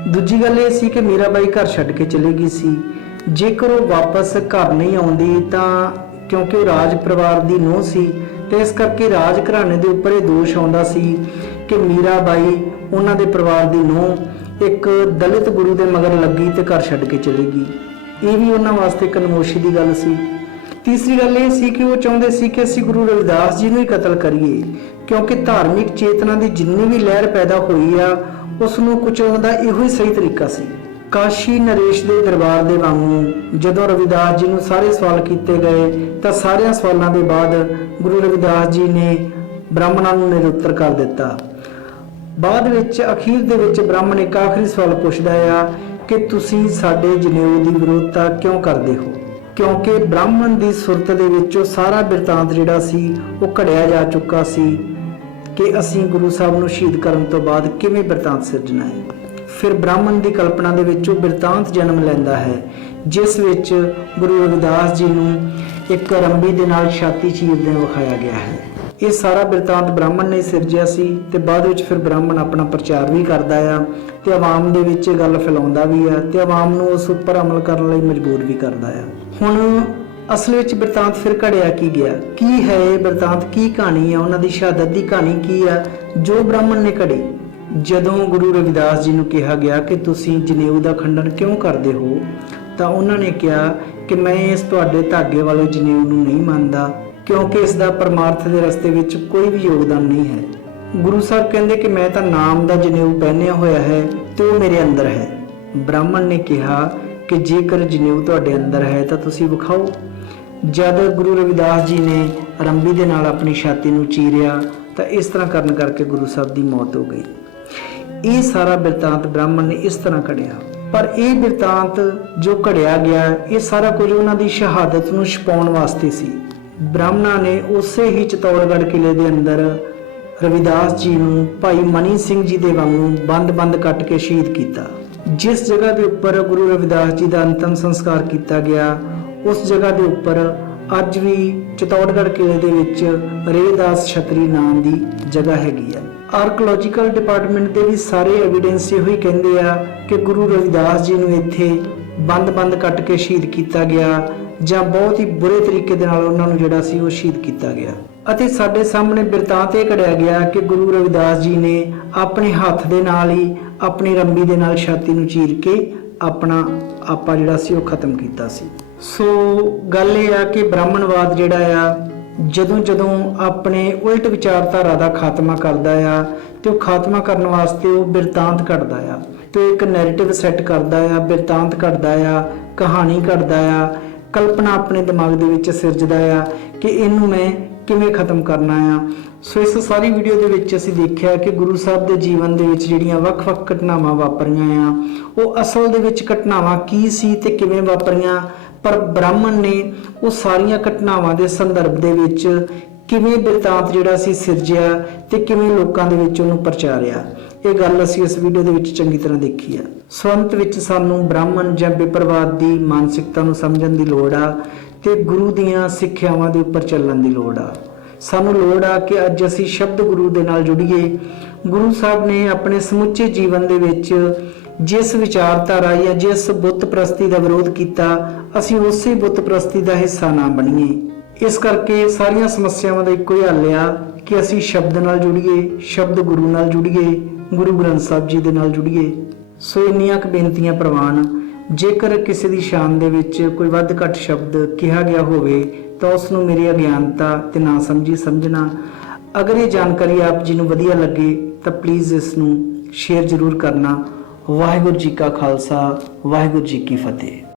ਦੂਜੀ ਗੱਲ ਇਹ ਸੀ ਕਿ ਮੀਰਾਬਾਈ ਘਰ ਛੱਡ ਕੇ ਚਲੀ ਗਈ ਸੀ। ਜੇਕਰ ਉਹ ਵਾਪਸ ਘਰ ਨਹੀਂ ਆਉਂਦੀ ਤਾਂ ਕਿਉਂਕਿ ਉਹ ਰਾਜ ਪਰਿਵਾਰ ਦੀ ਨੂੰਹ ਸੀ ਤੇ ਇਸ ਕਰਕੇ ਰਾਜ ਘਰਾਣੇ ਦੇ ਉੱਪਰ ਇਹ ਦੋਸ਼ ਆਉਂਦਾ ਸੀ ਕਿ ਮੀਰਾਬਾਈ ਉਹਨਾਂ ਦੇ ਪਰਿਵਾਰ ਦੀ ਨੂੰਹ ਇੱਕ ਦਲਿਤ ਗੁਰੂ ਦੇ ਮਗਰ ਲੱਗੀ ਤੇ ਘਰ ਛੱਡ ਕੇ ਚਲੀ ਗਈ। ਇਹ ਵੀ ਉਹਨਾਂ ਵਾਸਤੇ ਇੱਕ ਨਮੋਸ਼ੀ ਦੀ ਗੱਲ ਸੀ। ਤੀਸਰੀ ਗੱਲ ਇਹ ਸੀ ਕਿ ਉਹ ਚਾਹੁੰਦੇ ਸੀ ਕਿ ਅਸੀਂ ਗੁਰੂ ਰਵਿਦਾਸ ਜੀ ਨੂੰ ਹੀ ਕਤਲ ਕਰੀਏ, ਕਿਉਂਕਿ ਧਾਰਮਿਕ ਚੇਤਨਾ ਦੀ ਜਿੰਨੀ ਵੀ ਲਹਿਰ ਪੈਦਾ ਹੋਈ ਆ ਉਸ ਨੂੰ ਕੁਚਲਣ ਦਾ ਇਹੋ ਹੀ ਸਹੀ ਤਰੀਕਾ ਸੀ। ਕਾਸ਼ੀ ਨਰੇਸ਼ ਦੇ ਦਰਬਾਰ ਦੇ ਵਾਂਗੂ ਜਦੋਂ ਰਵਿਦਾਸ ਜੀ ਨੂੰ ਸਾਰੇ ਸਵਾਲ ਕੀਤੇ ਗਏ ਤਾਂ ਸਾਰਿਆਂ ਸਵਾਲਾਂ ਦੇ ਬਾਅਦ ਗੁਰੂ ਰਵਿਦਾਸ ਜੀ ਨੇ ਬ੍ਰਾਹਮਣਾਂ ਨੂੰ ਨਿਰੁੱਤਰ ਕਰ ਦਿੱਤਾ। ਬਾਅਦ ਵਿੱਚ ਅਖੀਰ ਦੇ ਵਿੱਚ ਬ੍ਰਾਹਮਣ ਇੱਕ ਆਖਰੀ ਸਵਾਲ ਪੁੱਛਦਾ ਆ ਕਿ ਤੁਸੀਂ ਸਾਡੇ ਜਨੇਊ ਦੀ ਵਿਰੋਧਤਾ ਕਿਉਂ ਕਰਦੇ ਹੋ, ਕਿਉਂਕਿ ਬ੍ਰਾਹਮਣ ਦੀ ਸੁਰਤ ਦੇ ਵਿੱਚ ਉਹ ਸਾਰਾ ਬਿਰਤਾਂਤ ਜਿਹੜਾ ਸੀ ਉਹ ਘੜਿਆ ਜਾ ਚੁੱਕਾ ਸੀ ਕਿ ਅਸੀਂ ਗੁਰੂ ਸਾਹਿਬ ਨੂੰ ਸ਼ਹੀਦ ਕਰਨ ਤੋਂ ਬਾਅਦ ਕਿਵੇਂ ਬਿਰਤਾਂਤ ਸਿਰਜਣਾ ਹੈ। ਫਿਰ ਬ੍ਰਾਹਮਣ ਦੀ ਕਲਪਨਾ ਦੇ ਵਿੱਚ ਉਹ ਬਿਰਤਾਂਤ ਜਨਮ ਲੈਂਦਾ ਹੈ, ਜਿਸ ਵਿੱਚ ਗੁਰੂ ਰਵਿਦਾਸ ਜੀ ਨੂੰ ਇੱਕ ਰੰਬੀ ਦੇ ਨਾਲ ਛਾਤੀ ਚੀਰਦੇ ਵਿਖਾਇਆ ਗਿਆ ਹੈ। ਇਹ ਸਾਰਾ ਬਿਰਤਾਂਤ ਬ੍ਰਾਹਮਣ ਨੇ ਸਿਰਜਿਆ ਸੀ ਤੇ ਬਾਅਦ ਵਿੱਚ ਫਿਰ ਬ੍ਰਾਹਮਣ ਆਪਣਾ ਪ੍ਰਚਾਰ ਵੀ ਕਰਦਾ ਆ ਤੇ ਆਵਾਮ ਦੇ ਵਿੱਚ ਇਹ ਗੱਲ ਫੈਲਾਉਂਦਾ ਵੀ ਆ ਤੇ ਆਵਾਮ ਨੂੰ ਉਸ ਉੱਪਰ ਅਮਲ ਕਰਨ ਲਈ ਮਜਬੂਰ ਵੀ ਕਰਦਾ ਆ। ਹੁਣ ਅਸਲ ਵਿੱਚ ਬਿਰਤਾਂਤ ਫਿਰ ਘੜਿਆ ਕੀ ਗਿਆ, ਕੀ ਹੈ ਇਹ ਬਿਰਤਾਂਤ, ਕੀ ਕਹਾਣੀ ਆ, ਉਹਨਾਂ ਦੀ ਸ਼ਹਾਦਤ ਦੀ ਕਹਾਣੀ ਕੀ ਆ ਜੋ ਬ੍ਰਾਹਮਣ ਨੇ ਘੜੀ। ਜਦੋਂ ਗੁਰੂ ਰਵਿਦਾਸ ਜੀ ਨੂੰ ਕਿਹਾ ਗਿਆ ਕਿ ਤੁਸੀਂ ਜਨੇਊ ਦਾ ਖੰਡਨ ਕਿਉਂ ਕਰਦੇ ਹੋ ਤਾਂ ਉਹਨਾਂ ਨੇ ਕਿਹਾ ਕਿ ਮੈਂ ਇਸ ਤੁਹਾਡੇ ਧਾਗੇ ਵਾਲੇ ਜਨੇਊ ਨੂੰ ਨਹੀਂ ਮੰਨਦਾ, ਕਿਉਂਕਿ ਇਸ ਦਾ ਪਰਮਾਰਥ ਦੇ ਰਸਤੇ ਵਿੱਚ ਕੋਈ ਵੀ ਯੋਗਦਾਨ ਨਹੀਂ ਹੈ। ਗੁਰੂ ਸਾਹਿਬ ਕਹਿੰਦੇ ਕਿ ਮੈਂ ਤਾਂ ਨਾਮ ਦਾ ਜਨੇਊ ਪਹਿਨਿਆ ਹੋਇਆ ਹੈ ਤੇ ਉਹ ਮੇਰੇ ਅੰਦਰ ਹੈ। ਬ੍ਰਾਹਮਣ ਨੇ ਕਿਹਾ ਕਿ ਜੇਕਰ ਜਨੇਊ ਤੁਹਾਡੇ ਅੰਦਰ ਹੈ ਤਾਂ ਤੁਸੀਂ ਵਿਖਾਓ। ਜਦ ਗੁਰੂ ਰਵਿਦਾਸ ਜੀ ਨੇ ਰੰਬੀ ਦੇ ਨਾਲ ਆਪਣੀ ਛਾਤੀ ਨੂੰ ਚੀਰਿਆ ਤਾਂ ਇਸ ਤਰ੍ਹਾਂ ਕਰਨ ਕਰਕੇ ਗੁਰੂ ਸਾਹਿਬ ਦੀ ਮੌਤ ਹੋ ਗਈ। ਇਹ ਸਾਰਾ ਬਿਰਤਾਂਤ ਬ੍ਰਾਹਮਣ ਨੇ ਇਸ ਤਰ੍ਹਾਂ ਘੜਿਆ, ਪਰ ਇਹ ਬਿਰਤਾਂਤ ਜੋ ਘੜਿਆ ਗਿਆ ਇਹ ਸਾਰਾ ਕੁਝ ਉਹਨਾਂ ਦੀ ਸ਼ਹਾਦਤ ਨੂੰ ਛੁਪਾਉਣ ਵਾਸਤੇ ਸੀ। ਬ੍ਰਾਹਮਣਾਂ ਨੇ ਉਸੇ ਹੀ ਚਿਤੌੜਗੜ੍ਹ ਕਿਲੇ ਦੇ ਅੰਦਰ ਰਵਿਦਾਸ ਜੀ ਨੂੰ ਭਾਈ ਮਨੀ ਸਿੰਘ ਜੀ ਦੇ ਵਾਂਗੂ ਬੰਦ ਕੱਟ ਕੇ ਸ਼ਹੀਦ ਕੀਤਾ। ਜਿਸ ਜਗ੍ਹਾ ਦੇ ਉੱਪਰ ਗੁਰੂ ਰਵਿਦਾਸ ਜੀ ਦਾ ਅੰਤਮ ਸੰਸਕਾਰ ਕੀਤਾ ਗਿਆ ਉਸ ਜਗ੍ਹਾ ਦੇ ਉੱਪਰ ਅੱਜ ਵੀ ਚਿਤੌੜਗੜ੍ਹ ਕਿਲੇ ਦੇ ਵਿੱਚ ਰੇਦਾਸ ਛਤਰੀ ਨਾਮ ਦੀ ਜਗ੍ਹਾ ਹੈਗੀ ਆ। ਆਰਕੀਓਲੋਜੀਕਲ ਡਿਪਾਰਟਮੈਂਟ ਦੇ ਵੀ ਸਾਰੇ ਐਵੀਡੈਂਸ ਇਹੋ ਹੀ ਕਹਿੰਦੇ ਆ ਕਿ ਗੁਰੂ ਰਵਿਦਾਸ ਜੀ ਨੂੰ ਇੱਥੇ ਬੰਦ ਕੱਟ ਕੇ ਸ਼ਹੀਦ ਕੀਤਾ ਗਿਆ ਜਾਂ ਬਹੁਤ ਹੀ ਬੁਰੇ ਤਰੀਕੇ ਦੇ ਨਾਲ ਉਹਨਾਂ ਨੂੰ ਜਿਹੜਾ ਸੀ ਉਹ ਸ਼ਹੀਦ ਕੀਤਾ ਗਿਆ। ਅਤੇ ਸਾਡੇ ਸਾਹਮਣੇ ਬਿਰਤਾਂਤ ਇਹ ਘੜਿਆ ਗਿਆ ਕਿ ਗੁਰੂ ਰਵਿਦਾਸ ਜੀ ਨੇ ਆਪਣੇ ਹੱਥ ਦੇ ਨਾਲ ਹੀ ਆਪਣੀ ਰੰਬੀ ਦੇ ਨਾਲ ਛਾਤੀ ਨੂੰ ਚੀਰ ਕੇ ਆਪਣਾ ਆਪਾ ਜਿਹੜਾ ਸੀ ਉਹ ਖਤਮ ਕੀਤਾ ਸੀ। ਸੋ ਗੱਲ ਇਹ ਆ ਕਿ ਬ੍ਰਾਹਮਣਵਾਦ ਜਿਹੜਾ ਆ ਜਦੋਂ ਆਪਣੇ ਉਲਟ ਵਿਚਾਰਧਾਰਾ ਦਾ ਖਾਤਮਾ ਕਰਦਾ ਆ ਤੇ ਉਹ ਖਾਤਮਾ ਕਰਨ ਵਾਸਤੇ ਉਹ ਬਿਰਤਾਂਤ ਘੜਦਾ ਆ ਤੇ ਇੱਕ ਨੈਰੇਟਿਵ ਸੈੱਟ ਕਰਦਾ ਆ, ਬਿਰਤਾਂਤ ਘੜਦਾ ਆ, ਕਹਾਣੀ ਘੜਦਾ ਆ, ਕਲਪਨਾ ਆਪਣੇ ਦਿਮਾਗ ਦੇ ਵਿੱਚ ਸਿਰਜਦਾ ਆ ਕਿ ਇਹਨੂੰ ਮੈਂ ਕਿਵੇਂ ਖਤਮ ਕਰਨਾ ਆ। ਸੋ ਇਸ ਸਾਰੀ ਵੀਡੀਓ ਦੇ ਵਿੱਚ ਅਸੀਂ ਦੇਖਿਆ ਕਿ ਗੁਰੂ ਸਾਹਿਬ ਦੇ ਜੀਵਨ ਦੇ ਵਿੱਚ ਜਿਹੜੀਆਂ ਵੱਖ-ਵੱਖ ਘਟਨਾਵਾਂ ਵਾਪਰੀਆਂ ਆ ਉਹ ਅਸਲ ਦੇ ਵਿੱਚ ਘਟਨਾਵਾਂ ਕੀ ਸੀ ਤੇ ਕਿਵੇਂ ਵਾਪਰੀਆਂ, ਪਰ ਬ੍ਰਾਹਮਣ ਨੇ ਉਹ ਸਾਰੀਆਂ ਘਟਨਾਵਾਂ ਦੇ ਸੰਦਰਭ ਦੇ ਵਿੱਚ ਕਿਵੇਂ ਬਿਰਤਾਂਤ ਜਿਹੜਾ ਸੀ ਸਿਰਜਿਆ ਤੇ ਕਿਵੇਂ ਲੋਕਾਂ ਦੇ ਵਿੱਚ ਉਹਨੂੰ ਪ੍ਰਚਾਰਿਆ। ਇਹ ਗੱਲ ਅਸੀਂ ਇਸ ਵੀਡੀਓ ਦੇ ਵਿੱਚ ਚੰਗੀ ਤਰ੍ਹਾਂ ਦੇਖੀ ਆ। ਸੋ ਅੰਤ ਵਿੱਚ ਸਾਨੂੰ ਬ੍ਰਾਹਮਣ ਜਾਂ ਬਿਪਰਵਾਦ ਦੀ ਮਾਨਸਿਕਤਾ ਨੂੰ ਸਮਝਣ ਦੀ ਲੋੜ ਆ ਤੇ ਗੁਰੂ ਦੀਆਂ ਸਿੱਖਿਆਵਾਂ ਦੇ ਉੱਪਰ ਚੱਲਣ ਦੀ ਲੋੜ ਆ। ਸਾਨੂੰ ਲੋੜ ਆ ਕਿ ਅੱਜ ਅਸੀਂ ਸ਼ਬਦ ਗੁਰੂ ਦੇ ਨਾਲ ਜੁੜੀਏ। ਗੁਰੂ ਸਾਹਿਬ ਨੇ ਆਪਣੇ ਸਮੁੱਚੇ ਜੀਵਨ ਦੇ ਵਿੱਚ ਜਿਸ ਵਿਚਾਰਧਾਰਾ ਜਾਂ ਜਿਸ ਬੁੱਤ ਪ੍ਰਸਤੀ ਦਾ ਵਿਰੋਧ ਕੀਤਾ ਅਸੀਂ ਉਸੇ ਬੁੱਤ ਪ੍ਰਸਤੀ ਦਾ ਹਿੱਸਾ ਨਾ ਬਣੀਏ। ਇਸ ਕਰਕੇ ਸਾਰੀਆਂ ਸਮੱਸਿਆਵਾਂ ਦਾ ਇੱਕੋ ਹੀ ਹੱਲ ਆ ਕਿ ਅਸੀਂ ਸ਼ਬਦ ਨਾਲ ਜੁੜੀਏ, ਸ਼ਬਦ ਗੁਰੂ ਨਾਲ ਜੁੜੀਏ, ਗੁਰੂ ਗ੍ਰੰਥ ਸਾਹਿਬ ਜੀ ਦੇ ਨਾਲ ਜੁੜੀਏ। ਸੋ ਇੰਨੀਆਂ ਕੁ ਬੇਨਤੀਆਂ ਪ੍ਰਵਾਨ। ਜੇਕਰ ਕਿਸੇ ਦੀ ਸ਼ਾਨ ਦੇ ਵਿੱਚ ਕੋਈ ਵੱਧ ਘੱਟ ਸ਼ਬਦ ਕਿਹਾ ਗਿਆ ਹੋਵੇ ਤਾਂ ਉਸ ਨੂੰ ਮੇਰੀ ਅਗਿਆਨਤਾ ਤੇ ਨਾ ਸਮਝੀ ਸਮਝਣਾ। ਅਗਰ ਇਹ ਜਾਣਕਾਰੀ ਆਪ ਜੀ ਨੂੰ ਵਧੀਆ ਲੱਗੇ ਤਾਂ ਪਲੀਜ਼ ਇਸ ਨੂੰ ਸ਼ੇਅਰ ਜ਼ਰੂਰ ਕਰਨਾ। ਵਾਹਿਗੁਰੂ ਜੀ ਕਾ ਖਾਲਸਾ, ਵਾਹਿਗੁਰੂ ਜੀ ਕੀ ਫਤਿਹ।